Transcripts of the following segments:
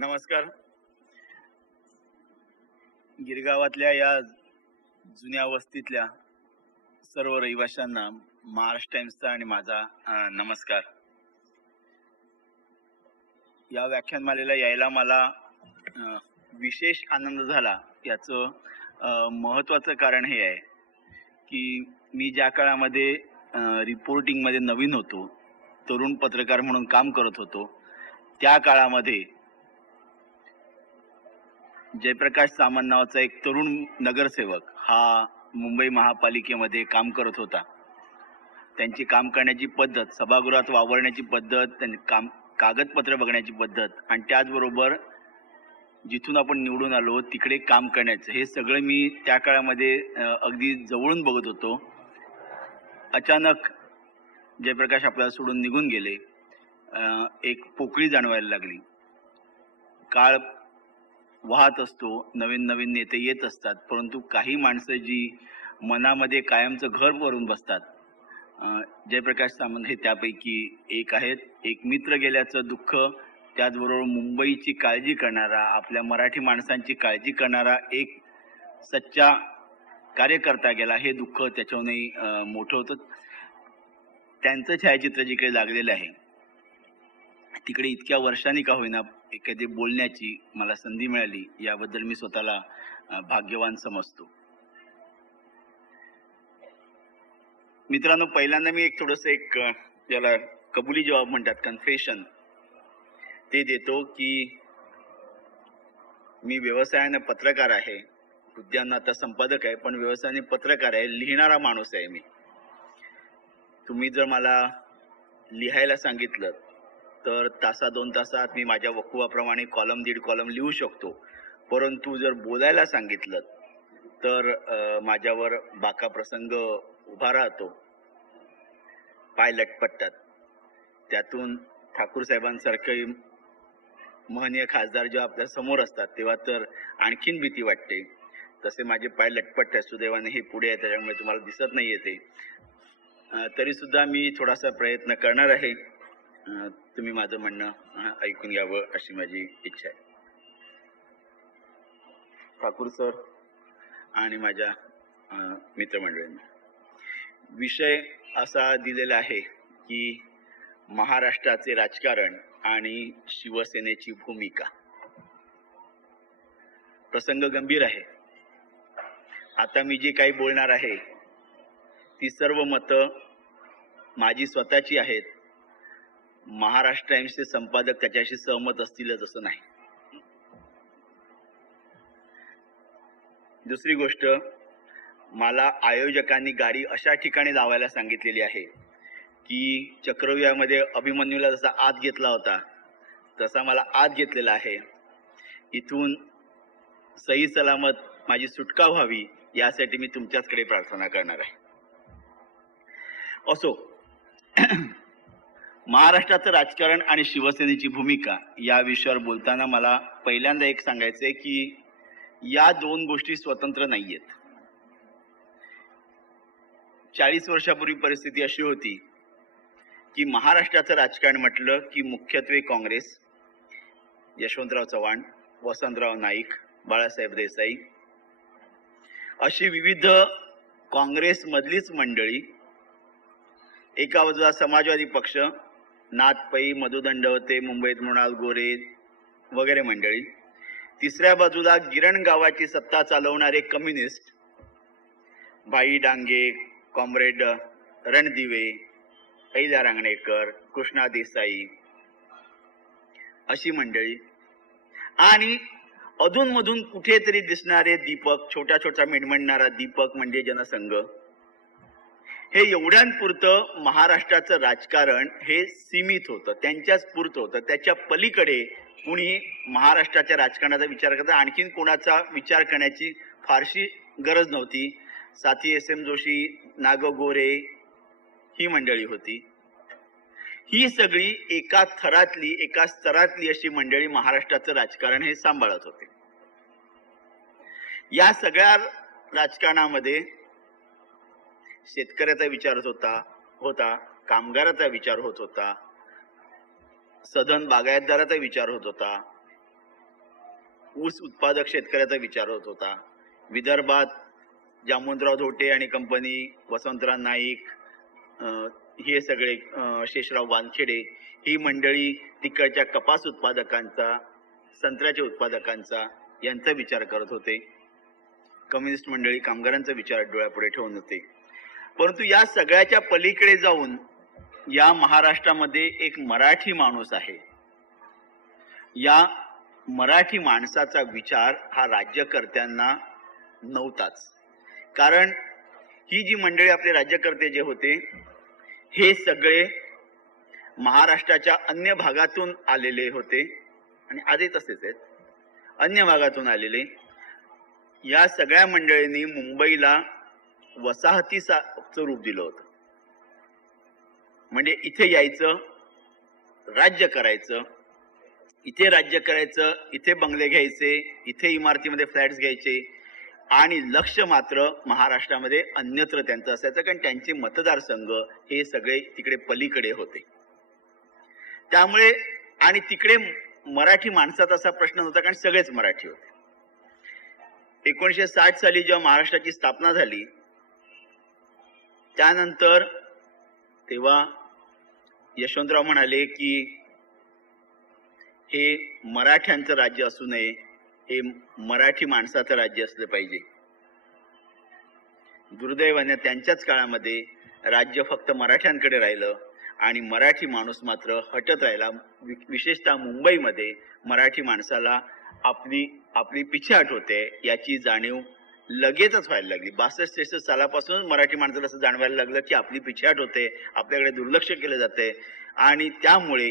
नमस्कार. गिरगावातल्या या जुन्या वस्तीतल्या सर्व रहिवाशांना महाराष्ट्र टाइम्सचा आणि माझा नमस्कार. या व्याख्यानमालेला यायला मला विशेष आनंद झाला. याचं महत्त्वाचं कारण हे आहे की मी ज्या काळामध्ये रिपोर्टिंगमध्ये नवीन होतो, तरुण पत्रकार म्हणून काम करत होतो, त्या काळामध्ये जयप्रकाश सामंत नावाचा एक तरुण नगरसेवक हा मुंबई महापालिकेमध्ये काम करत होता. त्यांची काम करण्याची पद्धत, सभागृहात वावरण्याची पद्धत, त्यांनी कागदपत्र बघण्याची पद्धत आणि त्याचबरोबर जिथून आपण निवडून आलो तिकडे काम करण्याचं, हे सगळं मी त्या काळामध्ये अगदी जवळून बघत होतो. अचानक जयप्रकाश आपल्याला सोडून निघून गेले. एक पोकळी जाणवायला लागली. काळ वाहत असतो, नवीन नवीन नेते येत असतात, परंतु काही माणसं जी मनामध्ये कायमचं घर करून बसतात, जयप्रकाश सामंत हे त्यापैकी एक आहेत. एक मित्र गेल्याचं दुःख, त्याचबरोबर मुंबईची काळजी करणारा, आपल्या मराठी माणसांची काळजी करणारा एक सच्चा कार्यकर्ता गेला, हे दुःख त्याच्याहूनही मोठं होतं. त्यांचं छायाचित्र जिकडे लागलेलं आहे तिकडे इतक्या वर्षांनी का होईना एखादी बोलण्याची मला संधी मिळाली, याबद्दल मी स्वतःला भाग्यवान समजतो. मित्रांनो, पहिल्यांदा मी एक ज्याला कबुली जबाब म्हणतात, कन्फेशन, ते देतो की मी व्यवसायाने पत्रकार आहे, हुद्द्यांना आता संपादक आहे, पण व्यवसायाने पत्रकार आहे, लिहिणारा माणूस आहे मी. तुम्ही जर मला लिहायला सांगितलं तर तासा 2 तासात मी माझ्या वकुवाप्रमाणे कॉलम दीड कॉलम लिहू शकतो, परंतु जर बोलायला सांगितलं तर माझ्यावर बाका प्रसंग उभा राहतो, पाय लटपटतात. त्यातून ठाकूर साहेबांसारखे महनीय खासदार जेव्हा आपल्या समोर असतात तेव्हा तर आणखीन भीती वाटते. तसे माझे पाय लटपटतात. सुदैवाने हे पुढे आहे, त्याच्यामुळे तुम्हाला दिसत नाहीये ते. तरी सुद्धा मी थोडासा प्रयत्न करणार आहे. तुम्ही माझं म्हणणं ऐकून घ्यावं अशी माझी इच्छा आहे. ठाकूर सर आणि माझ्या मित्रमंडळींना विषय असा दिलेला आहे की महाराष्ट्राचे राजकारण आणि शिवसेनेची भूमिका. प्रसंग गंभीर आहे. आता मी जे काही बोलणार आहे ती सर्व मतं माझी स्वतःची आहेत. महाराष्ट्र टाइम्सचे संपादक त्याच्याशी सहमत असतीलच असं नाही. दुसरी गोष्ट, मला आयोजकांनी गाडी अशा ठिकाणी लावायला सांगितलेली आहे की चक्रव्यूहामध्ये अभिमन्यूला जसा आत घेतला होता तसा मला आत घेतलेला आहे. इथून सही सलामत माझी सुटका व्हावी यासाठी मी तुमच्याचकडे प्रार्थना करणार आहे. असो, महाराष्ट्राचं राजकारण आणि शिवसेनेची भूमिका या विषयावर बोलताना मला पहिल्यांदा एक सांगायचंय की या दोन गोष्टी स्वतंत्र नाहीयेत. 40 वर्षापूर्वी परिस्थिती अशी होती की महाराष्ट्राचं राजकारण म्हटलं की मुख्यत्वे काँग्रेस, यशवंतराव चव्हाण, वसंतराव नाईक, बाळासाहेब देसाई अशी विविध काँग्रेस मधलीच मंडळी, एका बाजूला समाजवादी पक्ष, नाथ पै, मधुदंडवते, मुंबईत मृणाल गोरे वगैरे मंडळी, तिसऱ्या बाजूला गिरण गावाची सत्ता चालवणारे कम्युनिस्ट, भाई डांगे, कॉम्रेड रणदिवे, अहिल्या रांगणेकर, कृष्णा देसाई अशी मंडळी, आणि अधूनमधून कुठेतरी दिसणारे दीपक, छोटा छोटा मिणमिणणारा दीपक म्हणजे जनसंघ. हे एवढ्यांपुरतं महाराष्ट्राचं राजकारण हे सीमित होतं, त्यांच्याच पुरतं होतं. त्याच्या पलीकडे कुणी महाराष्ट्राच्या राजकारणाचा विचार करता आणखीन कोणाचा विचार करण्याची फारशी गरज नव्हती. साथी SM जोशी, नाग गोरे ही मंडळी होती. ही सगळी एका थरातली, एका स्तरातली अशी मंडळी महाराष्ट्राचं राजकारण हे सांभाळत होते. या सगळ्या राजकारणामध्ये शेतकऱ्याचा विचार होता, कामगाराचा विचार होत होता, सधन बागायतदाराचा विचार होत होता, ऊस उत्पादक शेतकऱ्याचा विचार होत होता. विदर्भात जामवंतराव धोटे आणि कंपनी, वसंतराव नाईक, हे सगळे, शेषराव वानखेडे, ही मंडळी तिकडच्या कपास उत्पादकांचा, संत्र्याच्या उत्पादकांचा यांचा विचार करत होते. कम्युनिस्ट मंडळी कामगारांचा विचार डोळ्यापुढे ठेवून होते. परंतु या सगळ्याच्या पलीकडे जाऊन या महाराष्ट्रामध्ये एक मराठी माणूस आहे. या मराठी माणसाचा विचार हा राज्यकर्त्यांना नव्हताच. कारण ही जी मंडळी आपले राज्यकर्ते जे होते हे सगळे महाराष्ट्राच्या अन्य भागातून आलेले होते आणि आजही तसेच आहेत. अन्य भागातून आलेले या सगळ्या मंडळींनी मुंबईला वसाहतीचं रूप दिलं होतं. म्हणजे इथे यायचं, राज्य करायचं, इथे राज्य करायचं, इथे बंगले घ्यायचे, इथे इमारतीमध्ये फ्लॅट्स घ्यायचे आणि लक्ष मात्र महाराष्ट्रामध्ये अन्यत्र त्यांचं असायचं. कारण त्यांचे मतदारसंघ हे सगळे तिकडे पलीकडे होते. त्यामुळे आणि तिकडे मराठी माणसाचा असा प्रश्न नव्हता, कारण सगळेच मराठी होते. 1960 साली जेव्हा महाराष्ट्राची स्थापना झाली त्यानंतर तेव्हा यशवंतराव म्हणाले की हे मराठ्यांचं राज्य असू नये, हे मराठी माणसाचं राज्य असलं पाहिजे. दुर्दैवाने त्यांच्याच काळामध्ये राज्य फक्त मराठ्यांकडे राहिलं आणि मराठी माणूस मात्र हटत राहिला. विशेषतः मुंबईमध्ये मराठी माणसाला आपली पिछेहाट होते याची जाणीव लगेचच व्हायला लागली. 62-63 सालापासूनच मराठी माणसाला असं जाणवायला लागलं की आपली पिछेहाट होते, आपल्याकडे दुर्लक्ष केलं जाते आणि त्यामुळे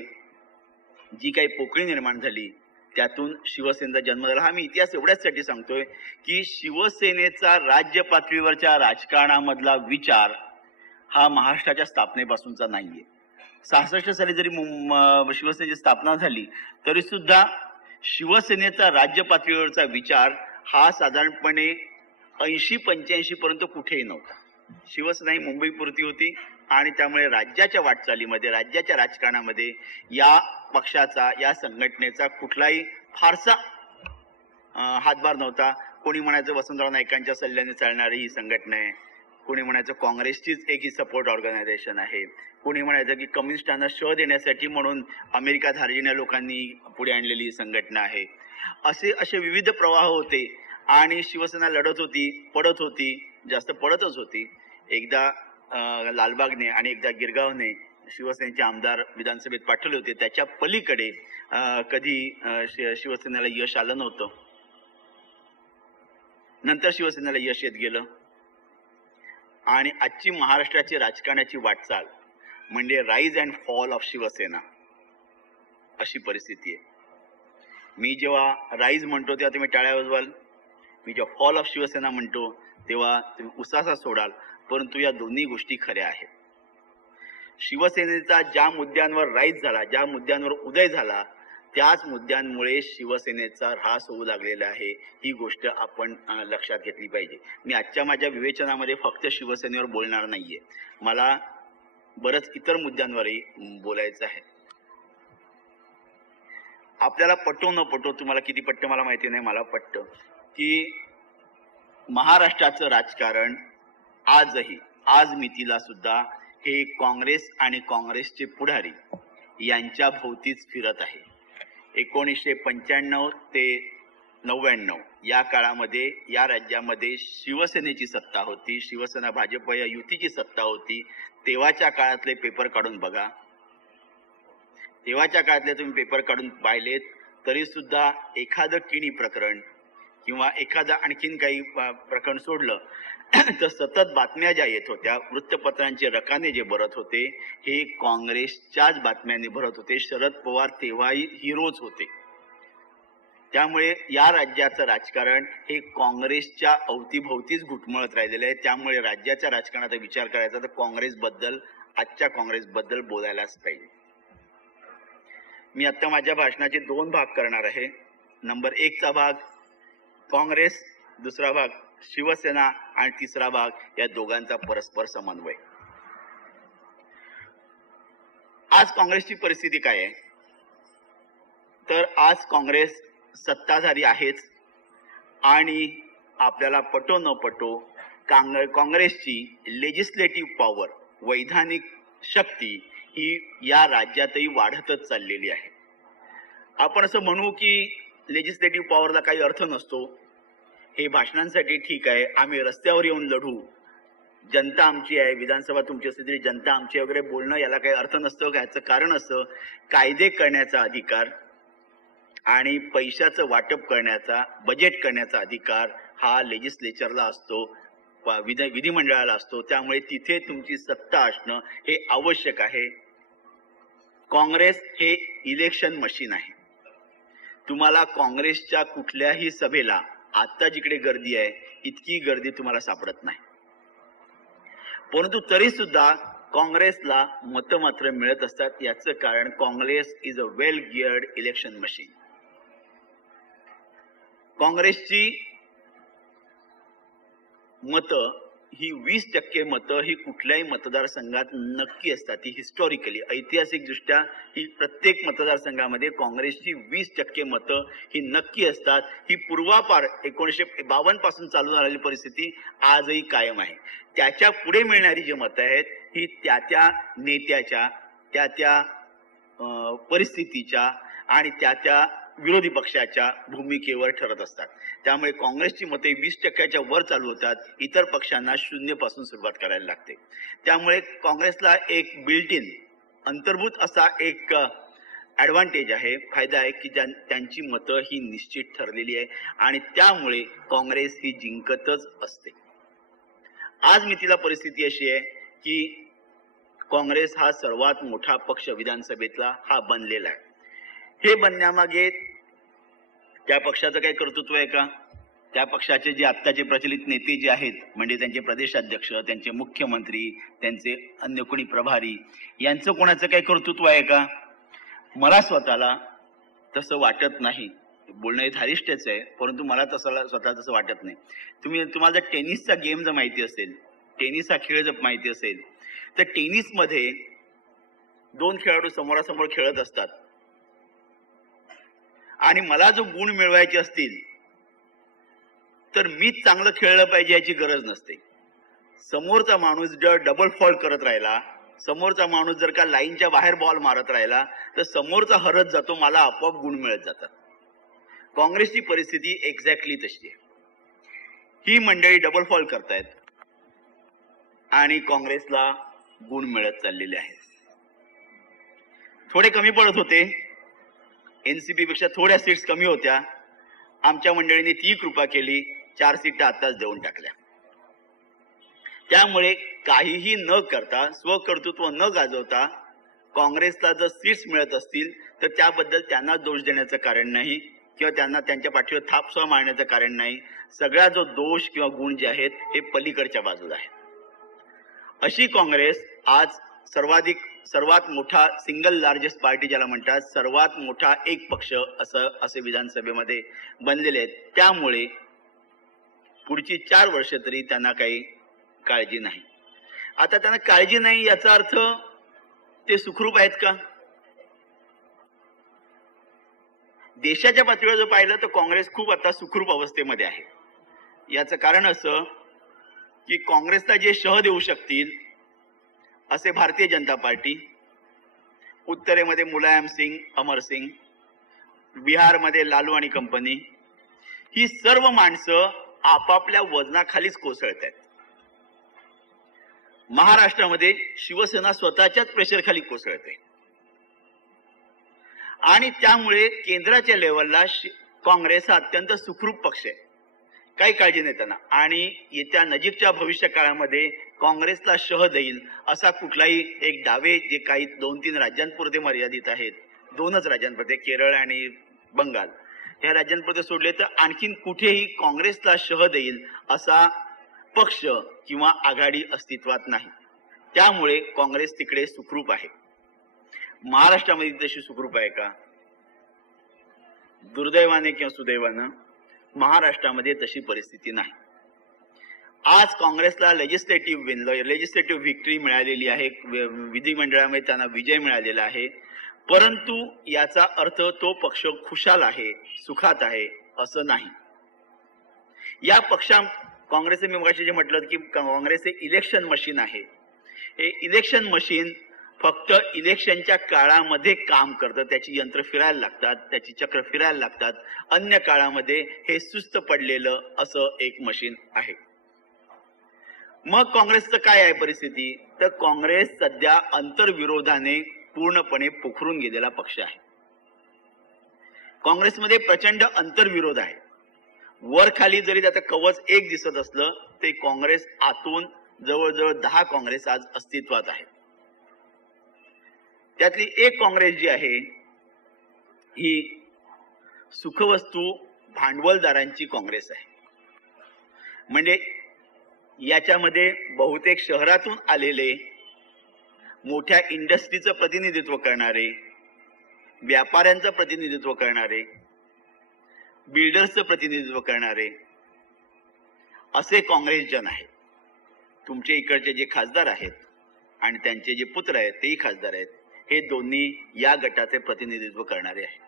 जी काही पोकळी निर्माण झाली त्यातून शिवसेनेचा जन्म झाला. हा मी इतिहास एवढ्याचसाठी सांगतोय की शिवसेनेचा राज्य पातळीवरच्या राजकारणामधला विचार हा महाराष्ट्राच्या स्थापनेपासूनचा नाहीये. 66 साली जरी शिवसेनेची स्थापना झाली तरी सुद्धा शिवसेनेचा राज्य पातळीवरचा विचार हा साधारणपणे 80-85 पर्यंत कुठेही नव्हता. शिवसेना ही मुंबई पुरती होती आणि त्यामुळे राज्याच्या वाटचालीमध्ये, राज्याच्या राजकारणामध्ये या पक्षाचा, या संघटनेचा कुठलाही फारसा हातभार नव्हता. कोणी म्हणायचं वसंतराव नाईकांच्या सल्ल्याने चालणारी ही संघटना आहे, कोणी म्हणायचं काँग्रेसचीच एक ही सपोर्ट ऑर्गनायझेशन आहे, कोणी म्हणायचं की कम्युनिस्टांना शह देण्यासाठी म्हणून अमेरिका धार्जिण्या लोकांनी पुढे आणलेली ही संघटना आहे. असे विविध प्रवाह होते आणि शिवसेना लढत होती, पडत होती, जास्त पडतच होती. एकदा लालबागने आणि एकदा गिरगावने शिवसेनेचे आमदार विधानसभेत पाठवले होते. त्याच्या पलीकडे कधी शिवसेनेला यश आलं नव्हतं. नंतर शिवसेनेला यश येत गेलं आणि आजची महाराष्ट्राची राजकारणाची वाटचाल म्हणजे rise and fall of Shiv Sena अशी परिस्थिती आहे. मी जेव्हा राईज म्हणतो तेव्हा तुम्ही टाळ्या वाजवाल, मी जेव्हा फॉल ऑफ शिवसेना म्हणतो तेव्हा तुम्ही उसासा सोडाल. परंतु या दोन्ही गोष्टी खऱ्या आहेत. शिवसेनेचा ज्या मुद्द्यांवर राईज झाला, ज्या मुद्द्यांवर उदय झाला, त्याच मुद्द्यांमुळे शिवसेनेचा ऱ्हास होऊ लागलेला आहे. ही गोष्ट आपण लक्षात घेतली पाहिजे. मी आजच्या माझ्या विवेचनामध्ये फक्त शिवसेनेवर बोलणार नाहीये, मला बरंच इतर मुद्द्यांवरही बोलायचं आहे. आपल्याला पटो न पटो, तुम्हाला किती पटतं मला माहिती नाही, मला पटतं की महाराष्ट्राचं राजकारण आजही, आज मितीला सुद्धा हे काँग्रेस आणि काँग्रेसचे पुढारी यांच्या भोवतीच फिरत आहे. 1995 ते 99 या काळामध्ये या राज्यामध्ये शिवसेनेची सत्ता होती, शिवसेना भाजप या युतीची सत्ता होती. तेव्हाच्या काळातले पेपर काढून बघा, तेव्हाच्या काळातले तुम्ही पेपर काढून पाहिलेत तरी सुद्धा एखादं किणी प्रकरण किंवा एखादं आणखीन काही प्रकरण सोडलं तर सतत बातम्या ज्या येत होत्या, वृत्तपत्रांचे रकाने जे भरत होते हे काँग्रेसच्याच बातम्यांनी भरत होते. शरद पवार तेव्हाही हिरोच होते. त्यामुळे या राज्याचं राजकारण हे काँग्रेसच्या अवतीभोवतीच घुटमळत राहिलेलं आहे. त्यामुळे राज्याच्या राजकारणाचा विचार करायचा तर काँग्रेसबद्दल, आजच्या काँग्रेसबद्दल बोलायलाच पाहिजे. मी आता माझ्या भाषणाचे 2 भाग करणार आहे. नंबर 1 चा भाग काँग्रेस, दुसरा भाग शिवसेना आणि तिसरा भाग या दोघांचा परस्पर समन्वय. आज काँग्रेसची परिस्थिती काय आहे तर आज काँग्रेस सत्ताधारी आहेच आणि आपल्याला पटो न पटो काँग्रेसची लेजिस्लेटिव्ह पॉवर, वैधानिक शक्ती ही या राज्यातही वाढतच चाललेली आहे. आपण असं म्हणू की लेजिस्लेटिव्ह पॉवरला काही अर्थ नसतो, हे भाषणांसाठी ठीक आहे, आम्ही रस्त्यावर येऊन लढू, जनता आमची आहे, विधानसभा तुमची असली तरी जनता आमची वगैरे बोलणं याला काही अर्थ नसतं. याचं कारण असं, कायदे करण्याचा अधिकार आणि पैशाचं वाटप करण्याचा, बजेट करण्याचा अधिकार हा लेजिस्लेचरला असतो, विधिमंडळाला असतो. त्यामुळे तिथे तुमची सत्ता असणं हे आवश्यक आहे. काँग्रेस हे इलेक्शन मशीन आहे. तुम्हाला काँग्रेसच्या कुठल्याही सभेला आता जिकडे गर्दी आहे इतकी गर्दी तुम्हाला सापडत नाही. परंतु तरी सुद्धा काँग्रेसला मतं मात्र मिळत असतात. याचं कारण Congress is a well गिअर्ड election machine. काँग्रेसची मतं ही 20% मतं ही कुठल्याही मतदारसंघात नक्की असतात. ही हिस्टॉरिकली, ऐतिहासिक दृष्ट्या ही प्रत्येक मतदारसंघामध्ये काँग्रेसची 20% मतं ही नक्की असतात. ही पूर्वापार 1952 पासून चालू झालेली परिस्थिती आजही कायम आहे. त्याच्या पुढे मिळणारी जी मतं आहेत ही त्या नेत्याच्या, त्या परिस्थितीच्या आणि त्या विरोधी पक्षाच्या भूमिकेवर ठरत असतात. त्यामुळे काँग्रेसची मते 20%च्या वर चालू होतात, इतर पक्षांना 0 पासून सुरुवात करायला लागते. त्यामुळे काँग्रेसला एक बिल्ट इन, अंतर्भूत असा एक ऍडव्हान्टेज आहे, फायदा आहे की त्यांची मतं ही निश्चित ठरलेली आहे आणि त्यामुळे काँग्रेस ही जिंकतच असते. आज मितीला परिस्थिती अशी आहे की काँग्रेस हा सर्वात मोठा पक्ष विधानसभेतला हा बनलेला आहे. हे बनण्यामागे त्या पक्षाचं काही कर्तृत्व आहे का? त्या पक्षाचे जे आत्ताचे प्रचलित नेते जे आहेत, म्हणजे त्यांचे प्रदेशाध्यक्ष, त्यांचे मुख्यमंत्री, त्यांचे अन्य कोणी प्रभारी, यांचं कोणाचं काही कर्तृत्व आहे का? मला स्वतःला तसं वाटत नाही. बोलणं हे धारिष्ठच आहे, परंतु मला स्वतः तसं वाटत नाही. तुम्हाला जर टेनिसचा गेम जर माहिती असेल, टेनिस हा खेळ जर माहिती असेल, तर टेनिसमध्ये 2 खेळाडू समोरासमोर खेळत असतात आणि मला जो गुण मिळवायचे असतील तर मीच चांगलं खेळलं पाहिजे याची गरज नसते. समोरचा माणूस जर डबल फॉल्ट करत राहिला, समोरचा माणूस जर का लाईनच्या बाहेर बॉल मारत राहिला तर समोरचा हरत जातो, मला आपोआप गुण मिळत जातात. काँग्रेसची परिस्थिती एक्झॅक्टली तशी आहे. ही मंडळी डबल फॉल्ट करतायत आणि काँग्रेसला गुण मिळत चाललेले आहेत. थोडे कमी पडत होते, एनसीपी पेक्षा थोड्या सीट्स कमी होत्या, आमच्या मंडळीने ती कृपा केली, 4 सीटा आताच देऊन टाकल्या. त्यामुळे काहीही न करता, स्वकर्तृत्व न गाजवता काँग्रेसला जर सीट्स मिळत असतील तर त्याबद्दल त्यांना दोष देण्याचं कारण नाही किंवा त्यांना त्यांच्या पाठीवर थापसुद्धा मारण्याचं कारण नाही. सगळा जो दोष किंवा गुण जे आहेत हे पलीकडच्या बाजूला आहे. अशी काँग्रेस आज सर्वात मोठा सिंगल लार्जेस्ट पार्टी ज्याला म्हणतात, सर्वात मोठा एक पक्ष असे विधानसभेमध्ये बनलेले आहेत. त्यामुळे पुढची 4 वर्ष तरी त्यांना काही काळजी नाही. आता त्यांना काळजी नाही याचा अर्थ ते सुखरूप आहेत का? देशाच्या पातळीवर जर पाहिलं तर काँग्रेस खूप आता सुखरूप अवस्थेमध्ये आहे. याचं कारण असं की काँग्रेसला जे शह देऊ शकतील असे भारतीय जनता पार्टी, उत्तरेमध्ये मुलायम सिंग, अमर सिंग, बिहारमध्ये लालू आणि कंपनी, ही सर्व माणसं आपापल्या वजनाखालीच कोसळत आहेत. महाराष्ट्रामध्ये शिवसेना स्वतःच्याच प्रेशरखाली कोसळते आणि त्यामुळे केंद्राच्या लेवलला काँग्रेस हा अत्यंत सुखरूप पक्ष आहे, काही काळजी नाही त्यांना. आणि येत्या नजीकच्या भविष्य काळामध्ये काँग्रेसला शह देईल असा कुठलाही एक डावे जे काही 2-3 राज्यांपुरते मर्यादित आहेत, 2च राज्यांपुरते, केरळ आणि बंगाल, ह्या राज्यांपुरते सोडले तर आणखीन कुठेही काँग्रेसला शह देईल असा पक्ष किंवा आघाडी अस्तित्वात नाही. त्यामुळे काँग्रेस तिकडे सुखरूप आहे. महाराष्ट्रामध्ये तशी सुखरूप आहे का? दुर्दैवाने किंवा सुदैवानं महाराष्ट्रामध्ये तशी परिस्थिती नाही. आज काँग्रेसला लेजिस्लेटिव्ह व्हिक्टरी मिळालेली आहे, विधिमंडळामध्ये त्यांना विजय मिळालेला आहे, परंतु याचा अर्थ तो पक्ष खुशाल आहे, सुखात आहे असं नाही. या पक्षा काँग्रेसचे मी मगाशी जे म्हटलं की काँग्रेस हे इलेक्शन मशीन आहे. हे इलेक्शन मशीन फक्त इलेक्शनच्या काळामध्ये काम करतं. त्याची यंत्र फिरायला लागतात, त्याची चक्र फिरायला लागतात. अन्य काळामध्ये हे सुस्त पडलेलं असं एक मशीन आहे. मग काँग्रेसचं काय आहे परिस्थिती? तर काँग्रेस सध्या अंतर्विरोधाने पूर्णपणे पोखरून गेलेला पक्ष आहे. काँग्रेसमध्ये प्रचंड अंतर्विरोध आहे. वर खाली जरी त्याचं कवच एक दिसत असलं ते काँग्रेस आतून जवळजवळ 10 काँग्रेस आज अस्तित्वात आहे. त्यातली एक काँग्रेस जी आहे ही सुखवस्तू भांडवलदारांची काँग्रेस आहे. म्हणजे याच्यामध्ये बहुतेक शहरातून आलेले, मोठ्या इंडस्ट्रीचं प्रतिनिधित्व करणारे, व्यापाऱ्यांचं प्रतिनिधित्व करणारे, बिल्डर्सचं प्रतिनिधित्व करणारे असे काँग्रेस जन आहेत. तुमचे इकडचे जे खासदार आहेत आणि त्यांचे जे पुत्र आहेत तेही खासदार आहेत, हे दोन्ही या गटाचे प्रतिनिधित्व करणारे आहेत.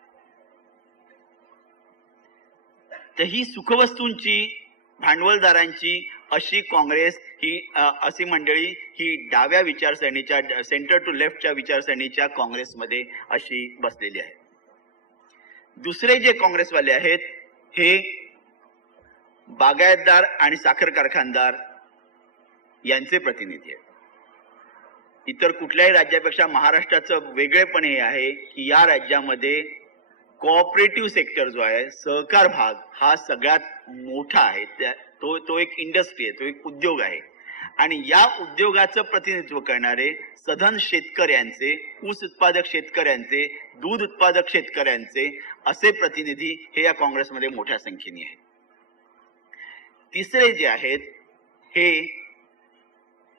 तर ही सुखवस्तूंची, भांडवलदारांची अशी काँग्रेस ही अशी मंडळी ही डाव्या विचारसरणीच्या, सेंटर टू लेफ्टच्या विचारसरणीच्या काँग्रेसमध्ये अशी बसलेली आहे. दुसरे जे काँग्रेसवाले आहेत हे बागायतदार आणि साखर कारखानदार यांचे प्रतिनिधी आहेत. इतर कुठल्याही राज्यापेक्षा महाराष्ट्राचं वेगळेपण हे आहे की या राज्यामध्ये कोऑपरेटिव्ह सेक्टर जो आहे, सहकार भाग हा सगळ्यात मोठा आहे. तो एक इंडस्ट्री आहे, तो एक उद्योग आहे. आणि या उद्योगाचं प्रतिनिधित्व करणारे सधन शेतकऱ्यांचे, ऊस उत्पादक शेतकऱ्यांचे, दूध उत्पादक शेतकऱ्यांचे असे प्रतिनिधी हे या काँग्रेसमध्ये मोठ्या संख्येने आहेत. तिसरे जे आहेत हे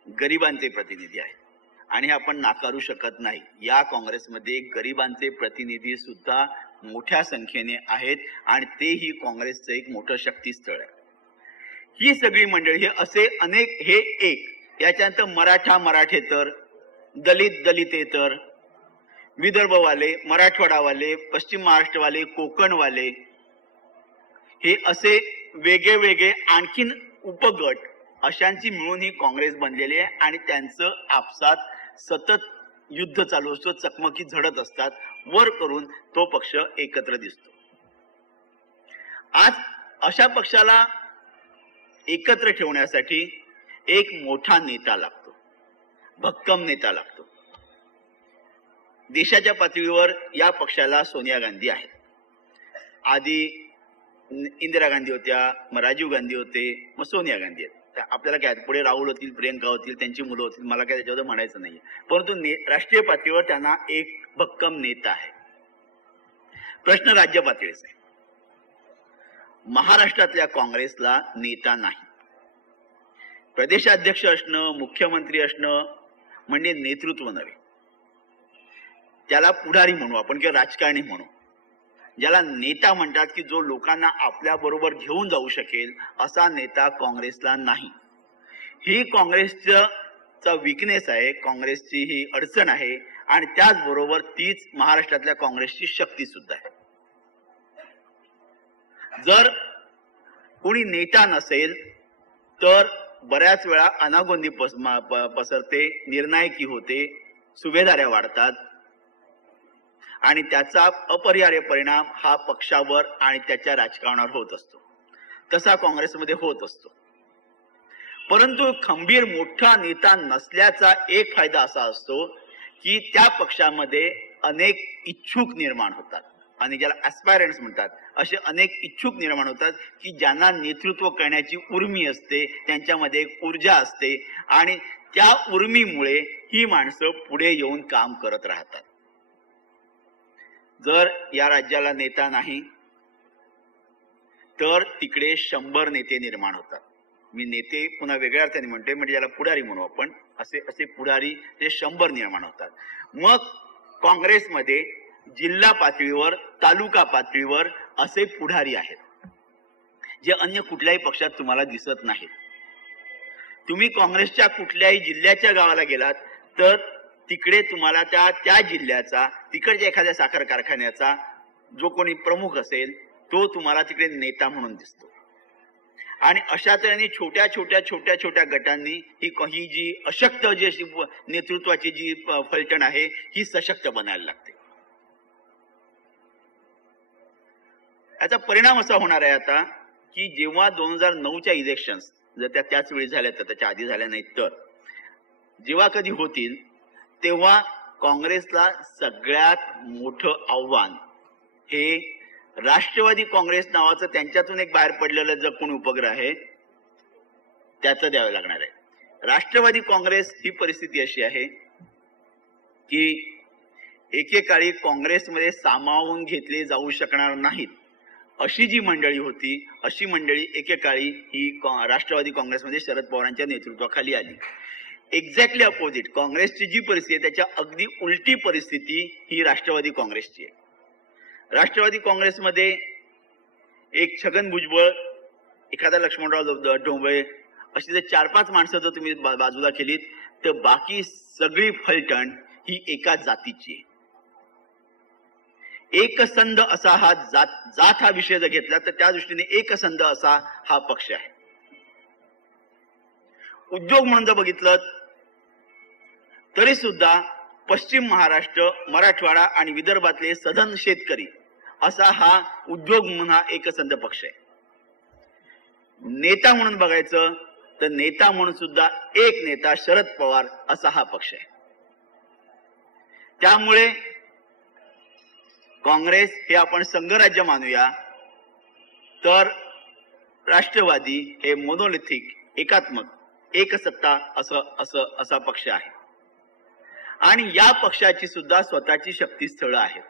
गरिबांचे प्रतिनिधी आहेत आणि हे आपण नाकारू शकत नाही. या काँग्रेसमध्ये गरिबांचे प्रतिनिधी सुद्धा मोठ्या संख्येने आहेत आणि तेही काँग्रेसचं एक मोठं शक्तीस्थळ आहे. ही सगळी मंडळी हे असे अनेक, हे एक, याच्यानंतर मराठा मराठेतर, दलित दलितेतर, विदर्भवाले, मराठवाडावाले, पश्चिम महाराष्ट्रवाले, कोकणवाले, हे असे वेगळे वेगळे आणखीन उपगट अशांची मिळून ही काँग्रेस बनलेली आहे. आणि त्यांचं आपसात सतत युद्ध चालू असतो, चकमकी झडत असतात. वर करून तो पक्ष एकत्र दिसतो. आज अशा पक्षाला एकत्र ठेवण्यासाठी एक मोठा नेता लागतो, भक्कम नेता लागतो. देशाच्या पातळीवर या पक्षाला सोनिया गांधी आहेत. आधी इंदिरा गांधी होत्या, मग राजीव गांधी होते, मग सोनिया गांधी आहेत. आपल्याला काय पुढे राहुल होतील, प्रियंका होतील, त्यांची मुलं होतील, मला काय त्याच्याबद्दल म्हणायचं नाही. परंतु राष्ट्रीय पातळीवर त्यांना एक भक्कम नेता आहे. प्रश्न राज्य पातळीचा आहे. महाराष्ट्रातल्या काँग्रेसला नेता नाही. प्रदेशाध्यक्ष असणं, मुख्यमंत्री असणं म्हणजे नेतृत्व नव्हे. त्याला पुढारी म्हणू आपण किंवा राजकारणी म्हणू. ज्याला नेता म्हणतात की जो लोकांना आपल्या बरोबर घेऊन जाऊ शकेल, असा नेता काँग्रेसला नाही. ही काँग्रेसचा विकनेस आहे, काँग्रेसची ही अडचण आहे आणि त्याचबरोबर तीच महाराष्ट्रातल्या काँग्रेसची शक्ती सुद्धा आहे. जर कोणी नेता नसेल तर बऱ्याच वेळा अनागोंदी पसरते, निर्णायकी होते, सुभेदाऱ्या वाढतात आणि त्याचा अपरिहार्य परिणाम हा पक्षावर आणि त्याच्या राजकारणावर होत असतो. तसा काँग्रेसमध्ये होत असतो. परंतु खंबीर मोठा नेता नसल्याचा एक फायदा असा असतो की त्या पक्षामध्ये अनेक इच्छुक निर्माण होतात आणि ज्याला ॲस्पायरंट्स म्हणतात, असे अनेक इच्छुक निर्माण होतात की ज्यांना नेतृत्व करण्याची उर्मी असते, त्यांच्यामध्ये एक ऊर्जा असते आणि त्या उर्मीमुळे ही माणसं पुढे येऊन काम करत राहतात. जर या राज्याला नेता नाही तर तिकडे 100 नेते निर्माण होतात. मी नेते पुन्हा वेगळ्या अर्थाने म्हणते, म्हणजे ज्याला पुढारी म्हणू आपण, असे पुढारी ते 100 निर्माण होतात. मग काँग्रेसमध्ये जिल्हा पातळीवर, तालुका पातळीवर असे पुढारी आहेत जे अन्य कुठल्याही पक्षात तुम्हाला दिसत नाहीत. तुम्ही काँग्रेसच्या कुठल्याही जिल्ह्याच्या गावाला गेलात तर तिकडे तुम्हाला त्या जिल्ह्याचा, तिकडच्या एखाद्या साखर कारखान्याचा जो कोणी प्रमुख असेल तो तुम्हाला तिकडे नेता म्हणून दिसतो. आणि अशा तऱ्हेने छोट्या छोट्या गटांनी ही जी अशक्त जी अशी नेतृत्वाची जी फलटण आहे ही सशक्त बनायला लागते. याचा परिणाम असा होणार आहे आता की जेव्हा 2009च्या इलेक्शन्स जर त्याच वेळी झाल्या तर त्याच्या आधी झाल्या नाहीत तर जेव्हा कधी होतील तेव्हा काँग्रेसला सगळ्यात मोठं आव्हान हे राष्ट्रवादी काँग्रेस नावाचं त्यांच्यातून एक बाहेर पडलेलं जर कोणी उपग्रह आहे त्याचं द्यावं लागणार आहे. राष्ट्रवादी काँग्रेस ही परिस्थिती अशी आहे की एकेकाळी काँग्रेसमध्ये सामावून घेतले जाऊ शकणार नाहीत अशी जी मंडळी होती अशी मंडळी एकेकाळी ही राष्ट्रवादी काँग्रेसमध्ये शरद पवारांच्या नेतृत्वाखाली आली. एक्झॅक्टली अपोजिट काँग्रेसची जी परिस्थिती आहे त्याच्या अगदी उलटी परिस्थिती ही राष्ट्रवादी काँग्रेसची आहे. राष्ट्रवादी काँग्रेसमध्ये एक छगन भुजबळ, एखादा लक्ष्मणराव ढोंबळे अशी जर 4-5 माणसं जर तुम्ही बाजूला केलीत तर बाकी सगळी फलटण ही एका जातीची आहे. एकसंध असा हा जात हा विषय जर घेतला तर त्या दृष्टीने एकसंध असा हा पक्ष आहे. उद्योग म्हणून जर बघितलं तरी सुद्धा पश्चिम महाराष्ट्र, मराठवाडा आणि विदर्भातले सधन शेतकरी असा हा उद्योग म्हणून हा एकसंध पक्ष आहे. नेता म्हणून बघायचं तर नेता म्हणून सुद्धा एक नेता शरद पवार असा हा पक्ष आहे. त्यामुळे काँग्रेस हे आपण संघराज्य मानूया तर राष्ट्रवादी हे मोनोलिथिक, एकात्मक, एकसत्ता असा पक्ष आहे. आणि या पक्षाची सुद्धा स्वतःची शक्तीस्थळं आहेत.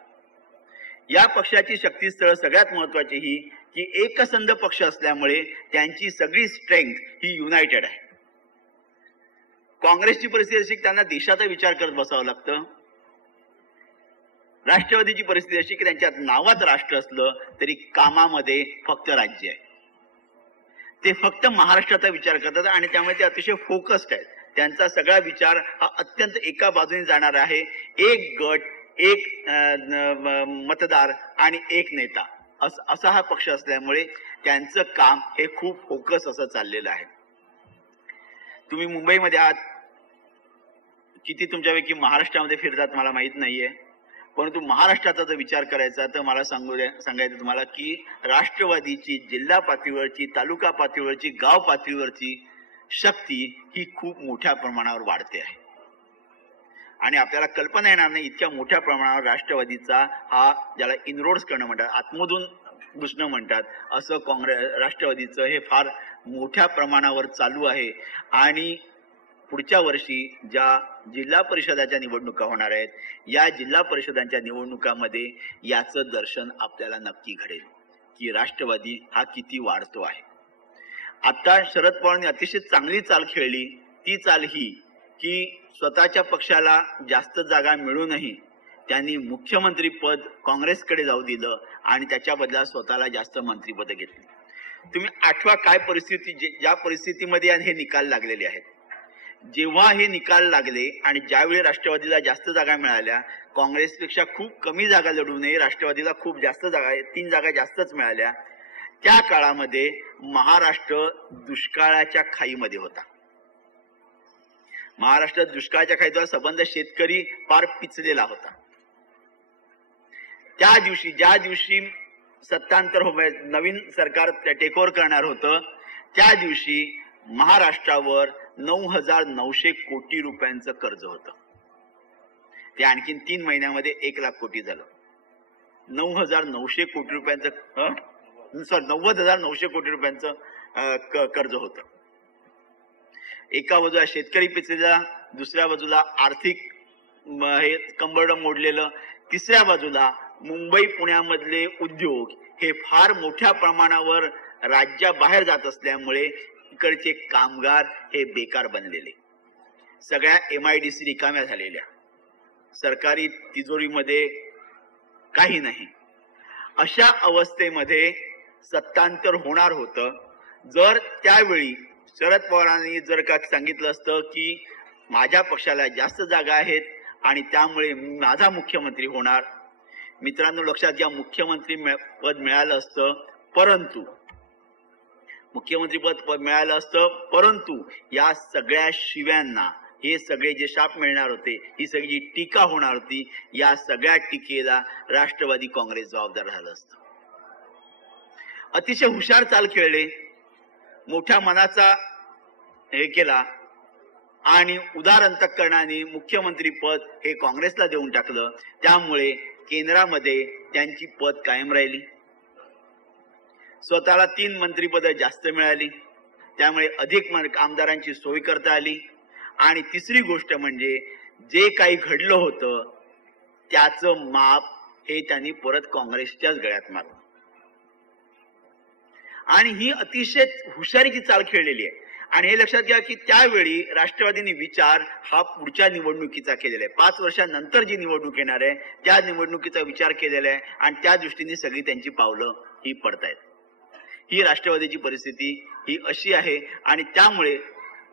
या पक्षाची शक्तीस्थळं सगळ्यात महत्वाची ही की एकसंध पक्ष असल्यामुळे त्यांची सगळी स्ट्रेंथ ही युनायटेड आहे. काँग्रेसची परिस्थिती अशी त्यांना देशाचा विचार करत बसावं लागतं. राष्ट्रवादीची परिस्थिती अशी की त्यांच्यात नावात राष्ट्र असलं तरी कामामध्ये फक्त राज्य आहे. ते फक्त महाराष्ट्राचा विचार करतात आणि त्यामुळे ते अतिशय फोकस्ड आहेत. त्यांचा सगळा विचार हा अत्यंत एका बाजूने जाणार आहे. एक गट, एक मतदार आणि एक नेता असा हा पक्ष असल्यामुळे त्यांचं काम हे खूप फोकस असं चाललेलं आहे. तुम्ही मुंबईमध्ये आहात, किती तुमच्यापैकी महाराष्ट्रामध्ये फिरतात मला माहित नाहीये, परंतु महाराष्ट्राचा जर विचार करायचा तर मला सांगायचं तुम्हाला की राष्ट्रवादीची जिल्हा पातळीवरची, तालुका पातळीवरची, गाव पातळीवरची शक्ती ही खूप मोठ्या प्रमाणावर वाढते आहे. आणि आपल्याला कल्पना येणार नाही इतक्या मोठ्या प्रमाणावर राष्ट्रवादीचा हा, ज्याला इनरोड्स करणं म्हणतात, आतमधून घुसणं म्हणतात, असं राष्ट्रवादीचं हे फार मोठ्या प्रमाणावर चालू आहे. आणि पुढच्या वर्षी ज्या जिल्हा परिषदाच्या निवडणुका होणार आहेत या जिल्हा परिषदांच्या निवडणुकामध्ये याचं दर्शन आपल्याला नक्की घडेल की राष्ट्रवादी हा किती वाढतो आहे. आता शरद पवारांनी अतिशय चांगली चाल खेळली. ती चाल ही की स्वतःच्या पक्षाला जास्त जागा मिळूनही त्यांनी मुख्यमंत्री पद काँग्रेसकडे जाऊ दिलं आणि त्याच्या बदल्यात स्वतःला जास्त मंत्रिपद घेतली. तुम्ही आठवा काय परिस्थिती, ज्या परिस्थितीमध्ये हे निकाल लागलेले आहेत. जेव्हा हे निकाल लागले आणि ज्यावेळी राष्ट्रवादीला जास्त जागा मिळाल्या, काँग्रेसपेक्षा खूप कमी जागा लढूनही राष्ट्रवादीला खूप जास्त जागा, 3 जागा जास्तच मिळाल्या, त्या काळामध्ये महाराष्ट्र दुष्काळाच्या खाईमध्ये होता. महाराष्ट्रात दुष्काळाच्या खाईचा संबंध शेतकरी फार पिचलेला होता. त्या दिवशी, ज्या दिवशी सत्तांतर नवीन सरकार टेक ओव्हर करणार होतं, त्या दिवशी महाराष्ट्रावर 9,900 कोटी रुपयांचं कर्ज होतं. ते आणखीन 3 महिन्यामध्ये 1 लाख कोटी झालं. 9,900 कोटी रुपयांचं 90,900 कोटी रुपयांचं कर्ज होतं. एका बाजूला शेतकरी पिचलेला, दुसऱ्या बाजूला आर्थिक हे कंबरडं मोडलेलं, तिसऱ्या बाजूला मुंबई पुण्यामधले उद्योग हे फार मोठ्या प्रमाणावर राज्याबाहेर जात असल्यामुळे इकडचे कामगार हे बेकार बनलेले, सगळ्या MIDC रिकाम्या झालेल्या, सरकारी तिजोरीमध्ये काही नाही. अशा अवस्थेमध्ये सत्तांतर होणार होतं. जर त्यावेळी शरद पवारांनी जर का सांगितलं असतं की माझ्या पक्षाला जास्त जागा आहेत आणि त्यामुळे माझा मुख्यमंत्री होणार. मित्रांनो, लक्षात घ्या, मुख्यमंत्री पद मिळालं असतं, परंतु मुख्यमंत्रीपद मिळालं असतं, परंतु या सगळ्या शिव्यांना, हे सगळे जे शाप मिळणार होते, ही सगळी जी टीका होणार होती, या सगळ्या टीकेला राष्ट्रवादी काँग्रेस जबाबदार झालं असतं. अतिशय हुशार चाल खेळले, मोठ्या मनाचा हे केला आणि उदार अंतःकरणाने मुख्यमंत्री पद हे काँग्रेसला देऊन टाकलं. त्यामुळे केंद्रामध्ये त्यांची पद कायम राहिली. स्वतःला 3 मंत्रीपद जास्त मिळाली, त्यामुळे अधिक आमदारांची सोय करता आली. आणि तिसरी गोष्ट म्हणजे जे काही घडलं होतं त्याचं माप हे त्यांनी परत काँग्रेसच्याच गळ्यात मारलं. आणि ही अतिशय हुशारीची चाल खेळलेली आहे. आणि हे लक्षात घ्या की त्यावेळी राष्ट्रवादीने विचार हा पुढच्या निवडणुकीचा केलेला आहे. 5 वर्षांनंतर जी निवडणूक येणार आहे त्या निवडणुकीचा विचार केलेला आहे आणि त्या दृष्टीने सगळी त्यांची पावलं ही पडतायत. ही राष्ट्रवादीची परिस्थिती ही अशी आहे आणि त्यामुळे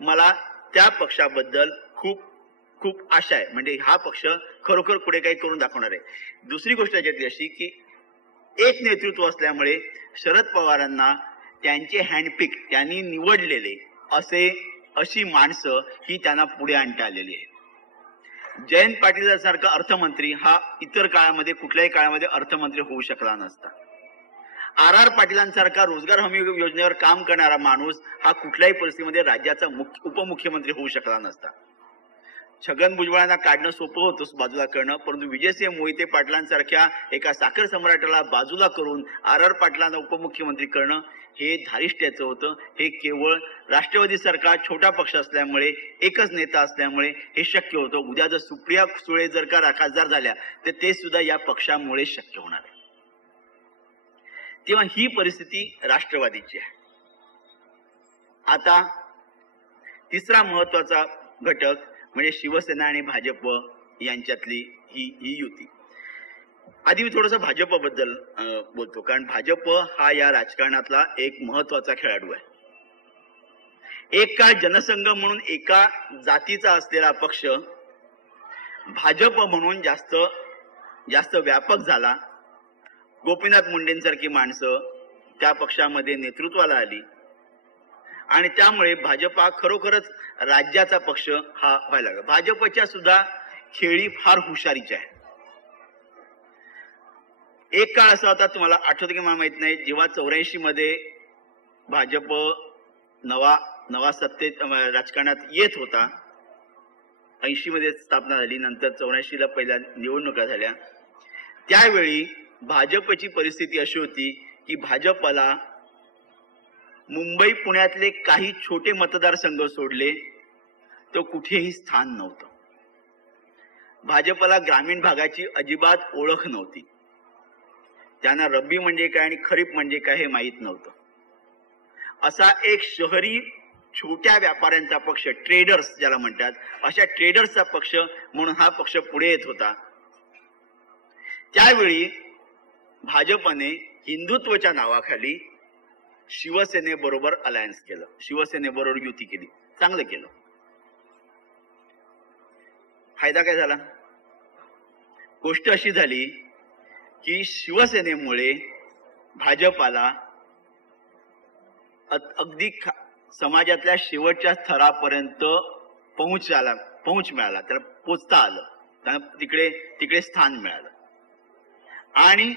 मला त्या पक्षाबद्दल खूप खूप आशा आहे. म्हणजे हा पक्ष खरोखर पुढे काही करून दाखवणार आहे. दुसरी गोष्ट याच्यातली अशी की एक नेतृत्व असल्यामुळे शरद पवारांना त्यांचे हँडपिक, त्यांनी निवडलेले अशी माणसं ही त्यांना पुढे आणता आलेली आहे. जयंत पाटील सारखा अर्थमंत्री हा इतर काळामध्ये कुठल्याही काळामध्ये अर्थमंत्री होऊ शकला नसता. आर पाटीलांसारखा रोजगार हमी योजनेवर काम करणारा माणूस हा कुठल्याही परिस्थितीमध्ये राज्याचा उपमुख्यमंत्री होऊ शकला नसता. छगन भुजबळांना काढणं सोपं होतं, बाजूला करणं, परंतु विजयसिंह मोहिते पाटलांसारख्या एका साखर सम्राटाला बाजूला करून आर पाटलांना उपमुख्यमंत्री करणं हे धारिष्ट्याचं होतं. हे केवळ राष्ट्रवादी सरकार छोटा पक्ष असल्यामुळे, एकच नेता असल्यामुळे हे शक्य होतं. उद्या जर सुप्रिया सुळे जर का खासदार झाल्या तर ते सुद्धा या पक्षामुळे शक्य होणार आहे. तेव्हा ही परिस्थिती राष्ट्रवादीची आहे. आता तिसरा महत्वाचा घटक म्हणजे शिवसेना आणि भाजप यांच्यातली ही युती. आधी मी थोडंसं भाजपबद्दल बोलतो, कारण भाजप हा या राजकारणातला एक महत्वाचा खेळाडू आहे. एक काळ जनसंघ म्हणून एका जातीचा असलेला पक्ष भाजप म्हणून जास्त व्यापक झाला. गोपीनाथ मुंडेंसारखी माणसं त्या पक्षामध्ये नेतृत्वाला आली आणि त्यामुळे भाजप हा खरोखरच राज्याचा पक्ष हा व्हायला लागला. भाजपच्या सुद्धा खेळी फार हुशारीच्या आहे. एक काळ असा होता, तुम्हाला आठवतं की मला माहित नाही, जेव्हा 84 मध्ये भाजप नवा सत्तेत राजकारणात येत होता. 80 मध्ये स्थापना झाली, नंतर 84ला पहिल्या निवडणुका झाल्या. त्यावेळी भाजपची परिस्थिती अशी होती की भाजपला मुंबई पुण्यातले काही छोटे मतदारसंघ सोडले तो कुठेही स्थान नव्हतं. भाजपला ग्रामीण भागाची अजिबात ओळख नव्हती. त्यांना रब्बी म्हणजे काय आणि खरीप म्हणजे काय हे माहीत नव्हतं. असा एक शहरी छोट्या व्यापाऱ्यांचा पक्ष, ट्रेडर्स ज्याला म्हणतात, अशा ट्रेडर्सचा पक्ष म्हणून हा पक्ष पुढे येत होता. त्यावेळी भाजपने हिंदुत्वाच्या नावाखाली शिवसेनेबरोबर अलायन्स केलं, शिवसेनेबरोबर युती केली. चांगलं केलं. फायदा काय झाला? गोष्ट अशी झाली की शिवसेनेमुळे भाजपाला अगदी समाजातल्या शेवटच्या स्तरापर्यंत पोहोच मिळाला, त्याला पोचता आलं, त्यांना तिकडे स्थान मिळालं आणि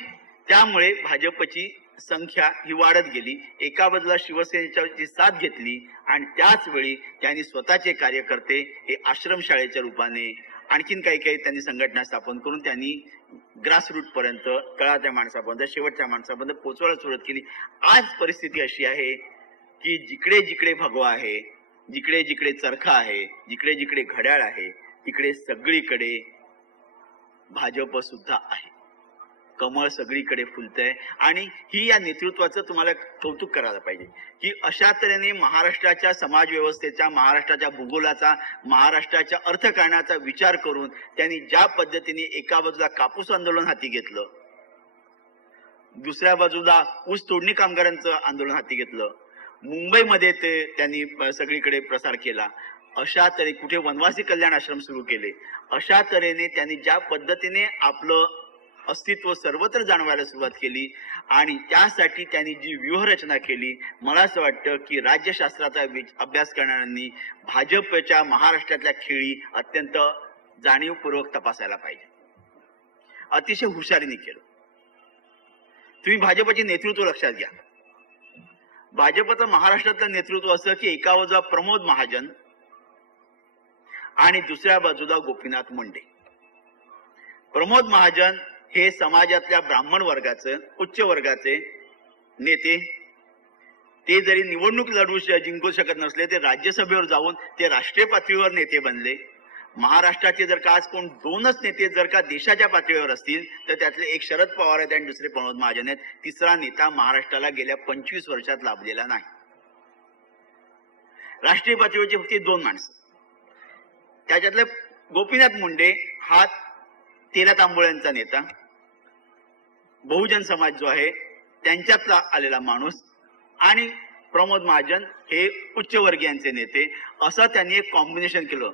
त्यामुळे भाजपची संख्या ही वाढत गेली. एका बाजूला शिवसेनेची साथ घेतली आणि त्याच वेळी त्यांनी स्वतःचे कार्यकर्ते हे आश्रमशाळेच्या रूपाने आणखीन काही त्यांनी संघटना स्थापन करून त्यांनी ग्रासरूट पर्यंत, तळाच्या माणसापर्यंत, शेवटच्या माणसापर्यंत पोहोचवायला सुरुवात केली. आज परिस्थिती अशी आहे की जिकडे जिकडे भगवा आहे, जिकडे जिकडे चरखा आहे, जिकडे जिकडे घड्याळ आहे, तिकडे सगळीकडे भाजप सुद्धा आहे. कमळ सगळीकडे फुलतंय आणि ही या नेतृत्वाचं तुम्हाला कौतुक करायला पाहिजे की अशा तऱ्हेने महाराष्ट्राच्या समाज व्यवस्थेचा, महाराष्ट्राच्या भूगोलाचा, महाराष्ट्राच्या अर्थकारणाचा विचार करून त्यांनी ज्या पद्धतीने एका बाजूला कापूस आंदोलन हाती घेतलं, दुसऱ्या बाजूला ऊस तोडणी कामगारांचं आंदोलन हाती घेतलं, मुंबईमध्ये त्यांनी सगळीकडे प्रसार केला अशा तऱ्हे कुठे वनवासी कल्याण आश्रम सुरू केले, अशा तऱ्हेने त्यांनी ज्या पद्धतीने आपलं अस्तित्व सर्वत्र जाणवायला सुरुवात केली आणि त्यासाठी त्यांनी जी व्यूहरचना केली, मला असं वाटतं की राज्यशास्त्राचा अभ्यास करणाऱ्यांनी भाजपच्या महाराष्ट्रातल्या खेळी अत्यंत जाणीवपूर्वक तपासायला पाहिजे. अतिशय हुशारीने केलं. तुम्ही भाजपचे नेतृत्व लक्षात घ्या. भाजपचं महाराष्ट्रातलं नेतृत्व असं की एका बाजूला प्रमोद महाजन आणि दुसऱ्या बाजूला गोपीनाथ मुंडे. प्रमोद महाजन हे समाजातल्या ब्राह्मण वर्गाचे, उच्च वर्गाचे नेते. ते जरी निवडणूक लढवू जिंकू शकत नसले, ते राज्यसभेवर जाऊन ते राष्ट्रीय पातळीवर नेते बनले. महाराष्ट्राचे जर का आज कोण दोनच नेते जर का देशाच्या पातळीवर असतील तर त्यातले एक शरद पवार आहेत आणि दुसरे प्रमोद महाजन आहेत. तिसरा नेता महाराष्ट्राला गेल्या 25 वर्षात लाभलेला नाही. राष्ट्रीय पातळीवरचे फक्त दोन माणसं. त्याच्यातले गोपीनाथ मुंडे हा तेला तांबोळ्यांचा नेता, बहुजन समाज जो आहे त्यांच्यातला आलेला माणूस, आणि प्रमोद महाजन हे उच्चवर्गीयांचे नेते. असं त्यांनी एक कॉम्बिनेशन केलं.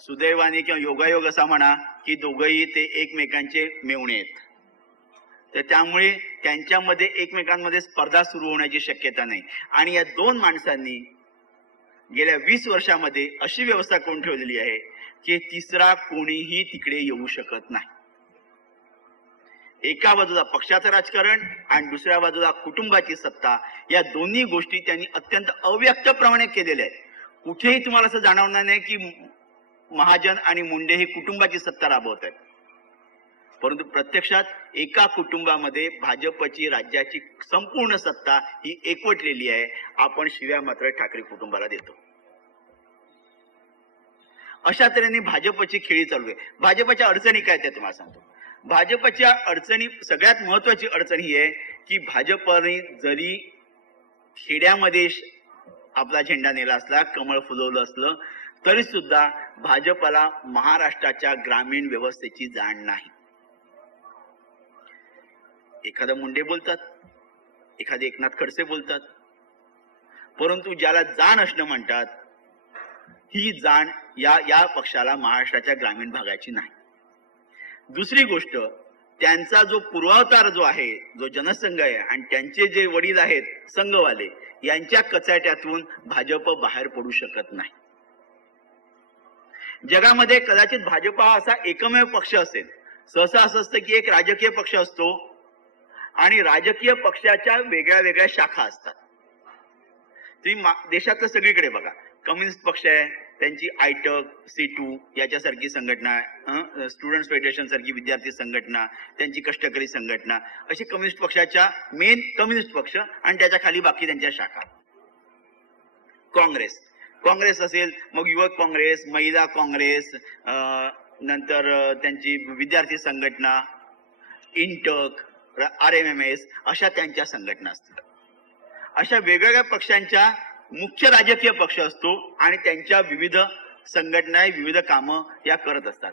सुदैवाने किंवा योगायोग असा म्हणा की दोघंही ते एकमेकांचे मेवणे आहेत. तर त्यामुळे त्यांच्यामध्ये एकमेकांमध्ये स्पर्धा सुरू होण्याची शक्यता नाही. आणि या दोन माणसांनी गेल्या 20 वर्षामध्ये अशी व्यवस्था करून ठेवलेली आहे की तिसरा कोणीही तिकडे येऊ शकत नाही. एका बाजूला पक्षाचं राजकारण आणि दुसऱ्या बाजूला कुटुंबाची सत्ता, या दोन्ही गोष्टी त्यांनी अत्यंत अव्यक्तप्रमाणे केलेल्या आहेत. कुठेही तुम्हाला असं जाणवणार नाही की महाजन आणि मुंडे हे कुटुंबाची सत्ता राबवत आहेत, परंतु प्रत्यक्षात एका कुटुंबामध्ये भाजपची राज्याची संपूर्ण सत्ता ही एकवटलेली आहे. आपण शिव्या मात्र ठाकरे कुटुंबाला देतो. अशा तऱ्हेने भाजपची खेळी चालू आहे. भाजपच्या अडचणी काय त्या तुम्हाला सांगतो. भाजपच्या अडचणी, सगळ्यात महत्वाची अडचण ही आहे की भाजपने जरी खेड्यामध्ये आपला झेंडा नेला असला, कमळ फुलवलं असलं, तरी सुद्धा भाजपला महाराष्ट्राच्या ग्रामीण व्यवस्थेची जाण नाही. एखादा मुंडे बोलतात, एखादे एकनाथ खडसे बोलतात, परंतु ज्याला जाण असणं म्हणतात, ही जाण या पक्षाला महाराष्ट्राच्या ग्रामीण भागाची नाही. दुसरी गोष्ट, त्यांचा जो पूर्वावतार जो आहे, जो जनसंघ आहे आणि त्यांचे जे वडील आहेत संघवाले, यांच्या कचाट्यातून भाजप बाहेर पडू शकत नाही. जगामध्ये कदाचित भाजप हा असा एकमेव पक्ष असेल. सहसा असं असतं की एक राजकीय पक्ष असतो आणि राजकीय पक्षाच्या वेगळ्या वेगळ्या शाखा असतात. तुम्ही देशातलं सगळीकडे बघा, कम्युनिस्ट पक्ष आहे, त्यांची आयटक, C2 याच्यासारखी संघटना, स्टुडंट्स फेडरेशन सारखी विद्यार्थी संघटना, त्यांची कष्टकरी संघटना, अशी कम्युनिस्ट पक्षाच्या मेन कम्युनिस्ट पक्ष आणि त्याच्या खाली बाकी त्यांच्या शाखा. काँग्रेस असेल, मग युवक काँग्रेस, महिला काँग्रेस, नंतर त्यांची विद्यार्थी संघटना, इंटक, RMMS, अशा त्यांच्या संघटना असतात. अशा वेगवेगळ्या पक्षांच्या मुख्य राजकीय पक्ष असतो आणि त्यांच्या विविध संघटना, विविध कामं या करत असतात.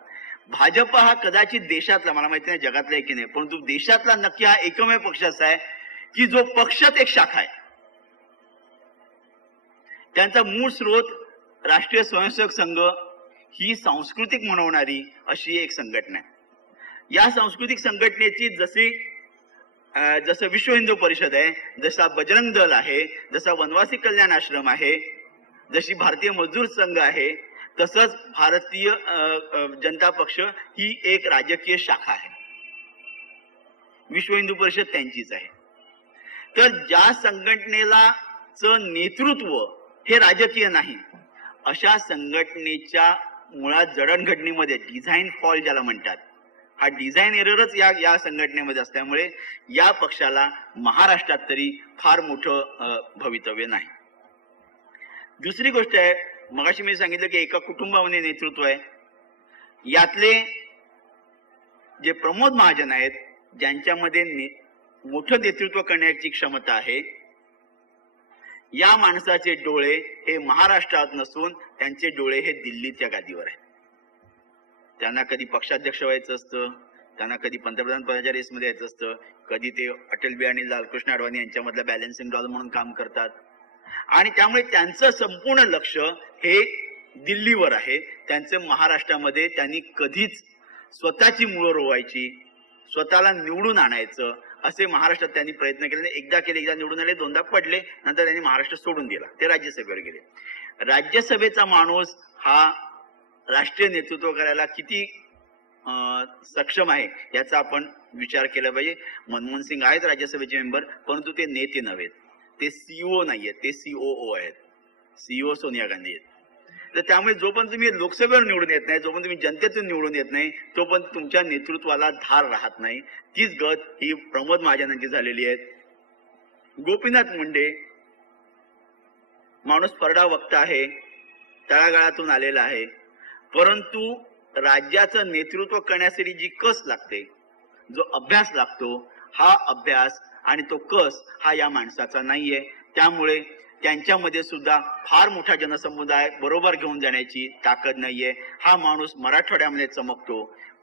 भाजप हा कदाचित देशातला, मला माहिती नाही जगातला की नाही, परंतु देशातला नक्की हा एकमेव पक्ष असा आहे की जो पक्षात एक शाखा आहे. त्यांचा मूळ स्रोत राष्ट्रीय स्वयंसेवक संघ ही सांस्कृतिक म्हणवणारी अशी एक संघटना आहे. या सांस्कृतिक संघटनेची जसं विश्व हिंदू परिषद आहे, जसा बजरंग दल आहे, जसा वनवासी कल्याण आश्रम आहे, जशी भारतीय मजदूर संघ आहे, तसंच भारतीय जनता पक्ष ही एक राजकीय शाखा आहे. विश्व हिंदू परिषद त्यांचीच आहे. तर ज्या संघटनेला नेतृत्व हे राजकीय नाही, अशा संघटनेच्या मुळात जडणघडणीमध्ये डिझाईन फॉल ज्याला म्हणतात, हा डिझाईन एररच या संघटनेमध्ये असल्यामुळे या पक्षाला महाराष्ट्रात तरी फार मोठं भवितव्य नाही. दुसरी गोष्ट आहे, मगाशी मी सांगितलं की एका कुटुंबामध्ये नेतृत्व आहे. यातले जे प्रमोद महाजन आहेत, ज्यांच्यामध्ये मोठं नेतृत्व करण्याची क्षमता आहे, या माणसाचे डोळे हे महाराष्ट्रात नसून त्यांचे डोळे हे दिल्लीच्या गादीवर आहेत. त्यांना कधी पक्षाध्यक्ष व्हायचं असतं, त्यांना कधी पंतप्रधान पदाच्या रेसमध्ये यायचं असतं, कधी ते अटल बिहारी लालकृष्ण अडवाणी यांच्यामधलं बॅलन्सिंग रॉड म्हणून काम करतात. आणि त्यामुळे त्यांचं संपूर्ण लक्ष हे दिल्लीवर आहे. त्यांचे महाराष्ट्रामध्ये त्यांनी कधीच स्वतःची मुळं रोवायची, स्वतःला निवडून आणायचं असे महाराष्ट्रात त्यांनी प्रयत्न केले. एकदा केले, एकदा निवडून आले, दोनदा पडले, नंतर त्यांनी महाराष्ट्र सोडून दिला, ते राज्यसभेवर गेले. राज्यसभेचा माणूस हा राष्ट्रीय नेतृत्व करायला किती सक्षम आहे याचा आपण विचार केला पाहिजे. मनमोहन सिंग आहेत राज्यसभेचे मेंबर, परंतु ते नेते नव्हेत, ते सीईओ नाहीयेत, ते सीओओ आहेत. सीईओ सोनिया गांधी आहेत. तर त्यामुळे जोपर्यंत तुम्ही लोकसभेवर निवडून येत नाही, जोपर्यंत तुम्ही जनतेतून निवडून येत नाही, तोपर्यंत तुमच्या नेतृत्वाला धार राहत नाही. तीच गत ही प्रमोद महाजनांची झालेली आहे. गोपीनाथ मुंडे माणूस परडा वक्ता आहे, तळागाळातून आलेला आहे, परंतु राज्याचं नेतृत्व करण्यासाठी जी कस लागते, जो अभ्यास लागतो, हा अभ्यास आणि तो कस हा या माणसाचा नाहीये. त्यामुळे त्यांच्यामध्ये सुद्धा फार मोठा जनसमुदाय बरोबर घेऊन जाण्याची ताकद नाहीये. हा माणूस मराठवाड्यामध्ये चमकतो,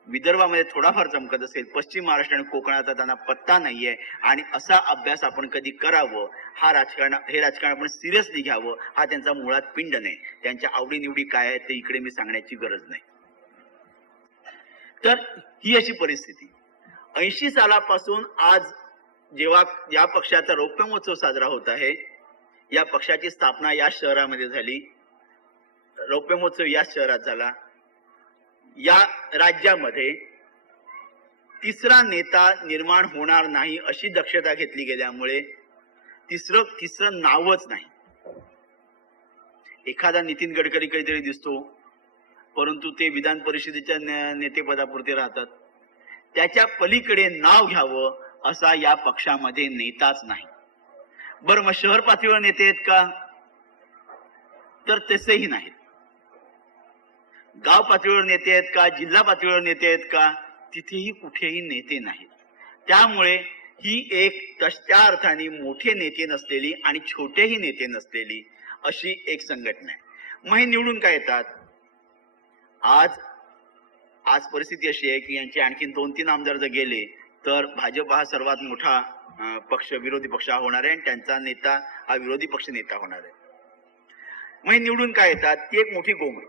विदर्भामध्ये थोडाफार चमकत असेल, पश्चिम महाराष्ट्र आणि कोकणाचा त्यांना पत्ता नाहीये. आणि असा अभ्यास आपण कधी करावं, हे राजकारण आपण सिरियसली घ्यावं, हा त्यांचा मुळात पिंड नाही. त्यांच्या आवडीनिवडी काय आहेत ते इकडे मी सांगण्याची गरज नाही. तर ही अशी परिस्थिती. 80 सालापासून आज जेव्हा या पक्षाचा रौप्य महोत्सव साजरा होत आहे, या पक्षाची स्थापना या शहरामध्ये झाली, रौप्य महोत्सव या शहरात झाला. या राज्यामध्ये तिसरा नेता निर्माण होणार नाही अशी दक्षता घेतली गेल्यामुळे तिसरं नावच नाही. एखादा नितीन गडकरी काहीतरी दिसतो, परंतु ते विधान परिषदेच्या नेतेपदापुरते राहतात. त्याच्या पलीकडे नाव घ्यावं असा या पक्षामध्ये नेताच नाही. बरं, मग शहर पातळीवर नेते आहेत का? तर तसेही नाहीत. गाव पातळीवर नेते आहेत का? जिल्हा पातळीवर नेते आहेत का? तिथेही कुठेही नेते नाहीत. त्यामुळे ही एक त्या अर्थाने मोठे नेते नसलेली आणि छोटेही नेते नसलेली अशी एक संघटना आहे. मग हे निवडून काय येतात? आज परिस्थिती अशी आहे की यांचे आणखी 2-3 आमदार जर गेले तर भाजप हा सर्वात मोठा पक्ष, विरोधी पक्ष हा होणार आहे आणि त्यांचा नेता हा विरोधी पक्ष नेता होणार आहे. मग हे निवडून काय येतात? ती एक मोठी गोम आहे.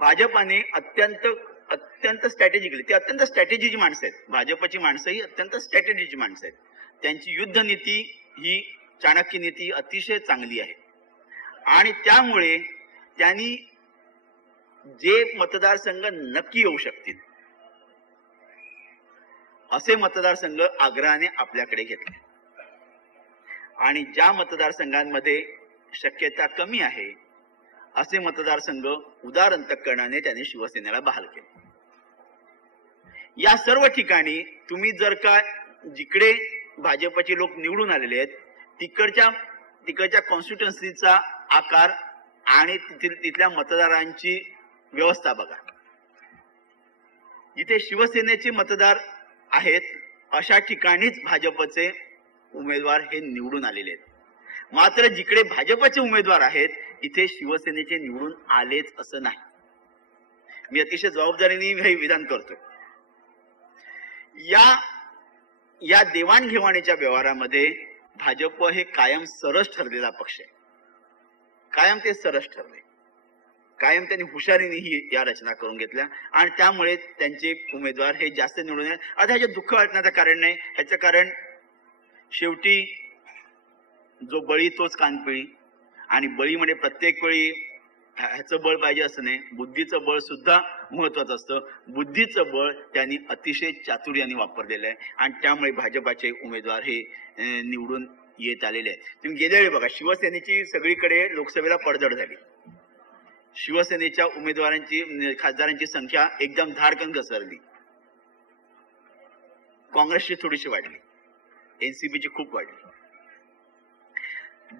भाजपाने अत्यंत स्ट्रॅटेजिकली, ते अत्यंत स्ट्रॅटेजीची माणसं आहेत. भाजपची माणसं ही अत्यंत स्ट्रॅटेजीची माणसं आहेत. त्यांची युद्ध नीती ही चाणक्य नीती अतिशय चांगली आहे. आणि त्यामुळे त्यांनी जे मतदारसंघ नक्की येऊ शकतील असे मतदारसंघ आग्रहाने आपल्याकडे घेतले. आणि ज्या मतदारसंघांमध्ये शक्यता कमी आहे असे मतदारसंघ उदार अंतःकरणाने त्यांनी शिवसेनेला बहाल केले. या सर्व ठिकाणी तुम्ही जर का जिकडे भाजपचे लोक निवडून आलेले आहेत तिकडच्या कॉन्स्टिट्युएन्सीचा आकार आणि तिथल्या मतदारांची व्यवस्था बघा. जिथे शिवसेनेचे मतदार आहेत अशा ठिकाणीच भाजपचे उमेदवार हे निवडून आलेले आहेत. मात्र जिकडे भाजपचे उमेदवार आहेत इथे शिवसेनेचे निवडून आलेच असं नाही. मी अतिशय जबाबदारीने हे विधान करतो. या देवाणघेवाणीच्या व्यवहारामध्ये भाजप हे कायम सरस ठरलेला पक्ष आहे. कायम ते सरस ठरले, कायम त्यांनी हुशारीने ही या रचना करून घेतल्या आणि त्यामुळे त्यांचे उमेदवार हे जास्त निवडून आले. आता ह्याच्यात दुःख वाटण्याचं कारण नाही. ह्याचं कारण शेवटी जो बळी तोच कानपिळी, आणि बळी म्हणजे प्रत्येक वेळी ह्याचं बळ पाहिजे असं नाही, बुद्धीचं बळ सुद्धा महत्वाचं असतं. बुद्धीचं बळ त्यांनी अतिशय चातुर्याने वापरलेलं आहे आणि त्यामुळे भाजपाचे उमेदवार हे निवडून येत आलेले आहेत. तुम्ही गेल्या वेळी बघा, शिवसेनेची सगळीकडे लोकसभेला पडझड झाली. शिवसेनेच्या उमेदवारांची, खासदारांची संख्या एकदम धाडकन घसरली. काँग्रेसची थोडीशी वाढली, एनसीपीची खूप वाढली.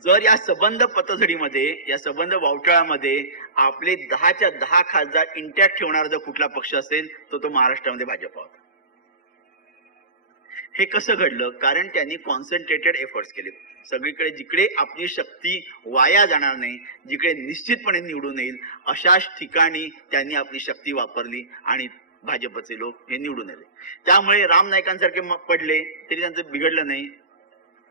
जर या संबंध पतझडीमध्ये, या संबंध वावटळामध्ये आपले 10च्या 10 खासदार इंटॅक्ट ठेवणारा जर कुठला पक्ष असेल तर तो महाराष्ट्रामध्ये भाजप होता. हे कसं घडलं? कारण त्यांनी कॉन्सन्ट्रेटेड एफर्ट्स केले. सगळीकडे जिकडे आपली शक्ती वाया जाणार नाही, जिकडे निश्चितपणे निवडून येईल अशाच ठिकाणी त्यांनी आपली शक्ती वापरली आणि भाजपचे लोक हे निवडून आले. त्यामुळे राम नाईकांसारखे पडले तरी त्यांचं बिघडलं नाही.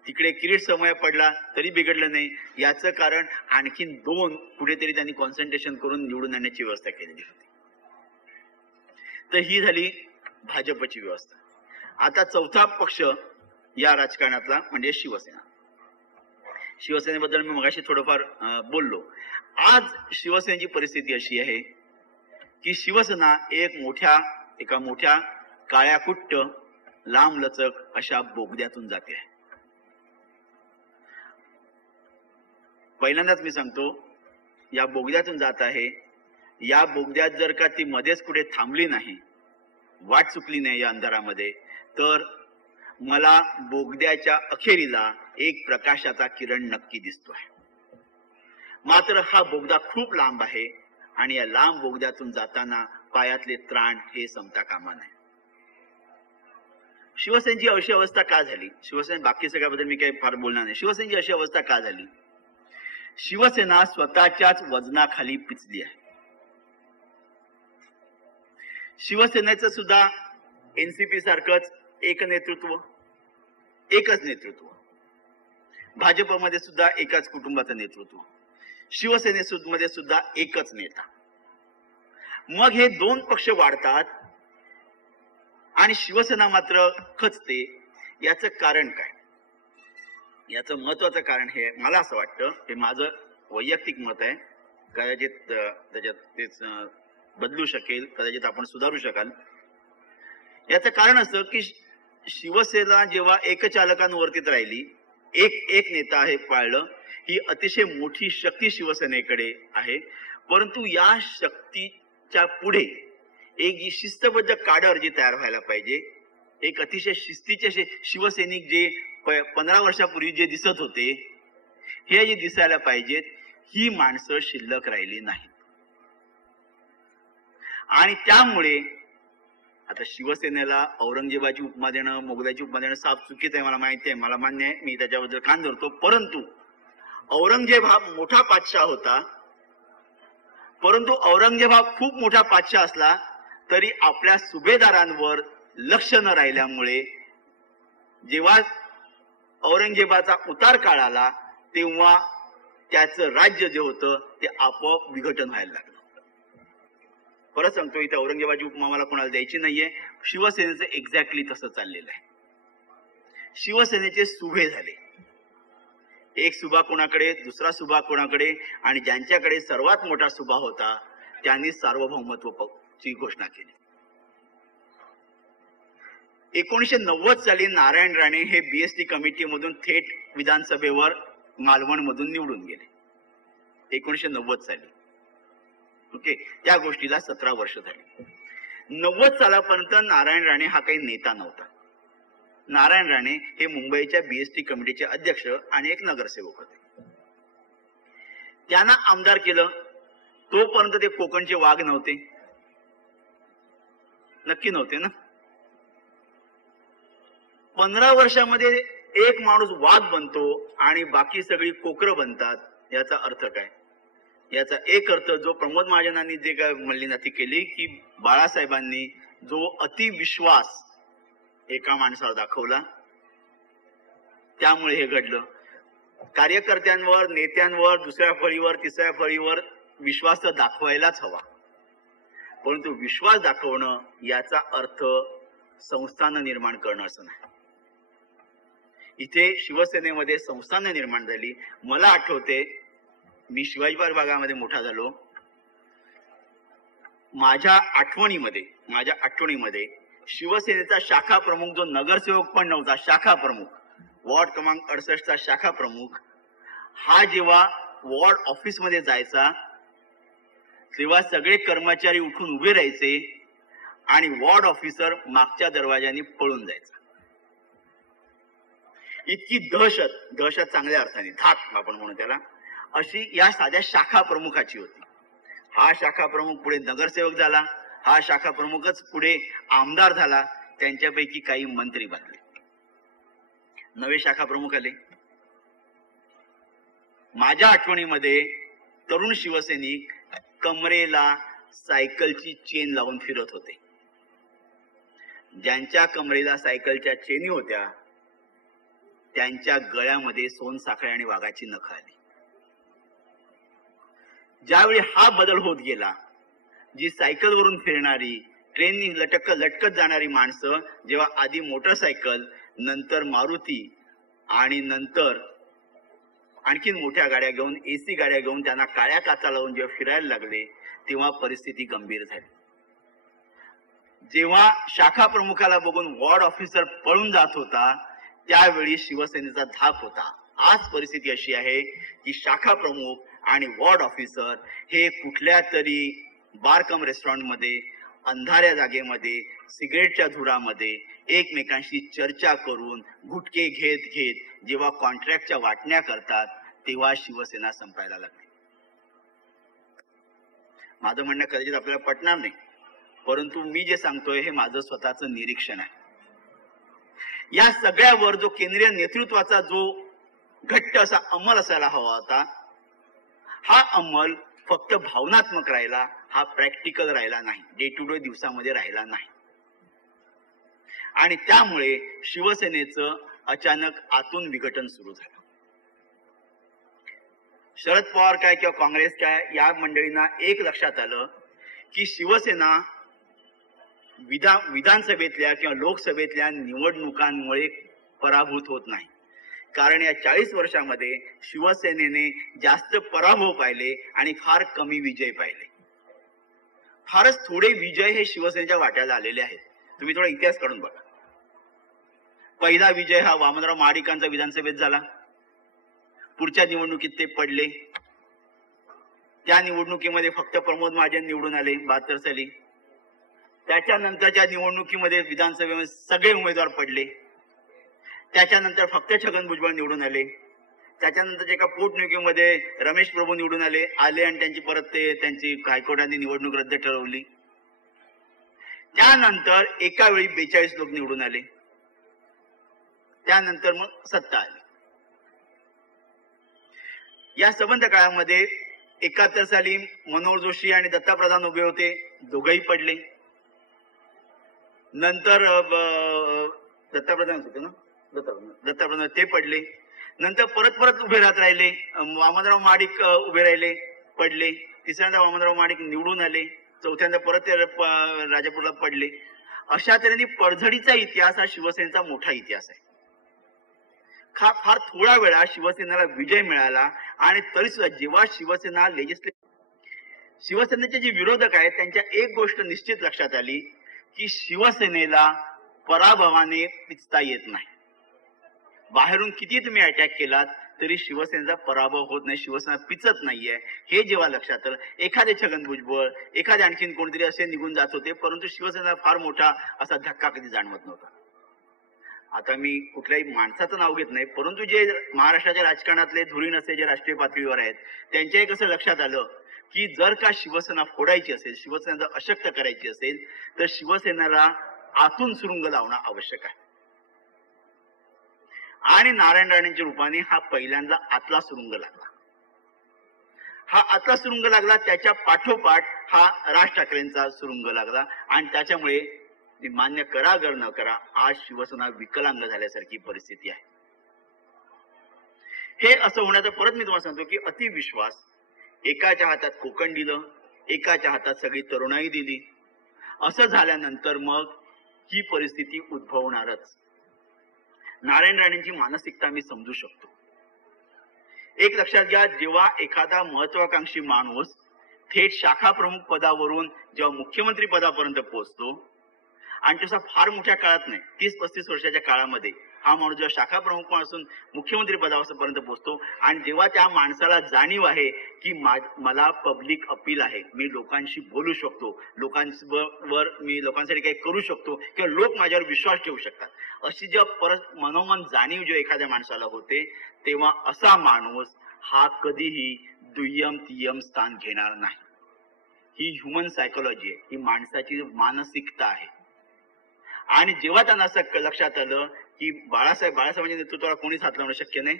तिकडे किरीट समय पडला तरी बिघडलं नाही. याचं कारण आणखीन 2 कुठेतरी त्यांनी कॉन्सन्ट्रेशन करून निवडून आणण्याची व्यवस्था केलेली होती. तर ही झाली भाजपची व्यवस्था. आता चौथा पक्ष या राजकारणातला म्हणजे शिवसेना. शिवसेनेबद्दल मी मगाशी थोडंफार बोललो. आज शिवसेनेची परिस्थिती अशी आहे की शिवसेना एका मोठ्या काळ्याकुट्ट लांबलचक अशा बोगद्यातून जाते आहे. पहिल्यांदाच मी सांगतो, या बोगद्यातून जात आहे. या बोगद्यात जर का ती मध्येच कुठे थांबली नाही, वाट चुकली नाही या अंधारामध्ये, तर मला बोगद्याच्या अखेरीला एक प्रकाशाचा किरण नक्की दिसतोय. मात्र हा बोगदा खूप लांब आहे आणि या लांब बोगद्यातून जाताना पायातले त्राण हे संपता कामा नये. शिवसेनेची अशी अवस्था का झाली? शिवसेना बाकी सगळ्याबद्दल मी काही फार बोलणार नाही. शिवसेनेची अशी अवस्था का झाली? शिवसेना स्वतःच्याच वजनाखाली पिचली आहे. शिवसेनेचं सुद्धा एनसीपी सारखंच एकच नेतृत्व, भाजपमध्ये सुद्धा एकाच कुटुंबाचं नेतृत्व, शिवसेनेमध्ये सुद्धा एकच नेता. मग हे 2 पक्ष वाढतात आणि शिवसेना मात्र खचते. याचं कारण काय? याचं महत्वाचं कारण हे मला असं वाटतं, हे माझं वैयक्तिक मत आहे, कदाचित त्याच्यात तेच बदलू शकेल, कदाचित आपण सुधारू शकाल. याचं कारण असं की शिवसेना जेव्हा एकचालकांवरतीच राहिली, एक नेता आहे पाळलं, ही अतिशय मोठी शक्ती शिवसेनेकडे आहे. परंतु या शक्तीच्या पुढे एक जी शिस्तबद्ध काडर जी तयार व्हायला पाहिजे, एक अतिशय शिस्तीचे असे शिवसैनिक जे 15 वर्षापूर्वी जे दिसत होते, हे जे दिसायला पाहिजेत, ही माणसं शिल्लक राहिली नाहीत. आणि त्यामुळे आता शिवसेनेला औरंगजेबाची उपमा देणं, मोगलाची उपमा देणं साफ चुकीचं आहे, मला माहिती आहे, मला मान्य आहे, मी त्याच्याबद्दल कान धरतो. परंतु औरंगजेब हा मोठा पातशाह होता. परंतु औरंगजेब हा खूप मोठा पातशाह असला तरी आपल्या सुभेदारांवर लक्ष न राहिल्यामुळे जेव्हा औरंगजेबाचा उतार काळ आला तेव्हा त्याचं राज्य जे होतं ते आपोआप विघटन व्हायला लागलं. परत सांगतो, इथे औरंगजेबाची उपमा मला कोणाला द्यायची नाहीये. शिवसेनेचं एक्झॅक्टली तसं चाललेलं आहे. शिवसेनेचे सुभे झाले, एक सुभा कोणाकडे, दुसरा सुभा कोणाकडे, आणि ज्यांच्याकडे सर्वात मोठा सुभा होता त्यांनी सार्वभौमत्वाची घोषणा केली. 1990 साली नारायण राणे हे बीएसटी कमिटीमधून थेट विधानसभेवर मालवण मधून निवडून गेले 1990 साली. ओके, त्या गोष्टीला 17 वर्ष झाली. 90 सालापर्यंत नारायण राणे हा काही नेता नव्हता. नारायण राणे हे मुंबईच्या बीएसटी कमिटीचे अध्यक्ष आणि एक नगरसेवक होते. त्यांना आमदार केलं तोपर्यंत ते कोकणचे वाघ नव्हते, नक्की नव्हते ना. 15 वर्षामध्ये एक माणूस वाघ बनतो आणि बाकी सगळी कोकरं बनतात. याचा अर्थ काय? याचा एक अर्थ जो प्रमोद महाजनांनी जे काय मल्लीनाथी केली की बाळासाहेबांनी जो अतिविश्वास एका माणसावर दाखवला त्यामुळे हे घडलं. कार्यकर्त्यांवर, नेत्यांवर, दुसऱ्या फळीवर, तिसऱ्या फळीवर विश्वास तर दाखवायलाच हवा, परंतु विश्वास दाखवणं याचा अर्थ संस्थानं निर्माण करणं असं नाही. इथे शिवसेनेमध्ये संस्थानं निर्माण झाली. मला आठवते, मी शिवाजी पार्क भागामध्ये मोठा झालो. माझ्या आठवणीमध्ये शिवसेनेचा शाखा प्रमुख जो नगरसेवक पण नव्हता, शाखा प्रमुख, वॉर्ड क्रमांक 68 चा शाखा प्रमुख, हा जेव्हा वॉर्ड ऑफिस मध्ये जायचा तेव्हा सगळे कर्मचारी उठून उभे राहायचे आणि वॉर्ड ऑफिसर मागच्या दरवाजाने पळून जायचा. इतकी दहशत चांगल्या अर्थाने, धाक आपण म्हणू त्याला, अशी या साध्या शाखा प्रमुखाची होती. हा शाखा प्रमुख पुढे नगरसेवक झाला, हा शाखा प्रमुखच पुढे आमदार झाला, त्यांच्यापैकी काही मंत्री बनले, नवे शाखा प्रमुख आले. माझ्या आठवणीमध्ये तरुण शिवसैनिक कमरेला सायकलची चेन लावून फिरत होते. ज्यांच्या कमरेला सायकलच्या चेनी होत्या त्यांच्या गळ्यामध्ये सोनसाखळी आणि वाघाची नख आली. ज्यावेळी हा बदल होत गेला, जी सायकलवरून फिरणारी, ट्रेननी लटकत जाणारी माणसं जेव्हा आधी मोटरसायकल, नंतर मारुती आणि नंतर आणखीन मोठ्या गाड्या घेऊन, एसी गाड्या घेऊन त्यांना काळ्या काचा लावून जेव्हा फिरायला लागले, तेव्हा परिस्थिती गंभीर झाली. जेव्हा शाखा प्रमुखाला बघून वॉर्ड ऑफिसर पळून जात होता, त्यावेळी शिवसेनेचा धाक होता. आज परिस्थिती अशी आहे की शाखा प्रमुख आणि वॉर्ड ऑफिसर हे कुठल्या तरी बार कम रेस्टॉरंटमध्ये, अंधाऱ्या जागेमध्ये, सिगरेटच्या धुरामध्ये एकमेकांशी चर्चा करून गुटके घेत घेत जेव्हा कॉन्ट्रॅक्टच्या वाटण्या करतात, तेव्हा शिवसेना संपायला लागली. माझं म्हणणं कदाचित आपल्याला पटणार नाही, परंतु मी जे सांगतोय हे माझं स्वतःचं निरीक्षण आहे. या सगळ्यावर जो केंद्रीय नेतृत्वाचा जो घट्ट असा अंमल असायला हवा होता, हा अंमल फक्त भावनात्मक राहिला, हा प्रॅक्टिकल राहिला नाही, डे टू डे दिवसामध्ये राहिला नाही. आणि त्यामुळे शिवसेनेचं अचानक आतून विघटन सुरू झालं. शरद पवार काय किंवा काँग्रेस काय, या मंडळींना एक लक्षात आलं की शिवसेना विधानसभेतल्या किंवा लोकसभेतल्या निवडणुकांमुळे पराभूत होत नाही. कारण या 40 वर्षामध्ये शिवसेनेने जास्त पराभव पाहिले आणि फार कमी विजय पाहिले. फारच थोडे विजय हे शिवसेनेच्या वाट्याला आलेले आहेत. तुम्ही थोडा इतिहास काढून बघा. पहिला विजय हा वामनराव महाडिकांचा विधानसभेत झाला. पुढच्या निवडणुकीत ते पडले. त्या निवडणुकीमध्ये फक्त प्रमोद महाजन निवडून आले 72 साली. त्याच्यानंतरच्या निवडणुकीमध्ये विधानसभेमध्ये सगळे उमेदवार पडले. त्याच्यानंतर फक्त छगन भुजबळ निवडून आले. त्याच्यानंतर एका पोटनिवडणुकीमध्ये रमेश प्रभू निवडून आले आणि त्यांची परत त्यांची हायकोर्टाने निवडणूक रद्द ठरवली. त्यानंतर एका वेळी 42 लोक निवडून आले. त्यानंतर मग सत्ता आली. या संबंध काळामध्ये 71 साली मनोहर जोशी आणि दत्ता प्रधान उभे होते, दोघंही पडले. नंतर दत्ता प्रधान होते ना, दत्ता प्रधान ते पडले. नंतर परत उभे राहत राहिले. वामनराव महाडिक उभे राहिले, पडले. तिसऱ्यांदा वामनराव महाडिक निवडून आले. चौथ्यांदा परत राजापूरला पडले. अशा तऱ्हेने पडझडीचा इतिहास हा शिवसेनेचा मोठा इतिहास आहे. फार थोडा वेळा शिवसेनेला विजय मिळाला आणि तरी सुद्धा जेव्हा शिवसेना शिवसेनेचे जे विरोधक आहेत त्यांच्या एक गोष्ट निश्चित लक्षात आली की शिवसेनेला पराभवाने पिचता येत नाही. बाहेरून किती तुम्ही अटॅक केलात तरी शिवसेनेचा पराभव होत नाही, शिवसेना पिचत नाहीये. हे जेव्हा लक्षात आलं, एखादे छगन भुजबळ, एखादे आणखीन कोणतरी असे निघून जात होते, परंतु शिवसेनेला फार मोठा असा धक्का कधी जाणवत नव्हता. आता मी कुठल्याही माणसाचं नाव घेत नाही, परंतु जे महाराष्ट्राच्या राजकारणातले धुरीण असे जे राष्ट्रीय पातळीवर आहेत, त्यांच्याही कसं लक्षात आलं की जर का शिवसेना फोडायची असेल, शिवसेना अशक्त करायची असेल, तर शिवसेनेला आतून सुरुंग लावणं आवश्यक आहे. आणि नारायण राणेंच्या रूपाने हा पहिल्यांदा आतला सुरुंग लागला. हा आतला सुरुंग लागला, त्याच्या पाठोपाठ हा राज ठाकरेंचा सुरुंग लागला. आणि त्याच्यामुळे मान्य करा अगर न करा, आज शिवसेना विकलांग झाल्यासारखी परिस्थिती आहे. हे असं होण्याचं परत मी तुम्हाला सांगतो की अतिविश्वास, एकाच्या हातात कोकण दिलं, एकाच्या हातात सगळी तरुणाई दिली, असं झाल्यानंतर मग ही परिस्थिती उद्भवणारच. नारायण राणेंची मानसिकता मी समजू शकतो. एक लक्षात घ्या, जेव्हा एखादा महत्वाकांक्षी माणूस थेट शाखा प्रमुख पदावरून जेव्हा मुख्यमंत्री पदापर्यंत पोहोचतो, आणि तसा फार मोठ्या काळात नाही, 30-35 वर्षाच्या काळामध्ये हा माणूस जेव्हा शाखा प्रमुख पासून मुख्यमंत्री पदापर्यंत पोहोचतो, आणि जेव्हा त्या माणसाला जाणीव आहे की मला पब्लिक अपील आहे, मी लोकांशी बोलू शकतो, लोकांवर मी लोकांसाठी काही करू शकतो किंवा लोक माझ्यावर विश्वास ठेवू शकतात, अशी जेव्हा परत मनोमन जाणीव जेव्हा एखाद्या माणसाला होते, तेव्हा असा माणूस हा कधीही दुय्यम तिय्यम स्थान घेणार नाही. ही ह्युमन सायकोलॉजी आहे, ही माणसाची मानसिकता आहे. आणि जेव्हा त्यांना असं लक्षात आलं की बाळासाहेबांच्या नेतृत्वाला कोणीच हात लावणं शक्य नाही,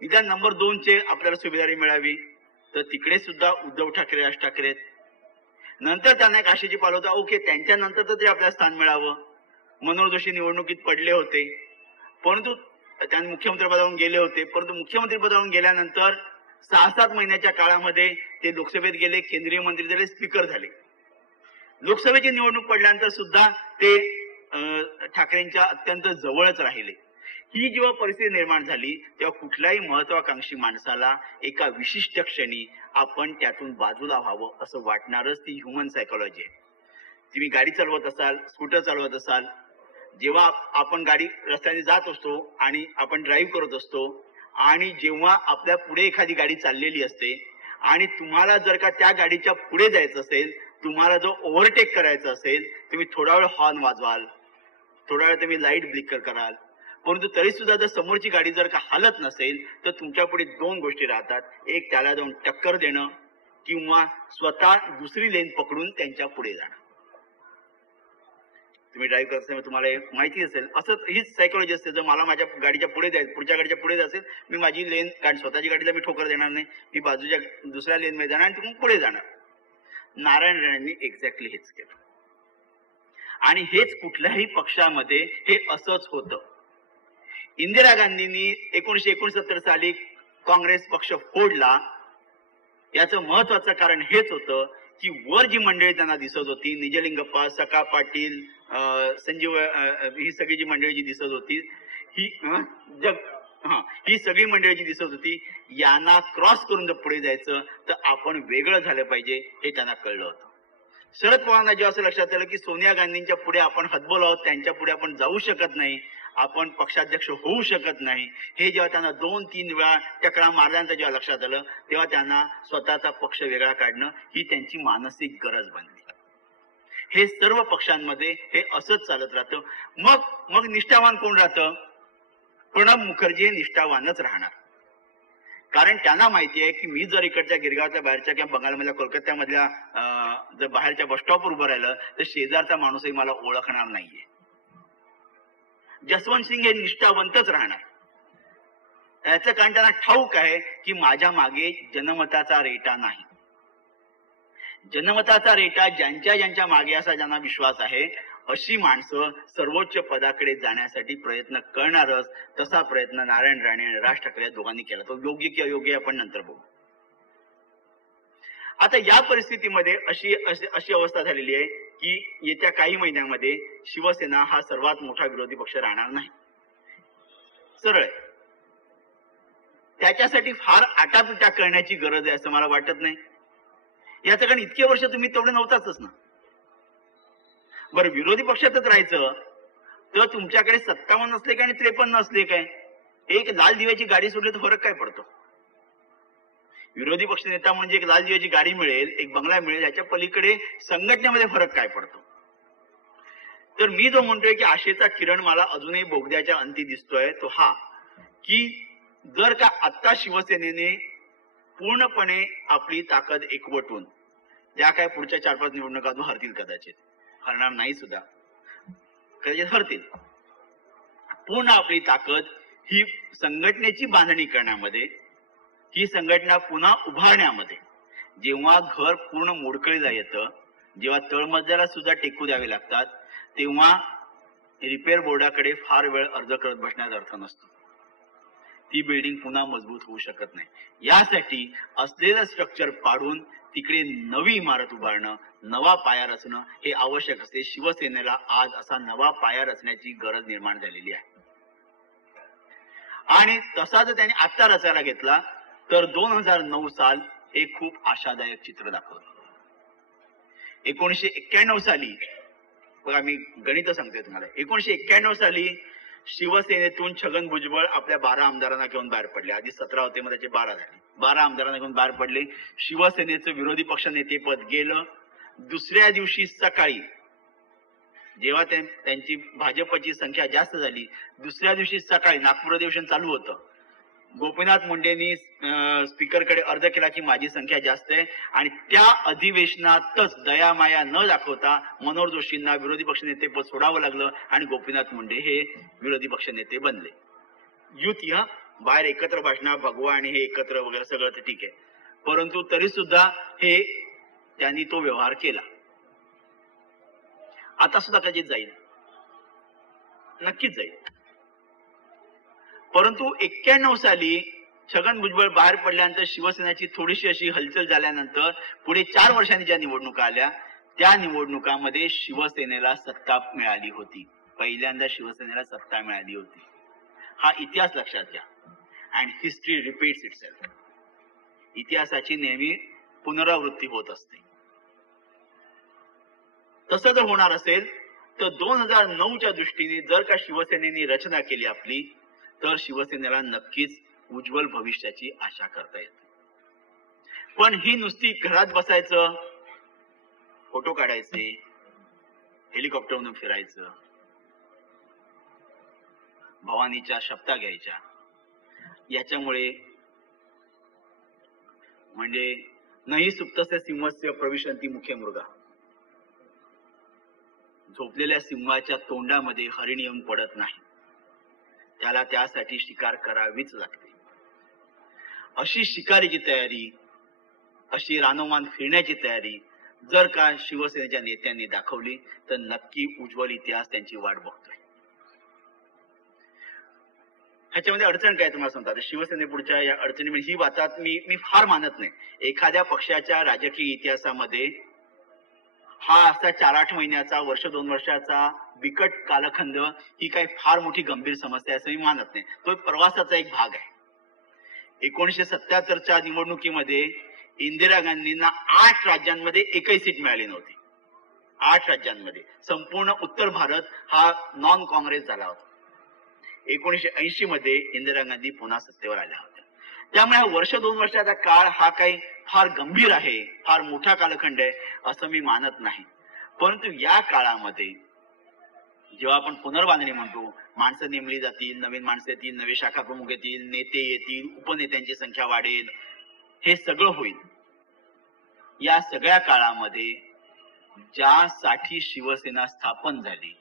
निदान नंबर 2चे आपल्याला सुभेदारी मिळावी, तर तिकडे सुद्धा उद्धव ठाकरे, राज ठाकरे. नंतर त्यांना एक आशेची पाल होता, ओके त्यांच्या नंतर तर ते आपल्याला स्थान मिळावं. मनोहर जोशी निवडणुकीत पडले होते, परंतु त्यांनी मुख्यमंत्रीपदावरून गेले होते, परंतु मुख्यमंत्रीपदावरून गेल्यानंतर 6-7 महिन्याच्या काळामध्ये ते लोकसभेत गेले, केंद्रीय मंत्री झाले, स्पीकर झाले. लोकसभेची निवडणूक पडल्यानंतर सुद्धा ते ठाकरेंच्या अत्यंत जवळच राहिले. ही जेव्हा परिस्थिती निर्माण झाली तेव्हा कुठल्याही महत्वाकांक्षी माणसाला एका विशिष्ट क्षणी आपण त्यातून बाजूला व्हावं असं वाटणारच ती ह्युमन सायकोलॉजी आहे. तुम्ही गाडी चालवत असाल, स्कूटर चालवत असाल, जेव्हा आपण गाडी रस्त्याने जात असतो आणि आपण ड्राईव्ह करत असतो आणि जेव्हा आपल्या पुढे एखादी गाडी चाललेली असते आणि तुम्हाला जर का त्या गाडीच्या पुढे जायचं असेल, तुम्हाला जो ओव्हरटेक करायचा असेल, तुम्ही थोडा वेळ हॉर्न वाजवाल, थोडा वेळ तुम्ही लाईट ब्लिकर कराल, परंतु तरी सुद्धा जर समोरची गाडी जर का हलत नसेल तर तुमच्या पुढे 2 गोष्टी राहतात. एक, त्याला जाऊन टक्कर देणं किंवा स्वतः दुसरी लेन पकडून त्यांच्या पुढे जाणं. तुम्ही ड्राईव्ह करत असताना तुम्हाला माहिती असेल, असंच हीच सायकोलॉजी असते. जर मला माझ्या गाडीच्या पुढे जायचं, पुढच्या गाडीच्या पुढे जायचं, मी माझी लेन, कारण स्वतःची गाडीला मी ठोकर देणार नाही, मी बाजूच्या दुसऱ्या लेन मध्ये जाणार आणि तिकडून पुढे जाणार. नारायण राणेंनी एक्झॅक्टली हेच केलं आणि हेच कुठल्याही पक्षामध्ये हे असंच होतं. इंदिरा गांधींनी 1969 साली काँग्रेस पक्ष फोडला. याचं महत्वाचं कारण हेच होतं की वर जी मंडळी त्यांना दिसत होती, निजलिंगप्पा, सखा पाटील, संजीव, ही सगळी जी मंडळी जी दिसत होती, ही सगळी मंडळी जी दिसत होती, यांना क्रॉस करून जर पुढे जायचं तर आपण वेगळं झालं पाहिजे हे त्यांना कळलं होतं. शरद पवारांना जेव्हा असं लक्षात आलं की सोनिया गांधींच्या पुढे आपण हतबल आहोत, त्यांच्या पुढे आपण जाऊ शकत नाही, आपण पक्षाध्यक्ष होऊ शकत नाही, हे जेव्हा त्यांना 2-3 वेळा टकरा मारल्यानंतर जेव्हा लक्षात आलं, तेव्हा त्यांना स्वतःचा पक्ष वेगळा काढणं ही त्यांची मानसिक गरज बनली. हे सर्व पक्षांमध्ये हे असंच चालत राहतं. मग निष्ठावान कोण राहतं? प्रणब मुखर्जी हे निष्ठावानच राहणार, कारण त्यांना माहिती आहे की मी जर इकडच्या गिरगावच्या बाहेरच्या किंवा बंगालमधल्या कोलकात्यामधल्या जर बाहेरच्या बसस्टॉपवर उभं राहिलं तर शेजारचा माणूसही मला ओळखणार नाहीये. जसवंत सिंग हे निष्ठावंतच राहणार. याचं कारण त्यांना ठाऊक आहे की माझ्या मागे जनमताचा रेटा नाही. जनमताचा रेटा ज्यांच्या मागे असा ज्यांना विश्वास आहे अशी माणसं सर्वोच्च पदाकडे जाण्यासाठी प्रयत्न करणारच. तसा प्रयत्न नारायण राणे आणि राज ठाकरे या दोघांनी केला. तो योग्य की अयोग्य आपण नंतर बघू. आता या परिस्थितीमध्ये अशी अवस्था झालेली आहे की येत्या काही महिन्यांमध्ये शिवसेना हा सर्वात मोठा विरोधी पक्ष राहणार नाही. सरळ आहे. त्याच्यासाठी फार आटापिटा करण्याची गरज आहे असं मला वाटत नाही. याचं कारण इतके वर्ष तुम्ही तेवढे नव्हताच ना. बरं, विरोधी पक्षातच राहायचं तर तुमच्याकडे 57 असले काय आणि 53 असले काय, एक लाल दिव्याची गाडी सोडली तर फरक काय पडतो? विरोधी पक्ष नेता म्हणजे एक लाल दिव्याची गाडी मिळेल, एक बंगला मिळेल, याच्या पलीकडे संघटनेमध्ये फरक काय पडतो? तर मी जो म्हणतोय की आशेचा किरण मला अजूनही बोगद्याच्या अंती दिसतोय तो हा की जर का आता शिवसेनेने पूर्णपणे आपली ताकद एकवटून, त्या काय पुढच्या 4-5 निवडणुकातून हरतील, कदाचित हरणार नाही सुद्धा, कदाचित हरतील, पूर्ण आपली ताकद ही संघटनेची बांधणी करण्यामध्ये, ही संघटना पुन्हा उभारण्यामध्ये, जेव्हा घर पूर्ण मोडकळीला येतं, जेव्हा तळमजल्याला सुद्धा टेकू द्यावे लागतात, तेव्हा रिपेअर बोर्डाकडे फार वेळ अर्ज करत बसण्याचा अर्थ नसतो. ती बिल्डिंग पुन्हा मजबूत होऊ शकत नाही. यासाठी असलेलं स्ट्रक्चर पाडून तिकडे नवी इमारत उभारणं, नवा पाया रचणं हे आवश्यक असते. शिवसेनेला आज असा नवा पाया रचण्याची गरज निर्माण झालेली आहे आणि तसा जर त्यांनी आता रचायला घेतला तर 2009 साल हे खूप आशादायक चित्र दाखवतं. 1991 साली, बघा मी गणित सांगतोय तुम्हाला, 1991 साली शिवसेनेतून छगन भुजबळ आपल्या 12 आमदारांना घेऊन बाहेर पडले. आधी 17 होते, मग त्याचे 12 झाले. 12 आमदारांना घेऊन बाहेर पडले. शिवसेनेचं विरोधी पक्ष नेतेपद गेलं. दुसऱ्या दिवशी सकाळी जेव्हा त्यांची भाजपची संख्या जास्त झाली, दुसऱ्या दिवशी सकाळी नागपूर अधिवेशन चालू होतं, गोपीनाथ मुंडेंनी स्पीकरकडे अर्ज केला की माझी संख्या जास्त आहे आणि त्या अधिवेशनातच दयामाया न दाखवता मनोहर जोशींना विरोधी पक्ष नेतेपद सोडावं लागलं आणि गोपीनाथ मुंडे हे विरोधी पक्ष नेते बनले. युती, बाहेर एकत्र भाषणं, भगवा आणि हे एकत्र वगैरे सगळं तर ठीक आहे, परंतु तरी सुद्धा हे त्यांनी तो व्यवहार केला. आता सुद्धा कधीच जाईल, नक्कीच जाईल, परंतु 91 साली छगन भुजबळ बाहेर पडल्यानंतर शिवसेनेची थोडीशी अशी हलचल झाल्यानंतर पुढे 4 वर्षांनी ज्या निवडणुका आल्या त्या निवडणुकांमध्ये शिवसेनेला सत्ता मिळाली होती. पहिल्यांदा शिवसेनेला सत्ता मिळाली होती. हा इतिहास लक्षात घ्या. And history repeats itself. इतिहासाची नेहमी पुनरावृत्ती होत असते. तसं जर होणार असेल तर 2009च्या दृष्टीने जर का शिवसेनेने रचना केली आपली तर शिवसेनेला नक्कीच उज्ज्वल भविष्याची आशा करता येते. पण ही नुसती घरात बसायचं, फोटो काढायचे, हेलिकॉप्टरमधून फिरायचं, भवानीच्या शपथा घ्यायच्या, याच्यामुळे म्हणजे नाही सुप्तस्य सिंहस्य प्रविशन्ति मुखे मृगा. झोपलेल्या सिंहाच्या तोंडामध्ये हरिण येऊन पडत नाही. त्याला त्यासाठी शिकार करावीच लागते. अशी शिकारीची तयारी, अशी रानोमान फिरण्याची तयारी जर का शिवसेनेच्या नेत्यांनी दाखवली तर नक्की उज्ज्वल इतिहास त्यांची वाट बघतोय. ह्याच्यामध्ये अडचण काय तुम्हाला सांगतात. शिवसेनेपुढच्या या अडचणी ही बातात मी फार मानत नाही. एखाद्या पक्षाच्या राजकीय इतिहासामध्ये हा असा 4-8 महिन्याचा, वर्ष 2 वर्षाचा बिकट कालखंड ही काही फार मोठी गंभीर समस्या असं मी मानत नाही. तो प्रवासाचा एक भाग आहे. 1977च्या निवडणुकीमध्ये इंदिरा गांधींना 8 राज्यांमध्ये एकही सीट मिळाली नव्हती. 8 राज्यांमध्ये संपूर्ण उत्तर भारत हा नॉन काँग्रेस झाला होता. 1980 मध्ये इंदिरा गांधी पुन्हा सत्तेवर आल्या होत्या. त्यामुळे हा वर्ष 2 वर्षाचा काळ हा काही फार गंभीर आहे, फार मोठा कालखंड आहे असं मी मानत नाही. परंतु या काळामध्ये जेव्हा आपण पुनर्बांधणी म्हणतो, माणसं नेमली जातील, नवीन माणसं येतील, नवे शाखा प्रमुख येतील, नेते येतील, उपनेत्यांची संख्या वाढेल, हे सगळं होईल. या सगळ्या काळामध्ये ज्यासाठी शिवसेना स्थापन झाली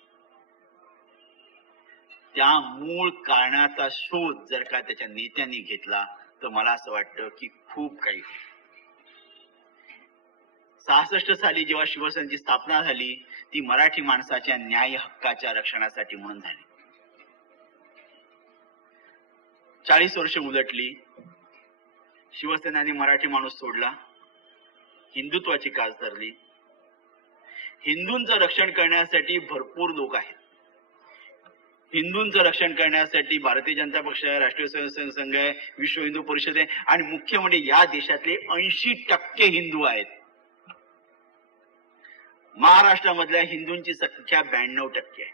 त्या मूळ कारणाचा शोध जर का त्याच्या नेत्यांनी घेतला तर मला असं वाटतं की खूप काही. 66 साली जेव्हा शिवसेनेची स्थापना झाली ती मराठी माणसाच्या न्याय हक्काच्या रक्षणासाठी म्हणून झाली. 40 वर्ष उलटली, शिवसेनाने मराठी माणूस सोडला, हिंदुत्वाची कास धरली. हिंदूंचं रक्षण करण्यासाठी भरपूर लोक आहेत. हिंदूंचं रक्षण करण्यासाठी भारतीय जनता पक्ष आहे, राष्ट्रीय स्वयंसेवक संघ आहे, विश्व हिंदू परिषद आहे आणि मुख्य म्हणजे या देशातले 80% हिंदू आहेत. महाराष्ट्रामधल्या हिंदूंची संख्या 92% आहे.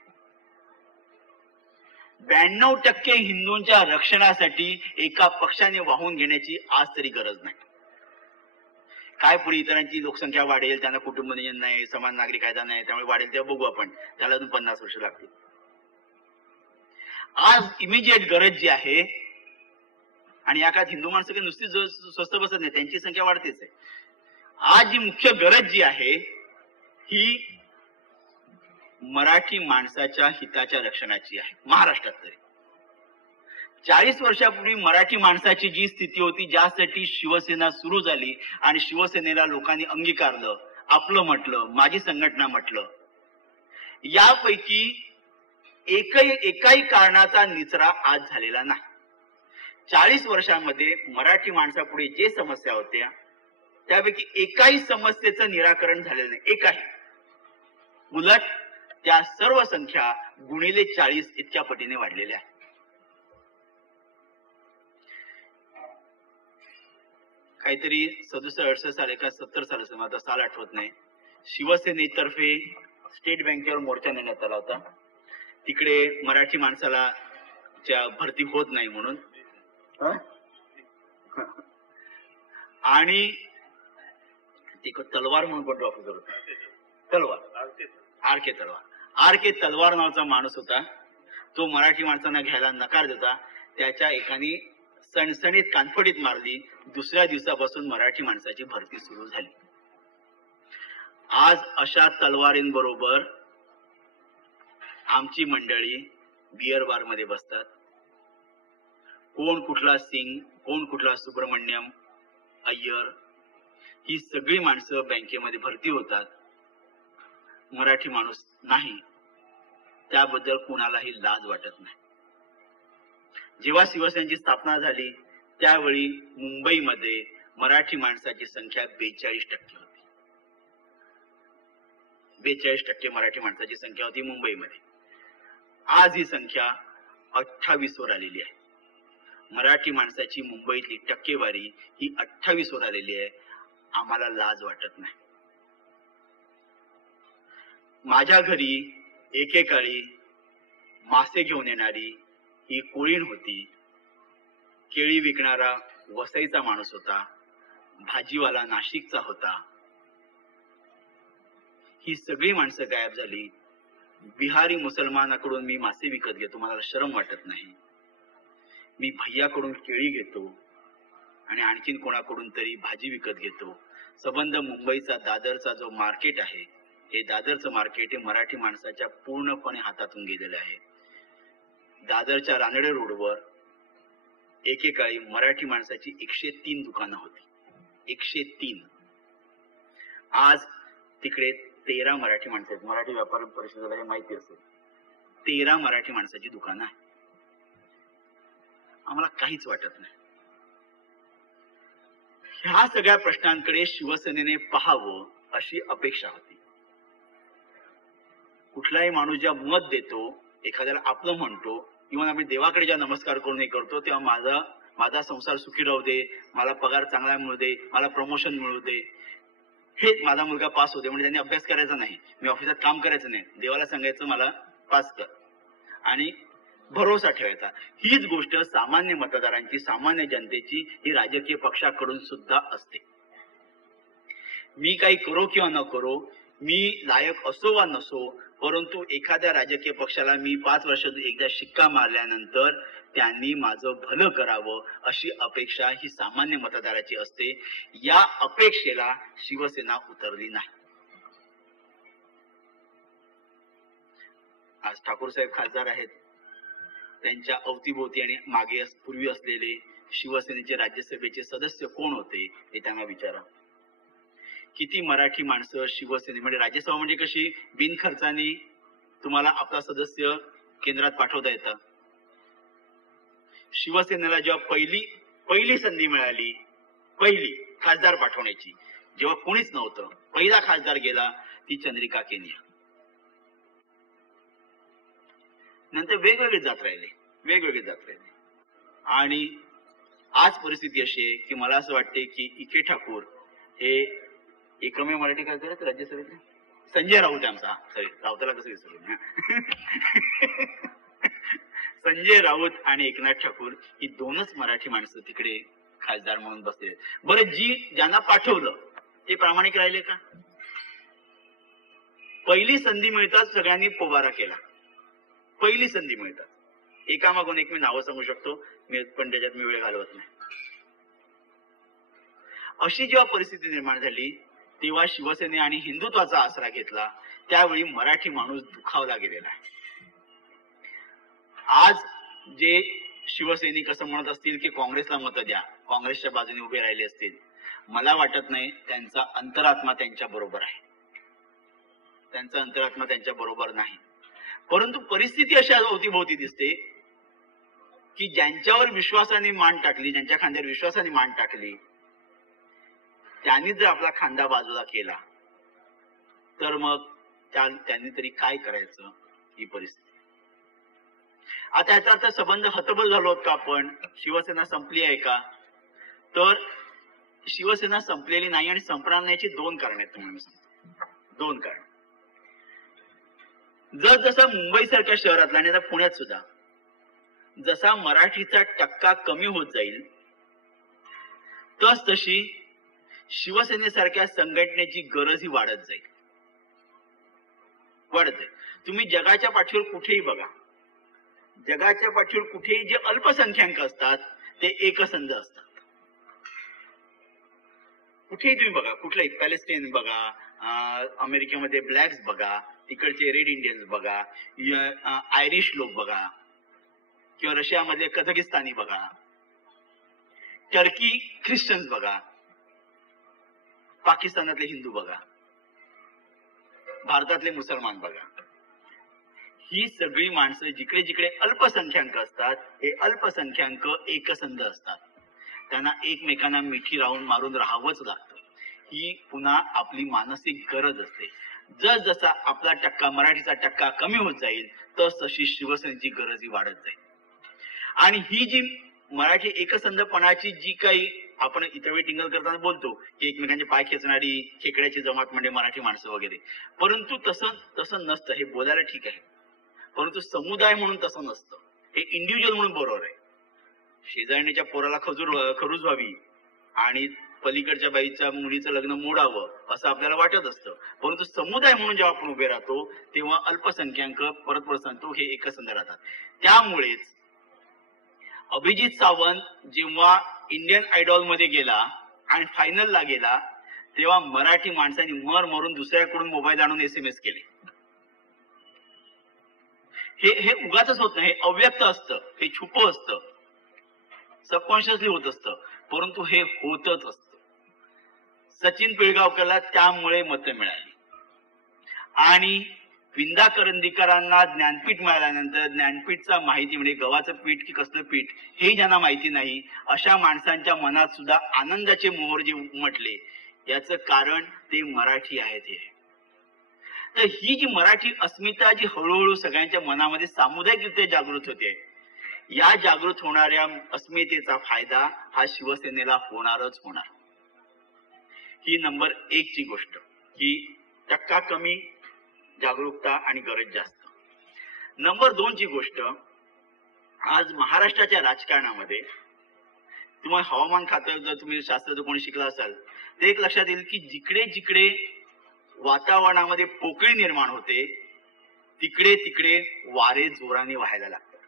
92% हिंदूंच्या रक्षणासाठी एका पक्षाने वाहून घेण्याची आज तरी गरज नाही. काय पुढे इतरांची लोकसंख्या वाढेल, त्यांना कुटुंब नियोजन नाही, समान नागरिक कायदा नाही, त्यामुळे वाढेल तेव्हा बघू आपण. त्याला अजून 50 वर्ष लागतील. आज इमिजिएट गरज जी आहे आणि या काळात हिंदू माणसं काही नुसती स्वस्त बसत नाही, त्यांची संख्या वाढतेच आहे. आज जी मुख्य गरज जी आहे ही मराठी माणसाच्या हिताच्या रक्षणाची आहे. महाराष्ट्रात तरी 40 वर्षापूर्वी मराठी माणसाची जी स्थिती होती, ज्यासाठी शिवसेना सुरू झाली आणि शिवसेनेला लोकांनी अंगीकारलं, आपलं म्हटलं, माझी संघटना म्हटलं, यापैकी एकाही कारणाचा निचरा आज झालेला नाही. 40 वर्षांमध्ये मराठी माणसापुढे जे समस्या होत्या त्यापैकी एकाही समस्येचं निराकरण झालेलं नाही. एकाही. उलट त्या सर्व संख्या गुणिले 40 इतक्या पटीने वाढलेल्या आहेत. काहीतरी 67-68 साल का 70 साल असं मला साल आठवत नाही, शिवसेनेतर्फे स्टेट बँकेवर मोर्चा नेण्यात आला होता. तिकडे मराठी माणसाला भरती होत नाही म्हणून. आणि तलवार म्हणून कोणतं ऑफिसर होता, आर के तलवार नावाचा माणूस होता. तो मराठी माणसांना घ्यायला नकार देता. त्याच्या एकाने सणसणीत कानफडीत मारली. दुसऱ्या दिवसापासून मराठी माणसाची भरती सुरू झाली. आज अशा तलवारींबरोबर आमची मंडळी बियर बार मध्ये बसतात. कोण कुठला सिंग, कोण कुठला सुब्रमण्यम अय्यर, ही सगळी माणसं बँकेमध्ये भरती होतात. मराठी माणूस नाही. त्याबद्दल कोणालाही लाज वाटत नाही. जेव्हा शिवसेनेची स्थापना झाली त्यावेळी मुंबईमध्ये मराठी माणसाची संख्या 42% होती. 42% मराठी माणसाची संख्या होती मुंबईमध्ये. आज ही संख्या 28 वर आलेली आहे. मराठी माणसाची मुंबईतली टक्केवारी ही 28 वर आलेली आहे. आम्हाला लाज वाटत नाही. माझ्या घरी एकेकाळी मासे घेऊन येणारी ही कोळीण होती. केळी विकणारा वसईचा माणूस होता. भाजीवाला नाशिकचा होता. ही सगळी माणसं गायब झाली. बिहारी मुसलमानाकडून मी मासे विकत घेतो, मला शरम वाटत नाही. मी भैयाकडून केळी घेतो आणि आणखीन कोणाकडून तरी भाजी विकत घेतो. संबंध मुंबईचा दादरचा जो मार्केट आहे, हे दादरचं मार्केट हे मराठी माणसाच्या पूर्णपणे हातातून गेलेलं आहे. दादरच्या रानडे रोडवर एकेकाळी मराठी माणसाची 103 दुकानं होती. 103. आज तिकडे 13 मराठी माणसं आहेत. मराठी व्यापार परिषदेला हे माहिती असेल. 13 मराठी माणसाची दुकानं आहेत. आम्हाला काहीच वाटत नाही. ह्या सगळ्या प्रश्नांकडे शिवसेनेने पाहावं अशी अपेक्षा होती. कुठलाही माणूस जेव्हा मत देतो, एखाद्याला आपलं म्हणतो, किंवा आम्ही देवाकडे जेव्हा नमस्कार करून हे करतो, तेव्हा माझा संसार सुखी राहू दे, मला पगार चांगला मिळू दे, मला प्रमोशन मिळू दे, हेच माझा मुलगा पास होते, म्हणजे त्यांनी अभ्यास करायचा नाही, मी ऑफिसात काम करायचं नाही, देवाला सांगायचं मला पास कर आणि भरोसा ठेवायचा. हीच गोष्ट सामान्य मतदारांची, सामान्य जनतेची ही राजकीय पक्षाकडून सुद्धा असते. मी काही करो किंवा न करो, मी लायक असो वा नसो, परंतु एखाद्या राजकीय पक्षाला मी 5 वर्षात एकदा शिक्का मारल्यानंतर त्यांनी माझं भलं करावं अशी अपेक्षा ही सामान्य मतदाराची असते. या अपेक्षेला शिवसेना उतरली नाही. आज ठाकूर साहेब खासदार आहेत, त्यांच्या अवतीभोवती आणि मागे पूर्वी असलेले शिवसेनेचे राज्यसभेचे सदस्य कोण होते हे त्यांना विचारा. किती मराठी माणसं शिवसेनेमध्ये, राज्यसभा म्हणजे कशी बिनखर्चानी तुम्हाला आपला सदस्य केंद्रात पाठवता येतं. शिवसेनेला जेव्हा पहिली संधी मिळाली, पहिली खासदार पाठवण्याची, जेव्हा कोणीच नव्हतं, पहिला खासदार गेला, ती चंद्रिका केनिया. नंतर वेगवेगळे जात राहिले आणि आज परिस्थिती अशी आहे की मला असं वाटते की इके ठाकूर हे एकमेव मराठी खासदार आहेत राज्यसभेतले. संजय राऊत आमचा, सॉरी राऊताला कसं विसरू, संजय राऊत आणि एकनाथ ठाकूर ही 2च मराठी माणसं तिकडे खासदार म्हणून बसले. बरं, ज्यांना पाठवलं ते प्रामाणिक राहिले का? पहिली संधी मिळताच सगळ्यांनी पोबारा केला. पहिली संधी मिळतात एकामागून एक मी नावं सांगू शकतो, पण त्याच्यात मी वेळ घालवत नाही. अशी जेव्हा परिस्थिती निर्माण झाली तेव्हा शिवसेने आणि हिंदुत्वाचा आसरा घेतला. त्यावेळी मराठी माणूस दुखावला गेलेला आहे. आज जे शिवसैनिक असं म्हणत असतील की काँग्रेसला मत द्या, काँग्रेसच्या बाजूने उभे राहिले असतील, मला वाटत नाही त्यांचा अंतरात्मा त्यांच्या बरोबर आहे. त्यांचा अंतरात्मा त्यांच्या बरोबर नाही. परंतु परिस्थिती अशा अवतीभोवती दिसते की ज्यांच्यावर विश्वासाने मान टाकली, ज्यांच्या खांद्यावर विश्वासाने मान टाकली, त्यांनी जर आपला खांदा बाजूला केला तर मग त्यांनी तरी काय करायचं ही परिस्थिती. आता याचा अर्थ संबंध हतबल झालो आहोत का आपण? शिवसेना संपली आहे का? तर शिवसेना संपलेली नाही आणि संपणार नाहीची 2 कारण आहेत. तुम्हाला मी सांगतो 2 कारण. जसं मुंबई सारख्या शहरातला आणि आता पुण्यात सुद्धा जसा मराठीचा टक्का कमी होत जाईल तशी शिवसेनेसारख्या संघटनेची गरज ही वाढत जाईल. तुम्ही जगाच्या पाठीवर कुठेही बघा, जगाच्या पाठीवर कुठेही जे अल्पसंख्याक असतात ते एकसंध असतात. कुठेही तुम्ही बघा, कुठलंही पॅलेस्टाईन बघा, अमेरिकेमध्ये ब्लॅक्स बघा, तिकडचे रेड इंडियन्स बघा, आयरिश लोक बघा, किंवा रशियामधले कझाकिस्तानी बघा, टर्की ख्रिश्चन्स बघा, पाकिस्तानातले हिंदू बघा, भारतातले मुसलमान बघा. ही सगळी माणसं जिकडे जिकडे अल्पसंख्याक असतात हे अल्पसंख्याक एकसंध असतात. त्यांना एकमेकांना मिठी राहून मारून राहावंच लागतं. ही पुन्हा आपली मानसिक गरज असते. जसा आपला टक्का मराठीचा टक्का कमी होत जाईल तशी शिवसेनेची गरज ही वाढत जाईल. आणि ही जी मराठी एकसंधपणाची जी काही आपण इतर वेळी टिंगल करताना बोलतो की एकमेकांचे पाय खेचणारी खेकड्याची जमात म्हणजे मराठी माणसं वगैरे, परंतु तसं नसतं. हे बोलायला ठीक आहे, परंतु समुदाय म्हणून तसं नसतं. हे इंडिव्हिज्युअल म्हणून बरोबर आहे. शेजारणीच्या पोराला खरूज व्हावी आणि पलीकडच्या बाईच्या मुलीचं लग्न मोडावं असं आपल्याला वाटत असतं, परंतु समुदाय म्हणून जेव्हा आपण उभे राहतो तेव्हा अल्पसंख्याक परत सांगतो हे एकसंध राहतात. त्यामुळेच अभिजित सावंत जेव्हा इंडियन आयडॉल मध्ये गेला आणि फायनलला गेला तेव्हा मराठी माणसांनी मरून दुसऱ्याकडून मोबाईल आणून SMS केले. हे उगाच होत नाही, हे अव्यक्त असतं, हे छुप असतं, सबकॉन्शियसली होत असतं, परंतु हे होतच असतं. सचिन पिळगावकरला त्यामुळे मतं मिळाली आणि विंदा करंदीकरांना ज्ञानपीठ मिळाल्यानंतर ज्ञानपीठचा माहिती म्हणजे गव्हाचं पीठ की कसलं पीठ हे ज्यांना माहिती नाही अशा माणसांच्या मनात सुद्धा आनंदाचे मोहर जे उमटले याचं कारण ते मराठी आहेत. हे तर ही जी मराठी अस्मिता जी हळूहळू सगळ्यांच्या मनामध्ये सामुदायिकरित्या जागृत होते, या जागृत होणाऱ्या अस्मितेचा फायदा हा शिवसेनेला होणारच होणार. ही नंबर 1 ची गोष्ट, ही टक्का कमी, जागरूकता आणि गरज जास्त. नंबर 2 ची गोष्ट, आज महाराष्ट्राच्या राजकारणामध्ये तुम्हाला हवामान खातं जर तुम्ही शास्त्र कोणी शिकला असाल तर एक लक्षात येईल की जिकडे जिकडे वातावरणामध्ये पोकळी निर्माण होते तिकडे तिकडे वारे जोराने वाहायला लागतात.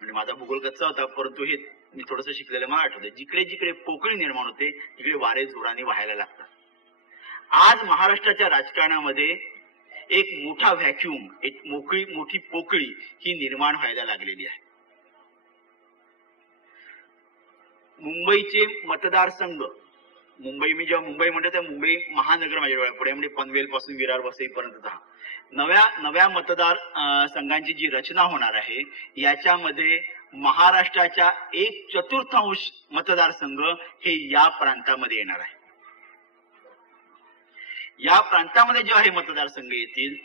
म्हणजे माझा भूगोल कच्चा होता, परंतु हे मी थोडंसं शिकलेलं मला आठवतं. जिकडे जिकडे पोकळी निर्माण होते तिकडे वारे जोराने वाहायला लागतात. आज महाराष्ट्राच्या राजकारणामध्ये एक मोठा व्हॅक्यूम, एक मोठी पोकळी ही निर्माण व्हायला लागलेली आहे. मुंबईचे मतदारसंघ, मी जेव्हा मुंबई म्हणतो त्या मुंबई महानगर माझ्या डोळ्यापुढे म्हणजे पनवेल पासून विरार वसईपर्यंतचा नव्या मतदार संघांची जी रचना होणार आहे याच्यामध्ये महाराष्ट्राच्या 1/4 मतदारसंघ हे या प्रांतामध्ये येणार आहे. या प्रांतामध्ये जेव्हा हे मतदारसंघ येतील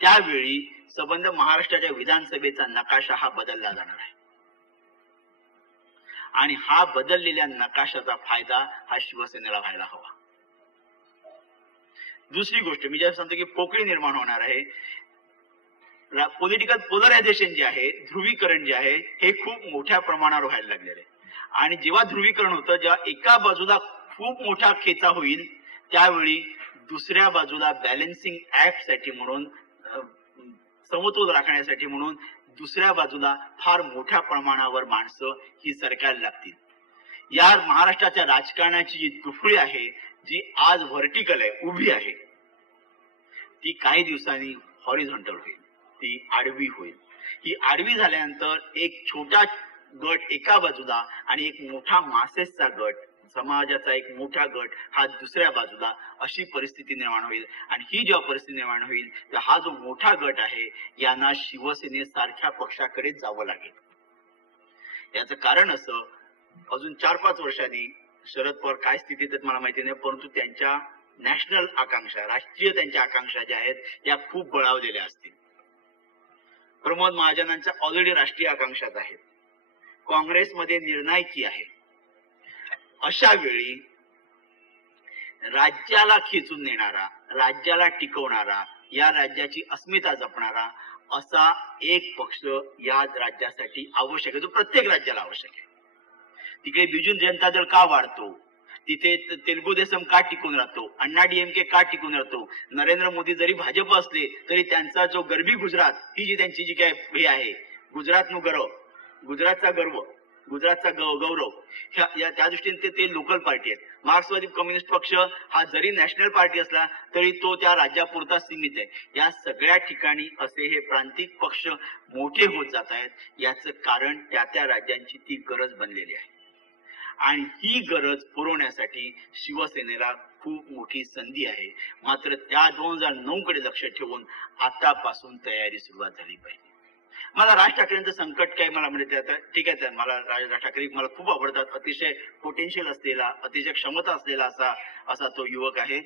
त्यावेळी संबंध महाराष्ट्राच्या विधानसभेचा नकाशा हा बदलला जाणार आहे आणि हा बदललेल्या नकाशाचा फायदा हा शिवसेनेला व्हायला हवा. दुसरी गोष्ट मी जेव्हा सांगतो की पोकळी निर्माण होणार आहे, पॉलिटिकल पोलरायझेशन जे आहे, ध्रुवीकरण जे आहे हे खूप मोठ्या प्रमाणावर व्हायला लागलेलं आहे. आणि जेव्हा ध्रुवीकरण होतं, जेव्हा एका बाजूला खूप मोठा खेचा होईल त्यावेळी दुसऱ्या बाजूला बॅलन्सिंग ऍक्ट साठी म्हणून, समतोल राखण्यासाठी म्हणून दुसऱ्या बाजूला फार मोठ्या प्रमाणावर माणसं ही सरकायला लागतील. या महाराष्ट्राच्या राजकारणाची जी दुफळी आहे, जी आज व्हर्टिकल आहे, उभी आहे, ती काही दिवसांनी हॉरिझॉन्टल होईल, ती आडवी होईल. ही आडवी झाल्यानंतर एक छोटा गट एका बाजूला आणि एक मोठा मासेसचा गट, समाजाचा एक मोठा गट हा दुसऱ्या बाजूला, अशी परिस्थिती निर्माण होईल. आणि ही जेव्हा परिस्थिती निर्माण होईल तर हा जो मोठा गट आहे यांना शिवसेनेसारख्या पक्षाकडे जावं लागेल. याचं कारण असं, अजून 4-5 वर्षांनी शरद पवार काय स्थितीत आहेत मला माहिती नाही, परंतु त्यांच्या नॅशनल आकांक्षा, राष्ट्रीय त्यांच्या आकांक्षा ज्या आहेत या खूप बळावलेल्या असतील. प्रमोद महाजनांच्या ऑलरेडी राष्ट्रीय आकांक्षात आहेत, काँग्रेसमध्ये निर्णायकी आहे. अशा वेळी राज्याला खेचून नेणारा, राज्याला टिकवणारा, या राज्याची अस्मिता जपणारा असा एक पक्ष या राज्यासाठी आवश्यक आहे, जो प्रत्येक राज्याला आवश्यक आहे. तिकडे बिजू जनता दल का वाढतो, तिथे तेलुगू देसम का टिकून राहतो, अण्णा DMK का टिकून राहतो, नरेंद्र मोदी जरी भाजप असले तरी त्यांचा जो गरबी गुजरात ही जी त्यांची जी काय हे आहे, गुजरातचा गौरव त्या दृष्टीने ते लोकल पार्टी आहेत. मार्क्सवादी कम्युनिस्ट पक्ष हा जरी नॅशनल पार्टी असला तरी तो त्या राज्यापुरता सीमित आहे. या सगळ्या ठिकाणी असे हे प्रांतिक पक्ष मोठे होत जात आहेत. याचं कारण त्या राज्यांची ती गरज बनलेली आहे आणि ही गरज पुरवण्यासाठी शिवसेनेला खूप मोठी संधी आहे. मात्र त्या 2009 कडे लक्ष ठेवून आतापासून तयारी सुरुवात झाली पाहिजे. मला राज ठाकरेंचं संकट काय मला म्हणजे आता ठीक आहे, मला राज ठाकरे मला खूप आवडतात. अतिशय पोटेन्शियल असलेला, अतिशय क्षमता असलेला असा तो युवक आहे.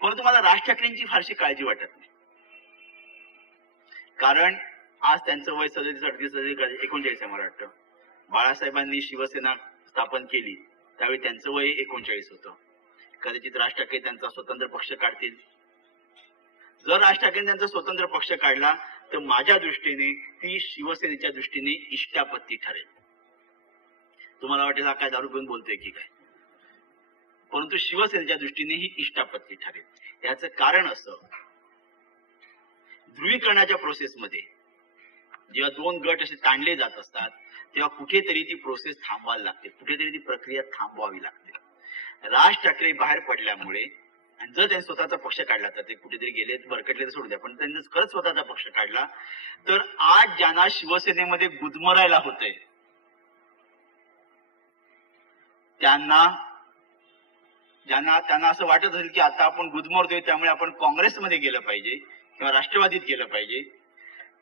परंतु मला राज ठाकरेंची फारशी काळजी वाटत नाही. कारण आज त्यांचं वय 37-38 आहे मला वाटतं. बाळासाहेबांनी शिवसेना स्थापन केली त्यावेळी त्यांचं वय 39 होतं. कदाचित राज ठाकरे त्यांचा स्वतंत्र पक्ष काढतील. जर राज ठाकरे त्यांचा स्वतंत्र पक्ष काढला तर माझ्या दृष्टीने ती शिवसेनेच्या दृष्टीने इष्टापत्ती ठरेल. तुम्हाला वाटेल हा काय दारू पिऊन बोलतोय की काय, परंतु शिवसेनेच्या दृष्टीने ही इष्टापत्ती ठरेल. याचं कारण असं, ध्रुवीकरणाच्या प्रोसेसमध्ये जेव्हा दोन गट असे ताणले जात असतात तेव्हा कुठेतरी ती प्रोसेस थांबवावी लागते, कुठेतरी ती प्रक्रिया थांबवावी लागते. राज ठाकरे बाहेर पडल्यामुळे, आणि जर त्यांनी स्वतःचा पक्ष काढला तर ते कुठेतरी गेले भरकटले तर सोडून द्या, पण त्यांनी खरंच स्वतःचा पक्ष काढला तर आज ज्यांना शिवसेनेमध्ये गुदमरायला होतंय त्यांना असं वाटत असेल की आता आपण गुदमरतोय त्यामुळे आपण काँग्रेसमध्ये गेलं पाहिजे किंवा राष्ट्रवादीत गेलं पाहिजे,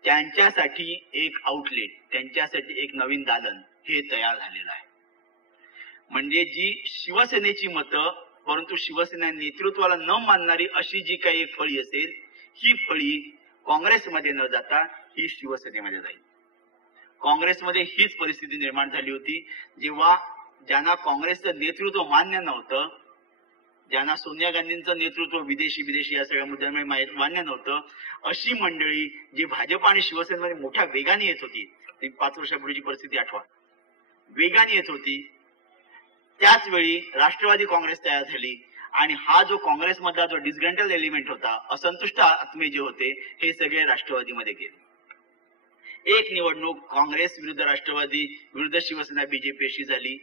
त्यांच्यासाठी एक आउटलेट, त्यांच्यासाठी एक नवीन दालन हे तयार झालेलं आहे. म्हणजे जी शिवसेनेची मतं परंतु शिवसेना नेतृत्वाला न मानणारी अशी जी काही फळी असेल, ही फळी काँग्रेसमध्ये न जाता ही शिवसेनेमध्ये जाईल. काँग्रेसमध्ये हीच परिस्थिती निर्माण झाली होती जेव्हा ज्यांना काँग्रेसचं नेतृत्व मान्य नव्हतं, ज्यांना सोनिया गांधींचं नेतृत्व विदेशी या सगळ्या मुद्द्यांमुळे मान्य नव्हतं, अशी मंडळी जी भाजप आणि शिवसेनेमध्ये मोठ्या वेगाने येत होती, ती 5 वर्षापूर्वीची परिस्थिती आठवा, वेगाने येत होती, त्याच वेळी राष्ट्रवादी काँग्रेस तयार झाली आणि हा जो काँग्रेसमधला जो डिस्ग्रंटल एलिमेंट होता, असंतुष्ट आत्मे जे होते, हे सगळे राष्ट्रवादीमध्ये गेले. एक निवडणूक काँग्रेस विरुद्ध राष्ट्रवादी विरुद्ध शिवसेना बीजेपी अशी झाली.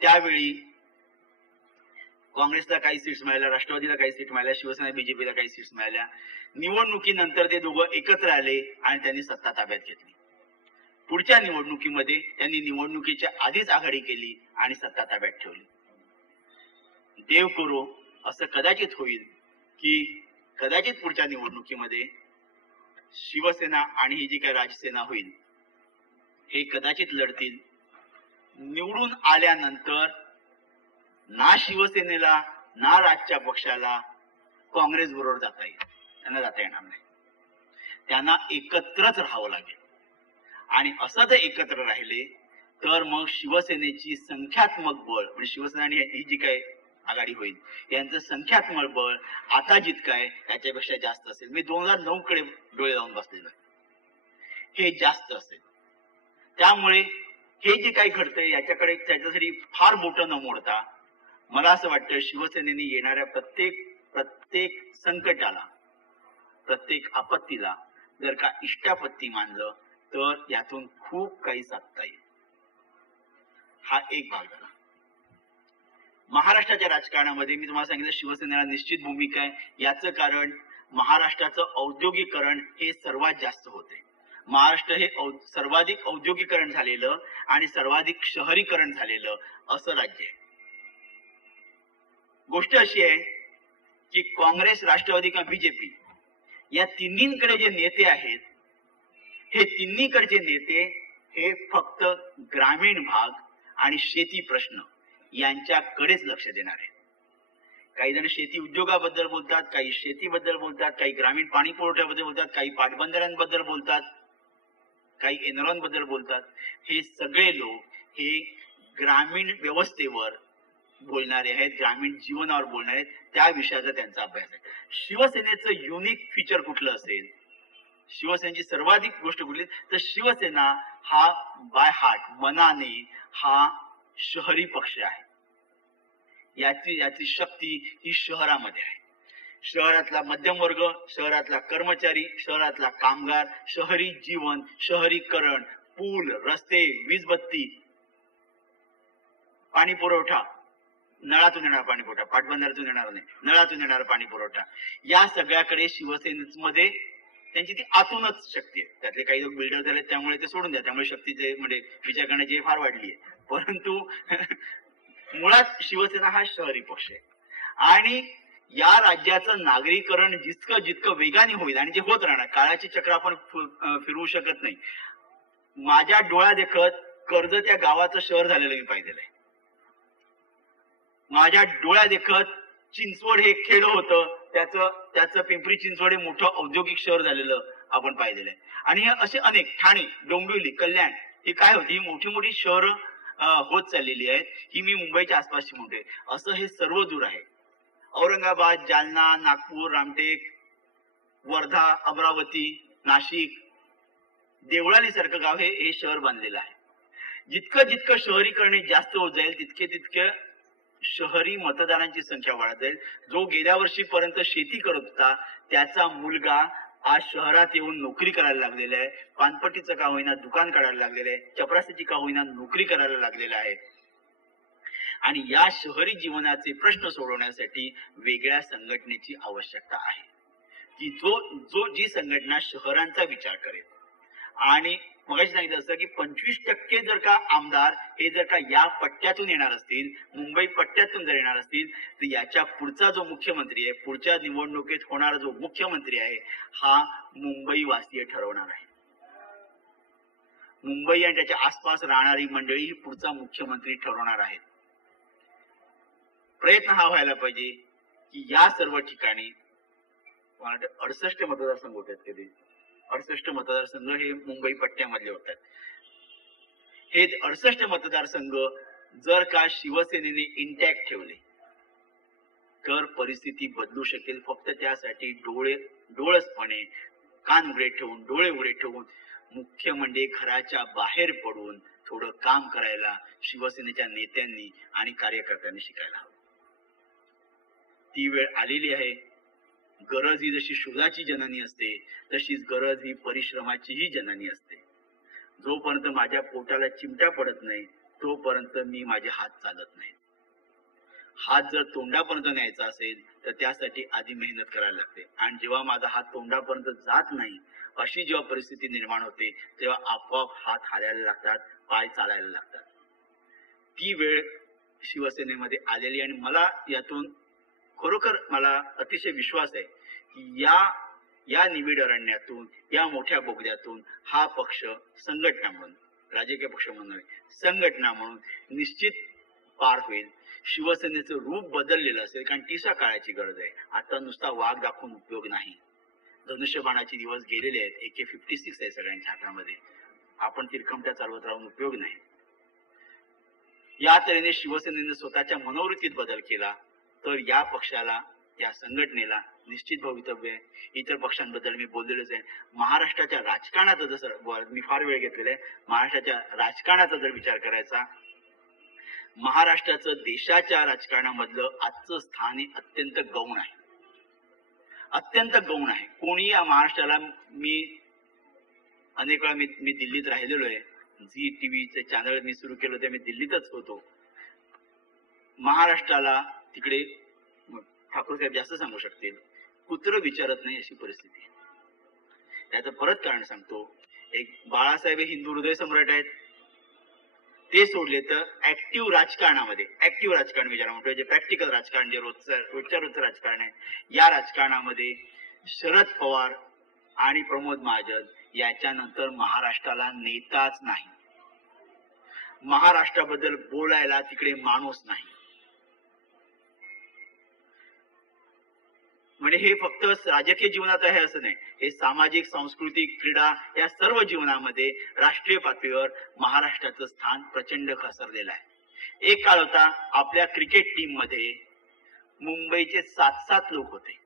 त्यावेळी काँग्रेसला काही सीट्स मिळाल्या, राष्ट्रवादीला काही सीट मिळाल्या, शिवसेना बीजेपीला काही सीट्स मिळाल्या. निवडणुकीनंतर ते दोघं एकत्र आले आणि त्यांनी सत्ता ताब्यात घेतली. पुढच्या निवडणुकीमध्ये त्यांनी निवडणुकीच्या आधीच आघाडी केली आणि सत्ता ताब्यात ठेवली. देव करो असं कदाचित होईल की कदाचित पुढच्या निवडणुकीमध्ये शिवसेना आणि ही जी काही राजसेना होईल हे कदाचित लढतील. निवडून आल्यानंतर ना शिवसेनेला ना राजच्या पक्षाला काँग्रेस बरोबर जाता येईल, त्यांना जाता येणार नाही. त्यांना एकत्रच राहावं लागेल आणि असं जर एकत्र राहिले तर मग शिवसेनेची संख्यात्मक बळ, म्हणजे शिवसेना आणि ही जी काय आघाडी होईल यांचं संख्यात्मक बळ आता जितकं आहे याच्यापेक्षा जास्त असेल. मी 2009 कडे डोळे लावून बसलेलो आहे, हे जास्त असेल. त्यामुळे हे जे काही घडतंय याच्याकडे त्याच्यासाठी फार बोटं न मोडता मला असं वाटतं शिवसेनेने येणाऱ्या प्रत्येक संकटाला, प्रत्येक आपत्तीला जर का इष्टापत्ती मानलं तर यातून खूप काही साधता येईल. हा एक भाग झाला. महाराष्ट्राच्या राजकारणामध्ये मी तुम्हाला सांगितलं शिवसेनेला निश्चित भूमिका आहे. याचं कारण महाराष्ट्राचं औद्योगिकरण हे सर्वात जास्त होते. महाराष्ट्र हे सर्वाधिक औद्योगिकरण झालेलं आणि सर्वाधिक शहरीकरण झालेलं असं राज्य आहे. गोष्ट अशी आहे की काँग्रेस, राष्ट्रवादी किंवा बीजेपी या तिन्हींकडे जे नेते आहेत, हे तिन्हीकडचे नेते हे फक्त ग्रामीण भाग आणि शेती प्रश्न यांच्याकडेच लक्ष देणार आहेत. काही जण शेती उद्योगाबद्दल बोलतात, काही शेतीबद्दल बोलतात, काही ग्रामीण पाणी पुरवठ्याबद्दल बोलतात, काही पाटबंधाऱ्यांबद्दल बोलतात, काही एनरॉन बद्दल बोलतात. हे सगळे लोक हे ग्रामीण व्यवस्थेवर बोलणारे आहेत, ग्रामीण जीवनावर बोलणारे आहेत, त्या विषयाचा त्यांचा अभ्यास आहे. शिवसेनेचं युनिक फीचर कुठलं असेल, शिवसेनेची सर्वाधिक गोष्ट कुठली, तर शिवसेना हा बाय हार्ट, मनाने हा शहरी पक्ष आहे. याची शक्ती ही शहरामध्ये आहे. शहरातला मध्यम वर्ग, शहरातला कर्मचारी, शहरातला कामगार, शहरी जीवन, शहरीकरण, पूल, रस्ते, वीजबत्ती, पाणी पुरवठा, नळातून येणारा पाणी पुरवठा, पाटबंधाऱ्यातून येणार नाही, नळातून येणारा पाणी पुरवठा, या सगळ्याकडे शिवसेनेमध्ये त्यांची ती आतूनच शक्ती आहे. त्यातले काही लोक बिल्डर झाले त्यामुळे ते सोडून द्या, त्यामुळे शक्तीचे म्हणजे विचार करण्याची फार वाढली आहे. परंतु मुळात शिवसेना हा शहरी पक्ष आहे आणि या राज्याचं नागरीकरण जितकं जितकं वेगाने होईल आणि जे होत राहणार, काळाची चक्र आपण फिरवू शकत नाही. माझ्या डोळ्या देखत कर्जत या गावाचं शहर झालेलं मी पाहिलेलं आहे. माझ्या डोळ्या देखत चिंचवड हे खेड होतं, त्याचं पिंपरी चिंचवड हे मोठं औद्योगिक शहर झालेलं आपण पाहिलेलं आहे. आणि हे असे अनेक, ठाणे, डोंबिवली, कल्याण ही काय होती, ही मोठी मोठी शहरं होत चाललेली आहेत. ही मी मुंबईच्या आसपासची म्हणतोय. असं हे सर्व दूर आहे. औरंगाबाद, जालना, नागपूर, रामटेक, वर्धा, अमरावती, नाशिक, देवळाली सारखं गाव हे शहर बांधलेलं आहे. जितकं जितकं शहरीकरण जास्त होत जाईल तितके शहरी मतदारांची संख्या वाढत जाईल. जो गेल्या वर्षीपर्यंत शेती करत होता त्याचा मुलगा आज शहरात येऊन नोकरी करायला लागलेला आहे. पानपट्टीचं का होईना दुकान काढायला लागलेलं आहे, चपरासीची का होईना नोकरी करायला लागलेला आहे. आणि या शहरी जीवनाचे प्रश्न सोडवण्यासाठी वेगळ्या संघटनेची आवश्यकता आहे, की जी संघटना शहरांचा विचार करेल. आणि मगाशी सांगितलं असं की 25% जर का आमदार हे जर का या पट्ट्यातून येणार असतील, मुंबई पट्ट्यातून जर येणार असतील, तर याच्या पुढचा जो मुख्यमंत्री आहे, पुढच्या निवडणुकीत होणारा जो मुख्यमंत्री आहे, हा मुंबई वासीय ठरवणार आहे. मुंबई आणि त्याच्या आसपास राहणारी मंडळी ही पुढचा मुख्यमंत्री ठरवणार आहेत. प्रयत्न हा व्हायला पाहिजे की या सर्व ठिकाणी 68 मतदारसंघ होतात. कधी 68 मतदारसंघ हे मुंबई पट्ट्यामधले होतात. हे 68 मतदारसंघ जर का शिवसेनेने इंटॅक्ट ठेवले तर परिस्थिती बदलू शकेल. फक्त त्यासाठी डोळसपणे कान उघडे ठेवून, डोळे उघडे ठेवून, मुख्य म्हणजे घराच्या बाहेर पडून थोडं काम करायला शिवसेनेच्या नेत्यांनी आणि कार्यकर्त्यांनी शिकायला हवं. ती वेळ आलेली आहे. गरज ही जशी शोधाची जननी असते तशीच गरज ही परिश्रमाचीही जननी असते. जोपर्यंत माझ्या पोटाला चिमटा पडत नाही तोपर्यंत मी माझे हात चालत नाही. हात जर तोंडापर्यंत न्यायचा असेल तर त्यासाठी आधी मेहनत करायला लागते. आणि जेव्हा माझा हात तोंडापर्यंत जात नाही अशी जेव्हा परिस्थिती निर्माण होते तेव्हा आपोआप हात हालायला लागतात, पाय चालायला लागतात. ती वेळ शिवसेनेमध्ये आलेली आणि मला यातून खरोखर मला अतिशय विश्वास आहे की या निबिड अरण्यातून, या मोठ्या बोगद्यातून हा पक्ष संघटना म्हणून, राजकीय पक्ष म्हणून संघटना म्हणून निश्चित पार होईल. शिवसेनेचं रूप बदललेलं असेल, कारण तिसऱ्या काळाची गरज आहे. आता नुसता वाघ दाखवून उपयोग नाही. धनुष्यबाणाचे दिवस गेलेले आहेत. AK-56 आहे सगळ्यांच्या हातामध्ये. आपण तिरकमट्या चालवत राहून उपयोग नाही. या तऱ्हेने शिवसेनेने स्वतःच्या मनोवृत्तीत बदल केला तर या पक्षाला, या संघटनेला निश्चित भवितव्य आहे. इतर पक्षांबद्दल मी बोललेलोच आहे. महाराष्ट्राच्या राजकारणाचा जसं मी फार वेळ घेतलेला आहे, महाराष्ट्राच्या राजकारणाचा जर विचार करायचा, महाराष्ट्राचं देशाच्या राजकारणामधलं आजचं स्थान हे अत्यंत गौण आहे. अत्यंत गौण आहे. कोणी या महाराष्ट्राला, मी अनेक वेळा मी दिल्लीत राहिलेलो आहे. झी टीव्हीचे चॅनल मी सुरू केलं होते, मी दिल्लीतच होतो. महाराष्ट्राला तिकडे ठाकूर साहेब जास्त सांगू शकतील, कुत्र विचारत नाही अशी परिस्थिती. त्याचं परत कारण सांगतो. एक बाळासाहेब हे हिंदू हृदय सम्राट आहेत. ते सोडले तर ऍक्टिव्ह राजकारणामध्ये, ऍक्टिव्ह राजकारण विचारा म्हणतो, जे प्रॅक्टिकल राजकारण, जे रोजचं राजकारण आहे, या राजकारणामध्ये शरद पवार आणि प्रमोद महाजन याच्यानंतर महाराष्ट्राला नेताच नाही. महाराष्ट्राबद्दल बोलायला तिकडे माणूस नाही. म्हणजे हे फक्त राजकीय जीवनात आहे असं नाही, हे सामाजिक, सांस्कृतिक, क्रीडा या सर्व जीवनामध्ये राष्ट्रीय पातळीवर महाराष्ट्राचं स्थान प्रचंड घसरलेलं आहे. एक काळ होता आपल्या क्रिकेट टीम मध्ये मुंबईचे 7-7 लोक होते.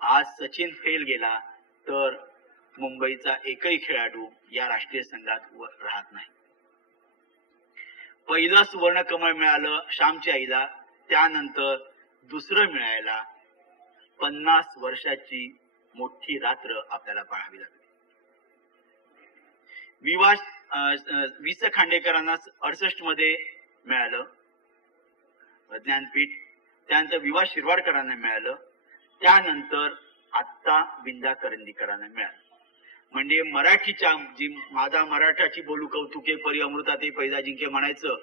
आज सचिन फेल गेला तर मुंबईचा एकही खेळाडू या राष्ट्रीय संघात राहत नाही. पहिलं सुवर्ण कमळ मिळालं श्यामच्या आईला, त्यानंतर दुसरं मिळायला 50 वर्षाची मोठी रात्र आपल्याला पाहावी लागली. वि.स. खांडेकरांना 68 मध्ये मिळालं ज्ञानपीठ, त्यानंतर वि.वा. शिरवाडकरांना मिळालं, त्यानंतर आत्ता विंदा करंदीकरांना मिळालं. म्हणजे मराठीच्या, जी माझा मराठाची बोलू कौतुके परी अमृता ते पैदा जिंके म्हणायचं,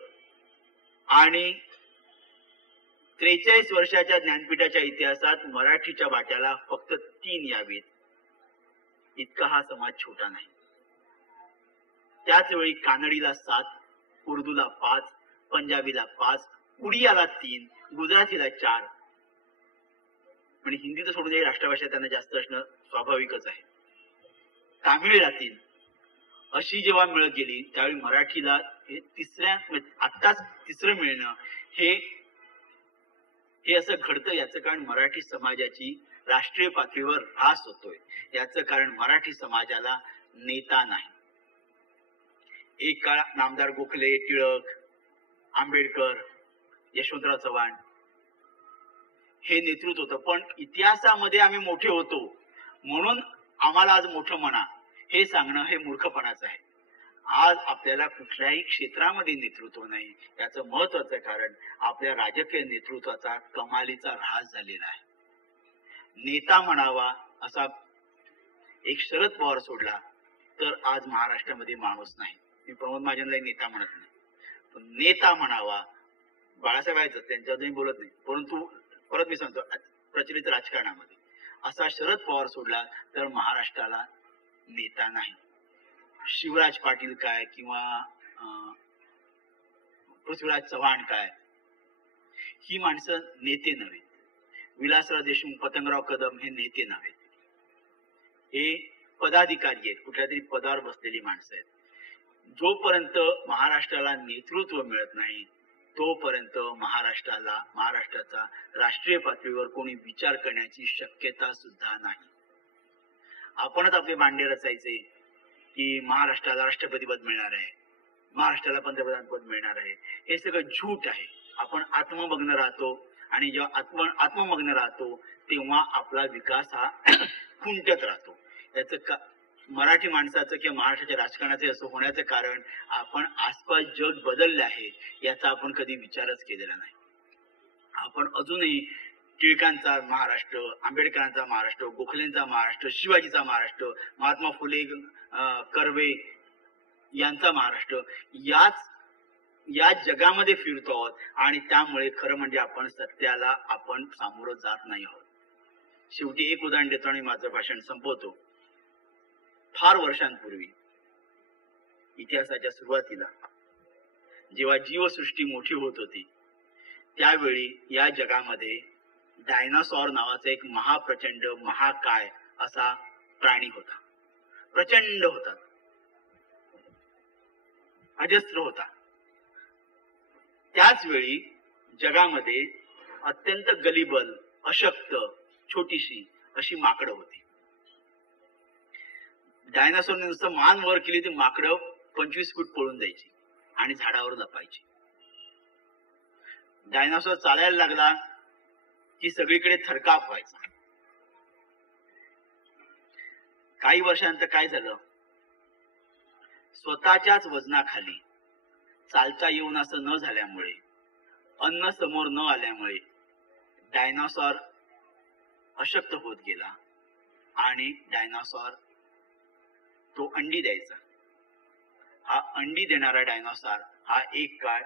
आणि 43 वर्षाच्या ज्ञानपीठाच्या इतिहासात मराठीच्या वाट्याला फक्त 3 यावीत, इतका हा समाज छोटा नाही. त्याच वेळी कानडीला 7, उर्दूला 5, पंजाबीला 5, उडियाला 3, गुजरातीला 4. पण हिंदी तर सोडून राष्ट्रभाषा त्यांना जास्त असणं स्वाभाविकच आहे. तामिळला 3. अशी जेव्हा मिळत गेली त्यावेळी मराठीला हे आत्ताच तिसरं मिळणं हे असं घडतं. याचं कारण मराठी समाजाची राष्ट्रीय पातळीवर ऱ्हास होतोय. याचं कारण मराठी समाजाला नेता नाही. एक काळ नामदार गोखले, टिळक, आंबेडकर, यशवंतराव चव्हाण हे नेतृत्व होतं. पण इतिहासामध्ये आम्ही मोठे होतो म्हणून आम्हाला आज मोठं म्हणा हे सांगणं हे मूर्खपणाचं आहे. आज आपल्याला कुठल्याही क्षेत्रामध्ये नेतृत्व नाही. याचं महत्वाचं कारण आपल्या राजकीय नेतृत्वाचा कमालीचा ऱ्हास झालेला आहे. नेता म्हणावा असा एक शरद पवार सोडला तर आज महाराष्ट्रामध्ये माणूस नाही. मी प्रमोद महाजनला नेता म्हणत नाही, पण नेता म्हणावा बाळासाहेब आहेत त्यांच्यावरही बोलत नाही, परंतु परत मी सांगतो प्रचलित राजकारणामध्ये असा शरद पवार सोडला तर महाराष्ट्राला नेता नाही. शिवराज पाटील काय किंवा पृथ्वीराज चव्हाण काय ही माणसं नेते नव्हे. विलासराव देशमुख, पतंगराव कदम हे नेते नव्हे, हे पदाधिकारी आहेत, कुठल्या तरी पदावर बसलेली माणसं आहेत. जोपर्यंत महाराष्ट्राला नेतृत्व मिळत नाही तोपर्यंत महाराष्ट्राचा राष्ट्रीय पातळीवर कोणी विचार करण्याची शक्यता सुद्धा नाही. आपणच आपले मांडे रचायचे की महाराष्ट्राला राष्ट्रपती पद मिळणार आहे, महाराष्ट्राला पंतप्रधान पद मिळणार आहे. हे सगळं झूट आहे. आपण आत्ममग्न राहतो आणि जेव्हा आत्ममग्न राहतो तेव्हा आपला विकास हा खुंटत राहतो. याचं मराठी माणसाचं किंवा महाराष्ट्राच्या राजकारणाचे असं होण्याचं कारण आपण आसपास जग बदलले आहे याचा आपण कधी विचारच केलेला नाही. आपण अजूनही टिळकांचा महाराष्ट्र, आंबेडकरांचा महाराष्ट्र, गोखलेंचा महाराष्ट्र, शिवाजीचा महाराष्ट्र, महात्मा फुले, कर्वे यांचा महाराष्ट्र या जगामध्ये फिरतो आहोत आणि त्यामुळे खरं म्हणजे आपण सत्याला आपण सामोरं जात नाही आहोत. शेवटी एक उदाहरण देतो आणि माझं भाषण संपवतो. फार वर्षांपूर्वी इतिहासाच्या सुरुवातीला जेव्हा जीवसृष्टी मोठी होत होती त्यावेळी या जगामध्ये डायनासॉर नावाचा एक महाप्रचंड महाकाय असा प्राणी होता. प्रचंड होता, अजस्र होता. त्याच वेळी जगामध्ये अत्यंत गलिबल, अशक्त, छोटीशी अशी माकडं होती. डायनासोरने नुसतं मान वर केली ती माकडं 25 फूट पळून जायची आणि झाडावर लपायची. डायनासोर चालायला लागला की सगळीकडे थरकाप व्हायचा. काही वर्षानंतर काय झालं, स्वतःच्याच वजनाखाली चालता येऊन असं न झाल्यामुळे, अन्न समोर न आल्यामुळे डायनासॉर अशक्त होत गेला आणि डायनासॉर तो अंडी द्यायचा. हा अंडी देणारा डायनासॉर हा एक काळ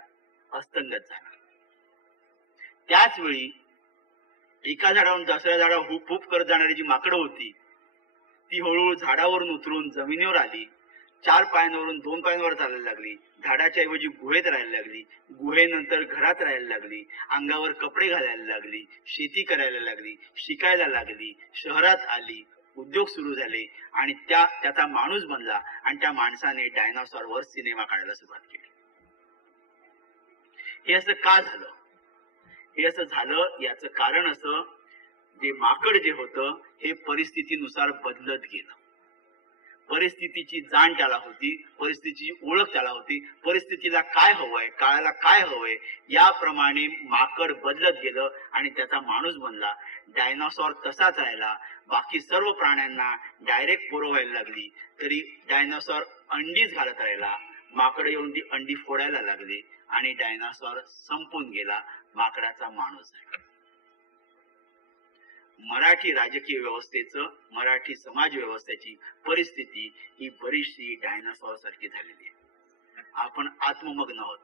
अस्तंगत झाला. त्याच वेळी एका झाडावरून दुसऱ्या झाडावर हुप हुप करत जाणारी जी माकडं होती ती हळूहळू झाडावरून उतरून जमिनीवर आली. 4 पायांवरून 2 पायांवर चालायला लागली. झाडाच्या ऐवजी गुहेत राहायला लागली. गुहेनंतर घरात राहायला लागली. अंगावर कपडे घालायला लागली. शेती करायला लागली. शिकायला लागली. शहरात आली. उद्योग सुरू झाले आणि त्याचा माणूस बनला आणि त्या माणसाने डायनासॉरवर सिनेमा काढायला सुरुवात केली. हे असं का झालं? हे असं झालं याचं कारण असं, जे माकड जे होतं हे परिस्थितीनुसार बदलत गेलं. परिस्थितीची जाण त्याला होती, परिस्थितीची ओळख त्याला होती. परिस्थितीला काय हवंय, काळाला काय हवंय याप्रमाणे माकड बदलत गेलं आणि त्याचा माणूस बनला. डायनासॉर तसाच राहिला. बाकी सर्व प्राण्यांना डायरेक्ट पोरं व्हायला लागली तरी डायनासॉर अंडीच घालत राहिला. माकड येऊन ती अंडी फोडायला लागली आणि डायनासॉर संपून गेला. माकडाचा माणूस झाला. मराठी राजकीय व्यवस्थेचं, मराठी समाज व्यवस्थेची परिस्थिती ही बरीचशी डायनासॉर सारखी झालेली आहे. आपण आत्ममग्न आहोत.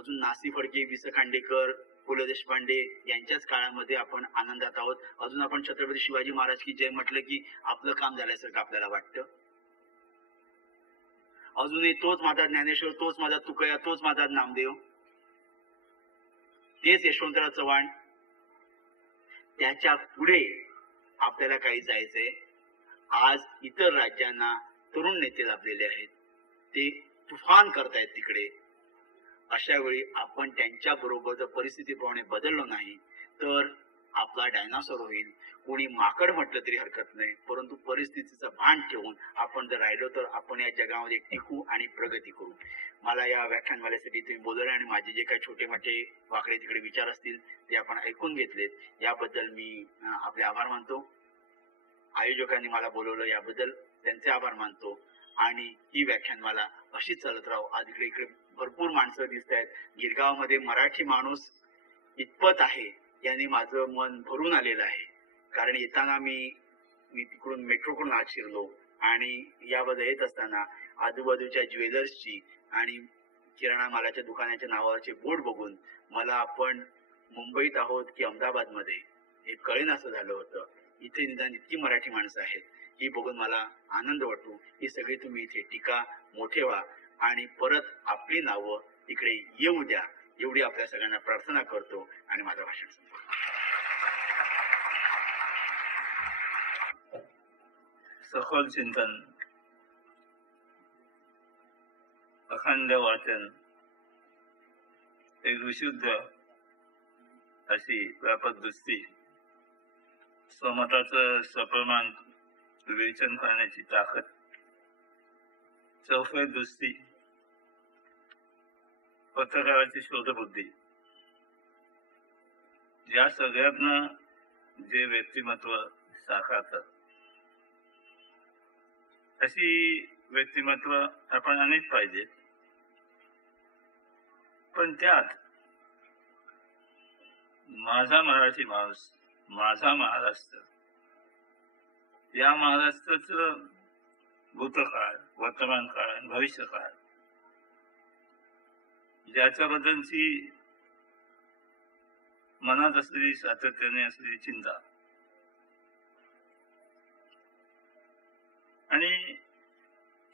अजून नासी फडके, वि स खांडेकर, पु ल देशपांडे यांच्याच काळामध्ये आपण आनंदात आहोत. अजून आपण छत्रपती शिवाजी महाराज की जय म्हटलं की आपलं काम झाल्यासारखं आपल्याला वाटतं. अजूनही तोच माझा ज्ञानेश्वर, तोच माझा तुकया, तोच माझा नामदेव, तेच यशवंतराव चव्हाण. त्याच्या पुढे आपल्याला काही जायचंय. आज इतर राज्यांना तरुण नेते लाभलेले आहेत, ते तुफान करतायत तिकडे. अशा वेळी आपण त्यांच्या बरोबर जर परिस्थितीप्रमाणे बदललो नाही तर आपला डायनासॉर होईल. कोणी माकड म्हटलं तरी हरकत नाही, परंतु परिस्थितीचं भान ठेवून आपण जर राहिलो तर आपण या जगामध्ये टिकू आणि प्रगती करू. मला या व्याख्यानमालेसाठी तुम्ही बोलवले आणि माझे जे काही छोटे मोठे वाकडे तिकडे विचार असतील ते आपण ऐकून घेतलेत, याबद्दल मी आपले आभार मानतो. आयोजकांनी मला बोलवलं याबद्दल त्यांचे आभार मानतो. आणि ही व्याख्यानमाला अशीच चालत राहू. आज इकडे भरपूर माणसं दिसत आहेत. गिरगावमध्ये मराठी माणूस इतपत आहे याने माझं मन भरून आलेलं आहे. कारण येताना मी तिकडून मेट्रोकडून आत शिरलो आणि याबद्दल येत असताना आजूबाजूच्या ज्वेलर्सची आणि किराणा मालाच्या दुकानाच्या नावाचे बोर्ड बघून मला आपण मुंबईत आहोत की अहमदाबादमध्ये हे कळेनासं झालं होतं. इथे निदान इतकी मराठी माणसं आहेत ही बघून मला आनंद वाटतो. ही सगळी तुम्ही इथे टीका मोठे व्हा आणि परत आपली नावं इकडे येऊ द्या, एवढी आपल्या सगळ्यांना प्रार्थना करतो आणि माझं भाषण संपवतो. सखोल चिंतन, अखंड वाचन, एक विशुद्ध अशी व्यापक दृष्टी, स्वमताचं सप्रमाण विवेचन करण्याची ताकद, चौफेर दृष्टी, पत्रकाराची शोधबुद्धी, या सगळ्यातनं जे व्यक्तिमत्व साकारतात अशी व्यक्तिमत्व आपण अनेक पाहिजे. पण त्यात माझा मराठी माणूस, माझा महाराष्ट्र, या महाराष्ट्राचं भूतकाळ, वर्तमान काळ आणि भविष्यकाळ याच्याबद्दलची मनात असलेली सातत्याने असलेली चिंता आणि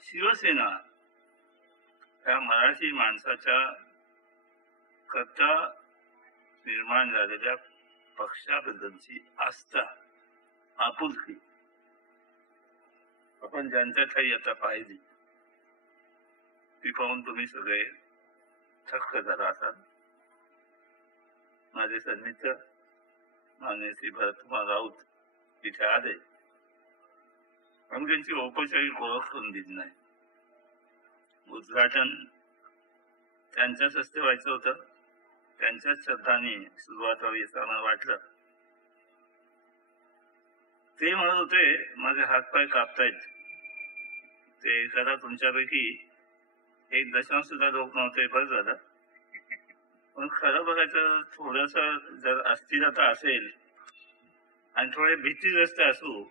शिवसेना ह्या मराठी माणसाच्या करता निर्माण झालेल्या पक्षाबद्दलची आस्था, आपुलकी आपण ज्यांच्या ठाई आता पाहिली ती पाहून तुम्ही सगळे थक्क झाला असाल. माझे सन्मित्र माननीय श्री भरतकुमार राऊत तिथे आले पण त्यांची औपचारिक ओळख करून दिली नाही. उद्घाटन त्यांच्याच हस्ते व्हायचं होतं, त्यांच्याच शब्दांनी सुरुवात व्हावी असं आम्हाला वाटलं. ते म्हणत होते माझे हातपाय कापतायत, ते कदा तुमच्यापैकी 1 सुद्धा लोक नव्हते, बरं झालं. पण खरं बघायचं थोडस जर अस्थिरता असेल आणि थोडे भीतीग्रस्त असू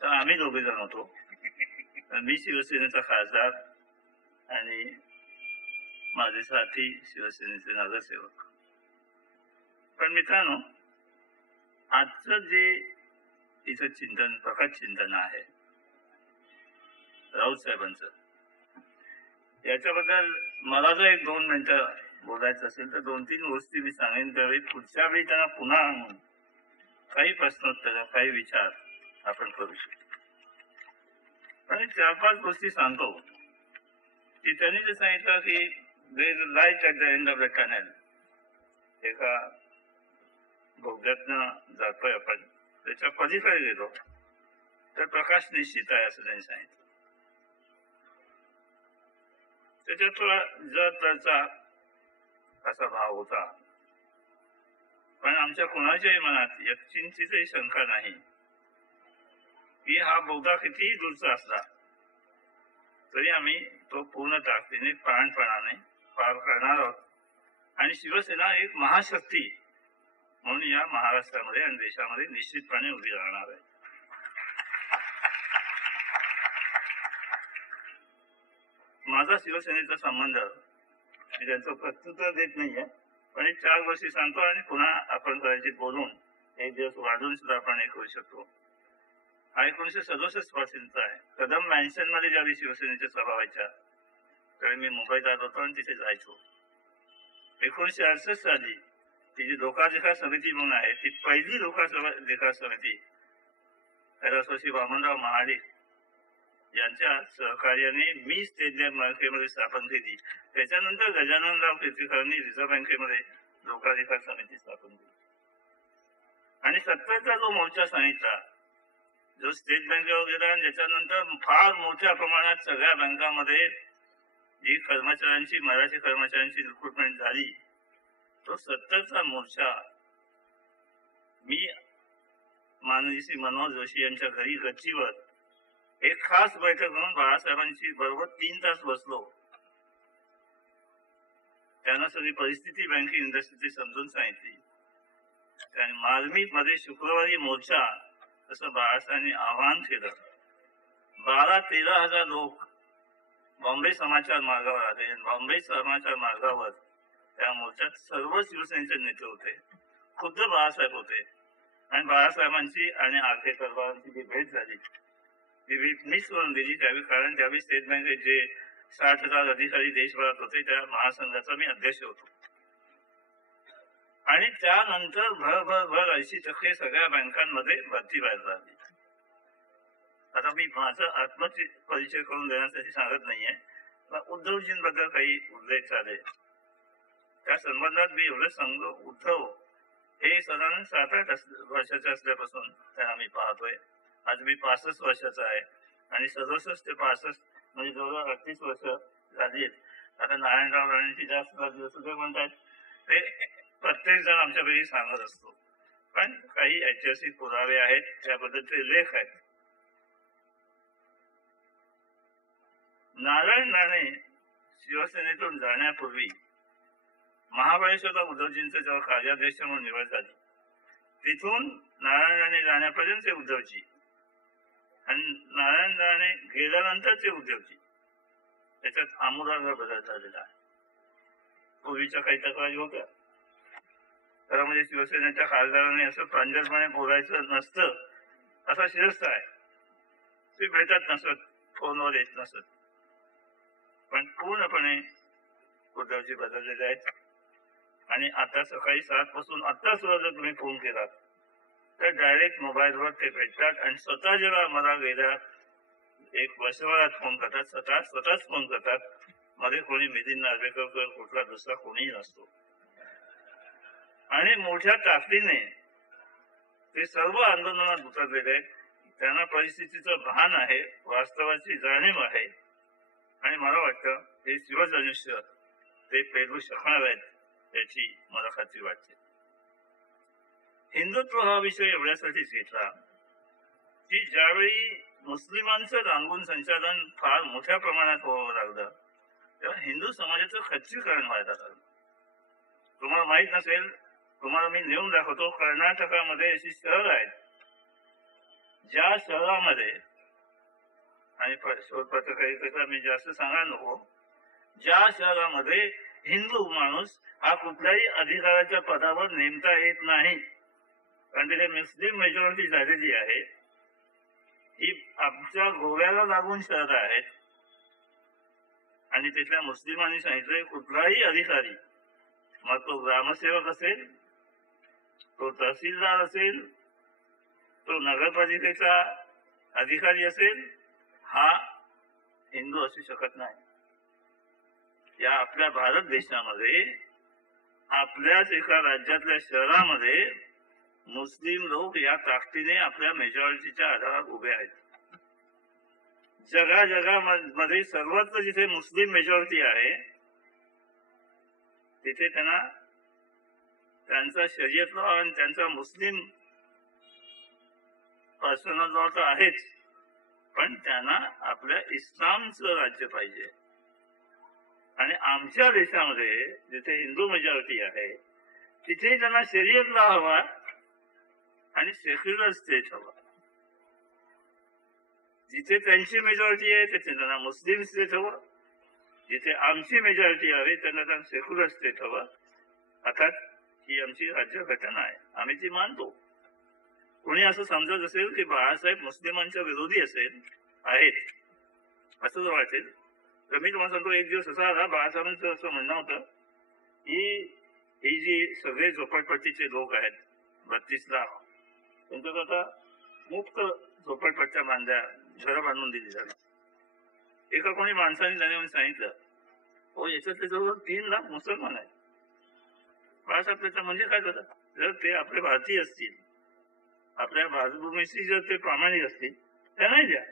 तर आम्ही दोघे जण होतो. मी शिवसेनेचा खासदार आणि माझे साथी शिवसेनेचे नगरसेवक. पण मित्रांनो, आजचं जे इथं चिंतन, प्रकट चिंतन आहे राऊत साहेबांचं, याच्याबद्दल मला जर 1-2 मिनिटं बोलायचं असेल तर 2-3 गोष्टी मी सांगेन. त्यावेळी पुढच्या वेळी त्यांना पुन्हा आणून काही प्रश्नोत्तर, काही विचार आपण करू शकतो. आणि 4-5 गोष्टी सांगतो की त्यांनी जे सांगितलं की there is a light at the end of the tunnel. एका बोगद्यातनं जातोय आपण, त्याच्या पलीकडे गेलो तर प्रकाश निश्चित आहे असं त्यांनी सांगितलं. त्याच्यात थोडा जर असा भाव होता, पण आमच्या कोणाच्याही मनात यत्किंचितही शंका नाही की हा बोगदा कितीही दूरचा असला तरी आम्ही तो पूर्ण ताकदीने, प्राणपणाने पार करणार आहोत. आणि शिवसेना एक महाशक्ती म्हणून या महाराष्ट्रामध्ये आणि देशामध्ये निश्चितपणे उभी राहणार आहे. माझा शिवसेनेचा संबंध मी त्यांचं प्रत्युत्तर देत नाहीये, पण एक 4 गोष्टी सांगतो आणि पुन्हा आपण कदाचित बोलून एक दिवस वाढून सुद्धा आपण हे करू शकतो. हा 1967 पासूनचा आहे. कदम मॅन्शन मध्ये ज्यावेळी शिवसेनेच्या सभा व्हायच्या त्यावेळी मी मुंबईत आलो होतो आणि तिथे जायचो. 1968 साली ती जी लोकाधिकार समिती म्हणून आहे ती पहिली लोकाधिकार समिती कैलासवासी वामनराव महाडिक यांच्या सहकार्याने मी स्टेट बँकेमध्ये स्थापन केली. त्याच्यानंतर गजाननराव कीर्तीकरांनी रिझर्व्ह बँकेमध्ये लोकाधिकार समिती स्थापन केली आणि 70चा जो मोर्चा सांगितला जो स्टेट बँकेवर गेला आणि त्याच्यानंतर फार मोठ्या प्रमाणात सगळ्या बँकांमध्ये जी कर्मचाऱ्यांची मराठी कर्मचाऱ्यांची रिक्रुटमेंट झाली तो 70चा मोर्चा मी माननीय श्री मनोहर जोशी यांच्या घरी गच्चीवर एक खास बैठक म्हणून बाळासाहेबांची बरोबर 3 तास बसलो. त्यांना सगळी परिस्थिती बँकिंग इंडस्ट्रीची समजून सांगितली. आणि मार्मिक मध्ये शुक्रवारी मोर्चा असं बाळासाहेबांनी आवाहन केलं. 12-13 हजार लोक बॉम्बे समाचार मार्गावर आले. बॉम्बे समाचार मार्गावर त्या मोर्चात सर्व शिवसेनेचे नेते होते, खुद्द बाळासाहेब होते आणि बाळासाहेबांची आणि आखेकरवारांची जी भेट झाली ती भेट मिस करून दिली त्यावेळी, कारण त्यावेळी स्टेट बँकेत जे 60,000 अधिकारी देशभरात होते त्या महासंघाचा मी अध्यक्ष होतो आणि त्यानंतर भर 80% सगळ्या बँकांमध्ये भरती व्हायला लागली. आता मी माझं आत्मपरिचय करून देण्यासाठी सांगत नाहीये, पण उद्धवजींबद्दल काही उल्लेख झाले त्या संबंधात मी एवढं सांगतो. उद्धव हे साधारण 7-8 वर्षाचे असल्यापासून त्यांना मी पाहतोय. आज मी 65 वर्षाचा आहे आणि 67 ते 65 म्हणजे जवळजवळ 38 वर्ष झाली आहेत. आता नारायणराव राणेंची जास्त झाली असं ते म्हणतात ते प्रत्येक जण आमच्यापैकी सांगत असतो, पण काही ऐतिहासिक पुरावे आहेत त्याबद्दलचे लेख आहेत. नारायण राणे शिवसेनेतून जाण्यापूर्वी महाबळेश्वरला उद्धवजींचं जेव्हा कार्याध्यक्ष म्हणून निवड झाली तिथून नारायण राणे जाण्यापर्यंतचे उद्धवजी आणि नारायण राणे गेल्यानंतरचे उद्धवजी त्याच्यात आमूलाग्र बदल झालेला आहे. पूर्वीच्या काही तक्रारी होत्या, खरं म्हणजे शिवसेनेच्या खासदारांनी असं प्रांजळपणे बोलायचं नसतं असा शिरस्त आहे. ते भेटत नसत, फोनवर येत नसत, पण पूर्णपणे उद्धवजी बदललेले आहेत. आणि आता सकाळी 7 पासून आता सुद्धा जर तुम्ही फोन केलात तर डायरेक्ट मोबाईलवर ते भेटतात आणि स्वतः जेव्हा मला गेल्या 1 वर्षभरात फोन करतात, स्वतःच फोन करतात. मध्ये कोणी मिलिंद नार्वेकर कुठला दुसरा कोणीही नसतो आणि मोठ्या ताकदीने ते सर्व आंदोलनात उतरलेले आहेत. त्यांना परिस्थितीचं भान आहे, वास्तवाची जाणीव आहे आणि मला वाटतं हे शिवधनुष्य ते पेलू शकणार आहेत याची मला खात्री वाटते. हिंदुत्व हा विषय एवढ्यासाठीच घेतला की ज्यावेळी मुस्लिमांचं रांगून संचालन फार मोठ्या प्रमाणात व्हावं लागलं तेव्हा हिंदू समाजाचं खच्चीकरण व्हायला लागलं. तुम्हाला माहित नसेल, तुम्हाला मी नेऊन दाखवतो. कर्नाटकामध्ये अशी शहर आहेत ज्या शहरामध्ये, आणि पत्रकारितेचा मी जास्त सांगायला नको, ज्या शहरामध्ये हिंदू माणूस हा कुठल्याही अधिकाराच्या पदावर नेमता येत नाही, कारण तिथे मुस्लिम मेजॉरिटी झालेली आहे. ही आमच्या गोव्याला लागून शहर आहेत आणि तिथल्या मुस्लिमांनी सांगितलंय कुठलाही अधिकारी, मग तो ग्रामसेवक असेल, तो तहसीलदार असेल, तो नगरपालिकेचा अधिकारी असेल, हा हिंदू असू शकत नाही. या आपल्या भारत देशामध्ये आपल्याच एका राज्यातल्या शहरामध्ये मुस्लिम लोक या ताकदीने आपल्या मेजॉरिटीच्या आधारावर उभे आहेत. जगामध्ये सर्वत्र जिथे मुस्लिम मेजॉरिटी आहे तिथे त्यांना त्यांचा शरीयत लॉ आणि त्यांचा मुस्लिम पर्सनल लॉ तर आहेच, पण त्यांना आपल्या इस्लामचं राज्य पाहिजे. आणि आमच्या देशामध्ये जिथे हिंदू मेजॉरिटी आहे तिथे त्यांना शरीयत लॉ हवा आणि सेक्युलर स्टेट हवा. जिथे त्यांची मेजॉरिटी आहे तिथे त्यांना मुस्लिम स्टेट हवं जिथे आमची मेजॉरिटी आहे त्यांना सेक्युलर स्टेट हवं. अर्थात ही आमची राज्यघटना आहे, आम्ही ती मानतो. कोणी असं समजत असेल की बाळासाहेब मुस्लिमांच्या विरोधी आहेत असं जर वाटेल तर मी तुम्हाला सांगतो, एक दिवस असा आला, बाळासाहेबांचं असं म्हणणं होतं की ही जी सगळे झोपडपट्टीचे लोक आहेत 32 लाख, त्यांच्याकरता मुक्त झोपडपट्ट्या बांधल्या, घरं बांधून दिली जावी. एका कोणी माणसाने त्याने सांगितलं, हो याच्यातले जवळ 3 लाख मुसलमान आहेत. बाळासाहेब त्याचं म्हणजे काय झालं, जर ते आपले भारतीय असतील, आपल्या भारतभूमीशी जर ते प्रामाणिक असतील त्यांनाही द्या.